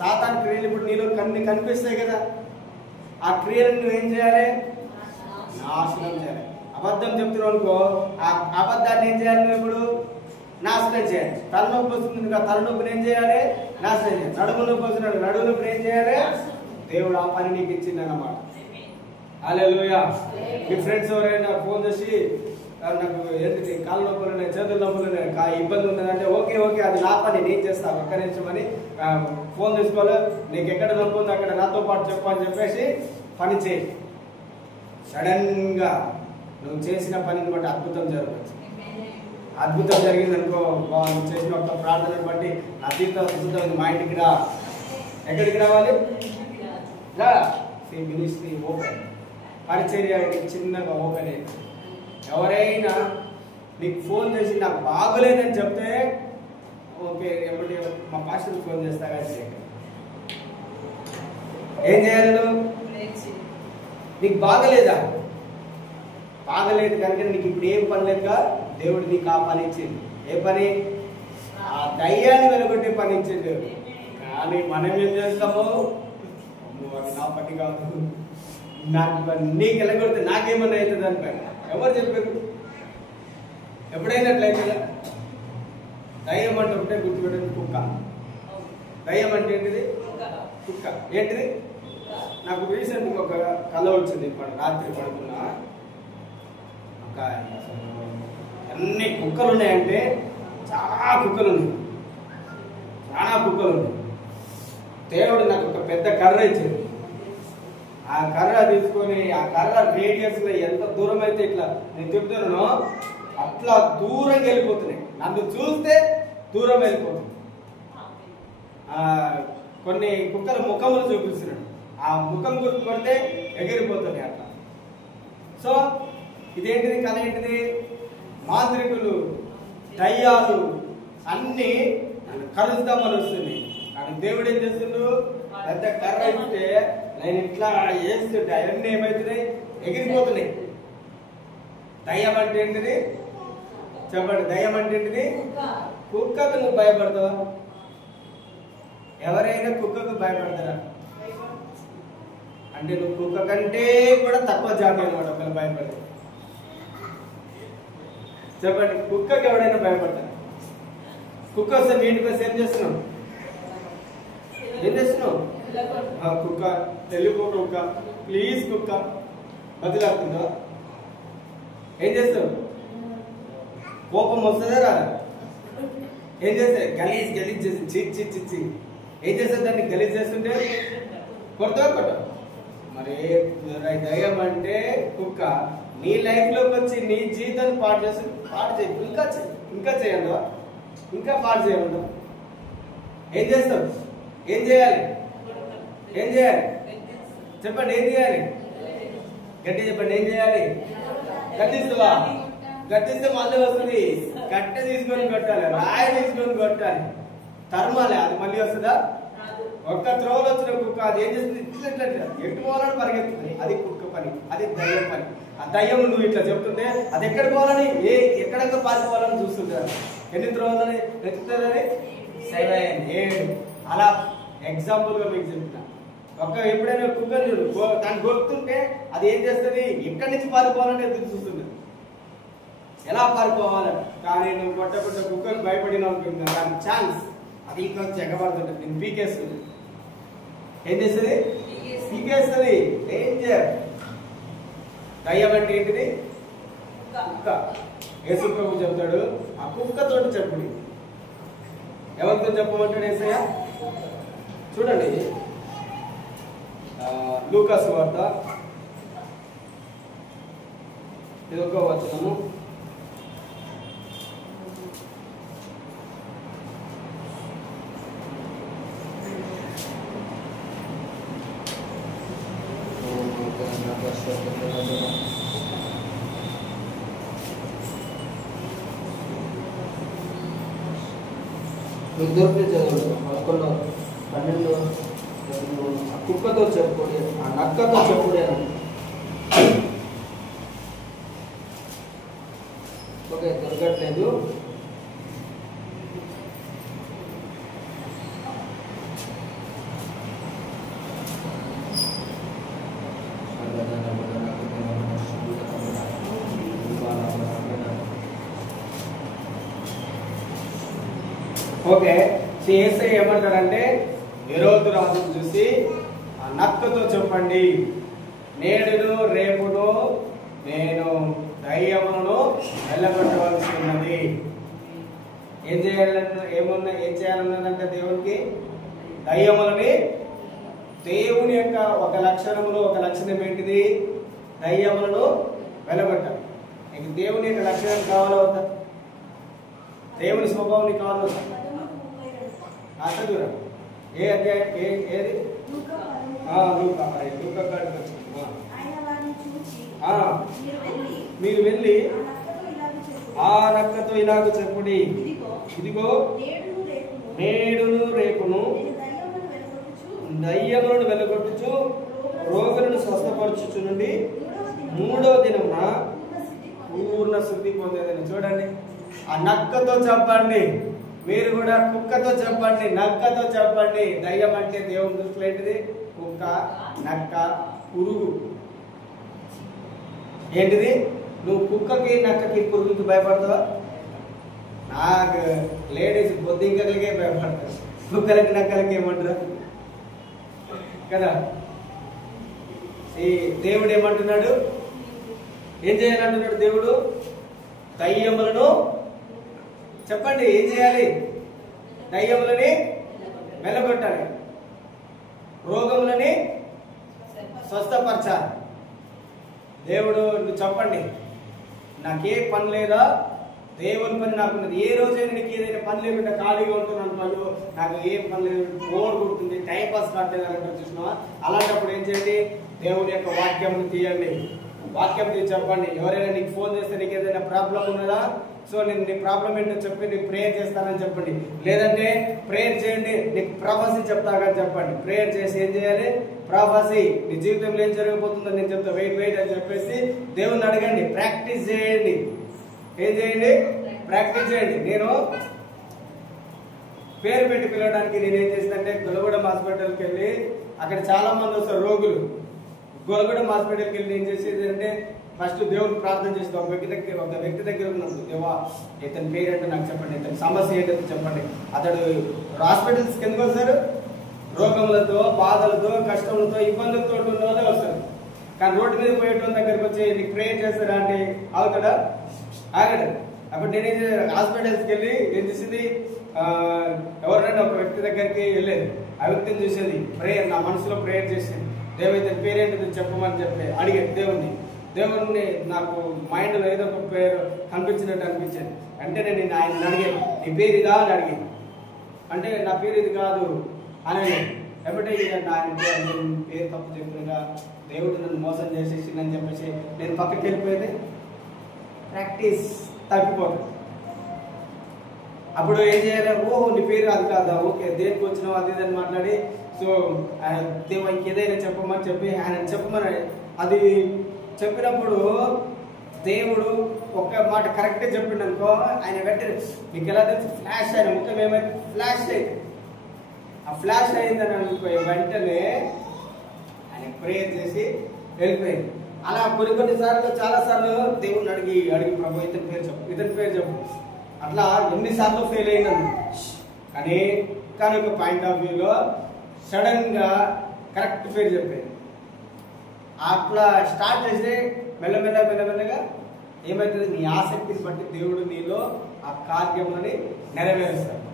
సాతాన్ క్రియలు. ఇప్పుడు నీలో కనిపిస్తాయి కదా, ఆ క్రియలను నువ్వేం చేయాలి? నాశనం చేయాలి. అబద్ధం చెప్తున్నావు అనుకో, ఆ అబద్ధాన్ని ఏం చేయాలి నువ్వు? ఇప్పుడు నాశనం చేయాలి. తలనొప్పి వస్తుంది, తలనొప్పిని ఏం చేయాలి? నాశనం చేయాలి. నడుము నొప్పి వస్తున్నాడు, నడుము నొప్పిని ఏం చేయాలి? దేవుడు ఆ పని నీకు ఇచ్చింది అన్నమాట. హల్లెలూయా. మీ ఫ్రెండ్స్ ఎవరైనా ఫోన్ చేసి నాకు ఏంటి కాళ్ళ నొప్పులు ఉన్నాయి, చేతుల నొప్పులు ఉన్నాయి, ఇబ్బంది ఉన్నదంటే ఓకే అది నా పని, నేను చేస్తాను, ఒక్క నిమిషం అని ఫోన్ తీసుకోవాలి. నీకు ఎక్కడ నొప్పి ఉంది అక్కడ నాతో పాటు చెప్పు అని చెప్పేసి పని చేయి. సడన్ గా నువ్వు చేసిన పనిని బట్టి అద్భుతం జరగవచ్చు. అద్భుతం జరిగింది అనుకో, నువ్వు చేసిన ఒక ప్రార్థనను బట్టి నా జీవితం అద్భుతం. మా ఇంటికి రా. ఎక్కడికి రావాలి? రా. మినిస్ట్రీ ఓపెన్, పరిచర్య చిన్నగా ఓపెన్ అయింది. ఎవరైనా నీకు ఫోన్ చేసి నాకు బాగోలేదని చెప్తే ఓకే, ఎప్పుడు మా పాస్టర్కి ఫోన్ చేస్తా కానీ ఏం చేయాలి నువ్వు? నీకు బాగలేదా? బాగలేదు కనుక నీకు ఇప్పుడు ఏం పని లేక దేవుడు నీకు ఆ పని ఇచ్చింది. ఏ పని? ఆ దయ్యాన్ని వెలుగొట్టే పని ఇచ్చింది. కానీ మనం ఏం చేస్తాము? అది నా పని కాదు, నాకు నీకు వెళ్ళగొడితే నాకేమన్నా అవుతుంది దానిపైన. ఎవరు చెప్పారు? ఎప్పుడైనా అట్లయితే దయ్యం అంటే ఒకటే గుర్తుపెట్టేది, కుక్క. దయ్యం అంటే ఏంటిది? కుక్క. ఏంటిది? నాకు రీసెంట్గా ఒక కళ వచ్చింది. ఇప్పుడు రాత్రి పడుకున్నా, ఒక అన్ని కుక్కలు ఉన్నాయంటే చాలా కుక్కలు ఉన్నాయి. దేవుడు నాకు ఒక పెద్ద కర్ర ఇచ్చింది. ఆ కర్ర తీసుకొని ఆ కర్ర రేడియస్ లో ఎంత దూరం అయితే ఇట్లా నేను చెప్తున్నానో అట్లా దూరంగా వెళ్ళిపోతున్నాయి. నన్ను చూస్తే దూరం వెళ్ళిపోతుంది. కొన్ని కుక్కల ముఖములు చూపిస్తున్నాడు. ఆ ముఖం గుర్తు కొడితే ఎగిరిపోతుంది అట్లా. సో ఇదేంటిది? కళ ఏంటిది? మాంత్రికులు, దయ్యాలు అన్ని కలుస్తామని వస్తుంది. కానీ దేవుడు ఏం చేస్తుండు? పెద్ద కర్ర ఇస్తే నేను ఇట్లా వేస్తుంటే అవన్నీ ఏమవుతున్నాయి? ఎగిరిపోతున్నాయి. దయ్యం అంటే ఏంటిది? చెప్పండి, దయ్యం అంటే ఏంటిది? కుక్కకు నువ్వు భయపడతావా? ఎవరైనా కుక్కకు భయపడతారా? అంటే నువ్వు కుక్క కంటే కూడా తక్కువ జాతి అనమాట. ఒకవేళ భయపడతావు చెప్పండి, కుక్కకి ఎవడైనా భయపడతారా? కుక్క వస్తే మీ ఇంటికి వస్తే ఏం చేస్తున్నావు? కుక్క వెళ్ళిపో, కుక్క ప్లీజ్, కుక్క బతిలాడుతుందా? ఏం చేస్తావు? కోపం వస్తుందా రాదా? ఏం చేస్తారు? గలీజ్ గలీజ్ చేసి చిచ్చి చిచ్చి ఏం చేస్తారు? దాన్ని గలీజ్ చేస్తుంటే కొడతా. మరి దయ్యం అంటే కుక్క నీ లైఫ్ లోకి వచ్చి నీ జీవితాన్ని పాడు చేయి, ఇంకా చేయండి, ఇంకా పాడు చేయమంటావు. ఏం చేస్తావు? ఏం చేయాలి? చెప్పండి, ఏం చేయాలి? గట్టి చెప్పండి, ఏం చేయాలి? గట్టిస్తావా? గట్టిస్తే మళ్ళీ వస్తుంది. కట్టె తీసుకొని కొట్టాలి, రాయి తీసుకొని కొట్టాలి, తరమాలి. అది మళ్ళీ వస్తుందా? ఒక్క త్రోవలు వచ్చిన కుక్క అది ఏం చేస్తుంది? ఇట్లా ఎటు పోవాలని పరిగెత్తుంది. అది కుక్క పని, అది దయ్యం పని. ఆ దయ్యం నువ్వు ఇట్లా చెప్తుంటే అది ఎక్కడ పోవాలని, ఎక్కడంగా పారిపోవాలని చూస్తుంటారు. ఎన్ని త్రోవలని ఎత్తుతుందని 7, 7 అలా ఎగ్జాంపుల్ గా మీకు చెప్తున్నా. ఎప్పుడైనా కుక్కని చూడు, దాన్ని కొడుతుంటే అది ఏం చేస్తుంది? ఎక్కడి నుంచి పారిపోవాలని ఎదురు చూస్తుంది, ఎలా పారిపోవాలి. కానీ నువ్వు కొట్టకుండా కుక్కకు భయపడిన ఉంటుంది దాని ఛాన్స్ అది ఇంకొంచెం ఎగబడుతుంటుంది, నేను పీకేస్తుంది. ఏం చేస్తుంది? పీకేస్తుంది. డేంజర్. దయ్యం అంటే ఏంటిది? కుక్క. యేసు ప్రభు చెప్తాడు, ఆ కుక్కతోటి చెప్పుడి. ఎవరితో చెప్పమంటాడు యేసయ్య? చూడండి, లూకా సువార్త 1వ వచనము. దొరికి చదవండి 11, 12. ఆ కుక్కతో చెప్పుడే, ఆ నక్కతో చెప్పుడే. ఓకే, దొరకట్లేదు. ఓకే, యేసయ్య ఏమంటాడంటే హేరోదు రాజును చూసి ఆ నక్కతో చెప్పండి, నేడును రేపును నేను దయ్యములను వెళ్ళగొట్టవలసి ఉన్నది. ఏం చేయాలన్నదంటే దేవునికి దయ్యములని, దేవుని యొక్క ఒక లక్షణములో ఒక లక్షణం ఏంటిది? దయ్యములను వెళ్ళగొట్టాలి. నీకు దేవుని యొక్క లక్షణం కావాలా వద్దా? దేవుని స్వభావం కావాలా? అసలు ఏ అధ్యాయం? ఏది? మీరు వెళ్ళి ఆ నక్కతో ఇలాగ చెప్పుడి, ఇదిగో నేడును రేపును దయ్యములను వెళ్ళగొట్టుచు రోగులను స్వస్థపరచుచు నుండి 3వ దినమున పూర్ణ శుద్ధి పొందేదని. చూడండి, ఆ నక్కతో చెప్పండి. మీరు కూడా కుక్కతో చెప్పండి, నక్కతో చెప్పండి. దయ్యం అంటే దేవుని దృష్టిలో ఏంటిది? కుక్క, నక్క, పురుగు. ఏంటిది? నువ్వు కుక్కకి నక్కకి పురుగుకి భయపడతావా? నాకు లేడీస్ బొద్దింకలకే భయపడతారు, కుక్కలకి నక్కలకి ఏమంటారు కదా. ఈ దేవుడు ఏమంటున్నాడు? ఏం చేయాలంటున్నాడు దేవుడు? దయ్యములను చెప్పండి, ఏం చేయాలి? దయ్యములని వెళ్ళగొట్టాలి, రోగములని స్వస్థపరచాలి. దేవుడు నువ్వు చెప్పండి, నాకే పని లేదా? దేవుని పని నాకున్నది. ఏ రోజైనా నీకు ఏదైనా పని లేకుండా ఖాళీగా ఉంటున్నాను, పనులు నాకు ఏం పని లేదు, బోర్ కొడుతుంది, టైం పాస్ కావట్లేదు అంటే చూసినావా? అలాంటప్పుడు ఏం చేయండి? దేవుని యొక్క వాక్యం తీయండి, వాక్యం తీసి చెప్పండి. ఎవరైనా నీకు ఫోన్ చేస్తే నీకు ఏదైనా ప్రాబ్లం ఉన్నదా? సో నేను నీ ప్రాబ్లం ఏంటో చెప్పి నీకు ప్రేయర్ చేస్తానని చెప్పండి. లేదంటే ప్రేయర్ చేయండి, నీకు ప్రాఫసీ చెప్తానని చెప్పండి. ప్రేయర్ చేసి ఏం చేయాలి? ప్రాఫసీ, నీ జీవితంలో ఏం జరగబోతుందో నేను చెప్తా, వెయిట్ అని చెప్పేసి దేవుని అడగండి, ప్రాక్టీస్ చేయండి. ఏం చేయండి? ప్రాక్టీస్ చేయండి. నేను పేరు పెట్టి పిలవడానికి నేనేం చేసిందంటే గొలగూడెం హాస్పిటల్కి వెళ్ళి, అక్కడ చాలా మంది వస్తారు రోగులు. గొలగూడెం హాస్పిటల్కి వెళ్ళి ఏం చేసేది అంటే ఫస్ట్ దేవుని ప్రార్థన చేస్తే ఒక వ్యక్తి దగ్గర ఉన్నప్పుడు, దేవా ఇతని పేరు ఏంటో నాకు చెప్పండి, ఇతని సమస్య ఏంటో చెప్పండి. అతడు హాస్పిటల్స్కి ఎందుకు వస్తారు? రోగములతో, బాధలతో, కష్టములతో, ఇబ్బందులతో ఉన్న వాళ్ళే వస్తారు. కానీ రోడ్డు మీద పోయేటోళ్ళ దగ్గరికి వచ్చి నీకు ప్రేయర్ చేస్తారా అంటే అవుతాడా? ఆగడు. అప్పుడు నేను హాస్పిటల్స్కి వెళ్ళి ఏం చేసింది, ఎవరైనా ఒక వ్యక్తి దగ్గరికి వెళ్ళేది, ఆ వ్యక్తిని చూసేది, ప్రేయర్ నా మనసులో ప్రేయర్ చేసేది, దేవైతే పేరేంటిది చెప్పమని చెప్పి అడిగేది దేవుడిని నాకు మైండ్లో ఏదో ఒక పేరు కనిపించినట్టు అనిపించేది. అంటే నేను ఆయన అడిగాను, నీ పేరు ఇదా అని అడిగాను. అంటే నా పేరు ఇది కాదు అని ఎప్పుడే నా పేరు తప్పు చెప్పినగా దేవుడు నన్ను మోసం చేసేసి అని చెప్పేసి నేను పక్కకి వెళ్ళిపోయేది, ప్రాక్టీస్ తగ్గిపోతుంది. అప్పుడు ఏం చేయాలి, ఓహో నీ పేరు అది కాదా, ఓకే దేనికి వచ్చినావు అది ఇది అని మాట్లాడి, సో దేవ ఇంకేదైనా చెప్పమని చెప్పి ఆయన చెప్పమని అది చెప్పినప్పుడు దేవుడు ఒక్క మాట కరెక్ట్గా చెప్పిండు అనుకో, ఆయన వెంటనే మీకు ఎలా తెలుసు ఫ్లాష్ అయిన ముఖ్యం ఏమైతే ఫ్లాష్ అయింది. ఆ ఫ్లాష్ అయిందని అనుకో వెంటనే ఆయన ప్రేయర్ చేసి వెళ్ళిపోయింది. అలా కొన్ని సార్లు చాలా సార్లు దేవుడిని అడిగి ప్రభు ఇతని పేరు చెప్పు అట్లా ఎన్నిసార్లు ఫెయిల్ అయినాను. కానీ ఒక పాయింట్ ఆఫ్ వ్యూలో సడన్ గా కరెక్ట్ పేరు చెప్పేది. అట్లా స్టార్ట్ చేస్తే మెల్లమెల్లగా ఏమవుతుంది, నీ ఆసక్తిని బట్టి దేవుడు నీలో ఆ కార్యములని నెరవేరుస్తాడు.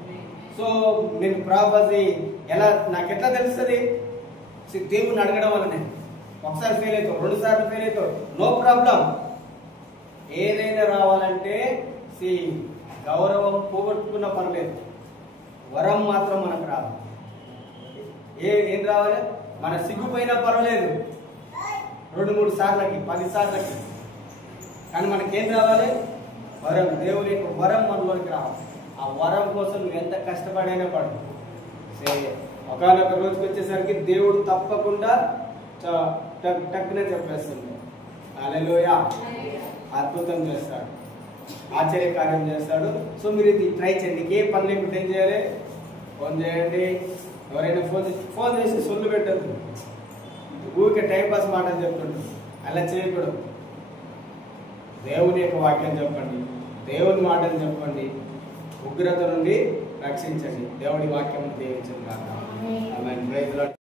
సో నేను ప్రాపర్టీ నాకు ఎట్లా తెలుస్తుంది, దేవుడిని అడగడం వల్లనే. ఒకసారి ఫెయిల్ అవుతావు, 2 సార్లు ఫెయిల్ అవుతావు, నో ప్రాబ్లం. ఏదైనా రావాలంటే గౌరవం పోగొట్టుకున్న పర్లేదు, వరం మాత్రం మనకు రావాలి. ఏం రావాలి, మన సిగ్గుపోయినా పర్వాలేదు 2-3 సార్లకి 10 సార్లకి, కానీ మనకేం రావాలి, వరం. దేవుని యొక్క వరం మనలోకి రావాలి. ఆ వరం కోసం నువ్వు ఎంత కష్టపడైనా పడు. ఒకనొక రోజుకి వచ్చేసరికి దేవుడు తప్పకుండా టక్కునే చెప్పేస్తుంది, హల్లెలూయా, అద్భుతం చేస్తాడు, ఆశ్చర్యకార్యం చేస్తాడు. సో మీరు ఇది ట్రై చేయండి. ఏ పని లేకుండా ఏం చేయాలి, ఫోన్ చేయండి. ఎవరైనా ఫోన్ చేసి సొల్లు పెట్టద్దు, ఊరికే టైంపాస్ మాటలు చెప్తుంటారు, అలా చేయకూడదు. దేవుని యొక్క వాక్యం చెప్పండి, దేవుని మాటలు చెప్పండి, ఉగ్రత నుండి రక్షించండి. దేవుడి వాక్యం దీవించండి. ఆమేన్. Praise the lord.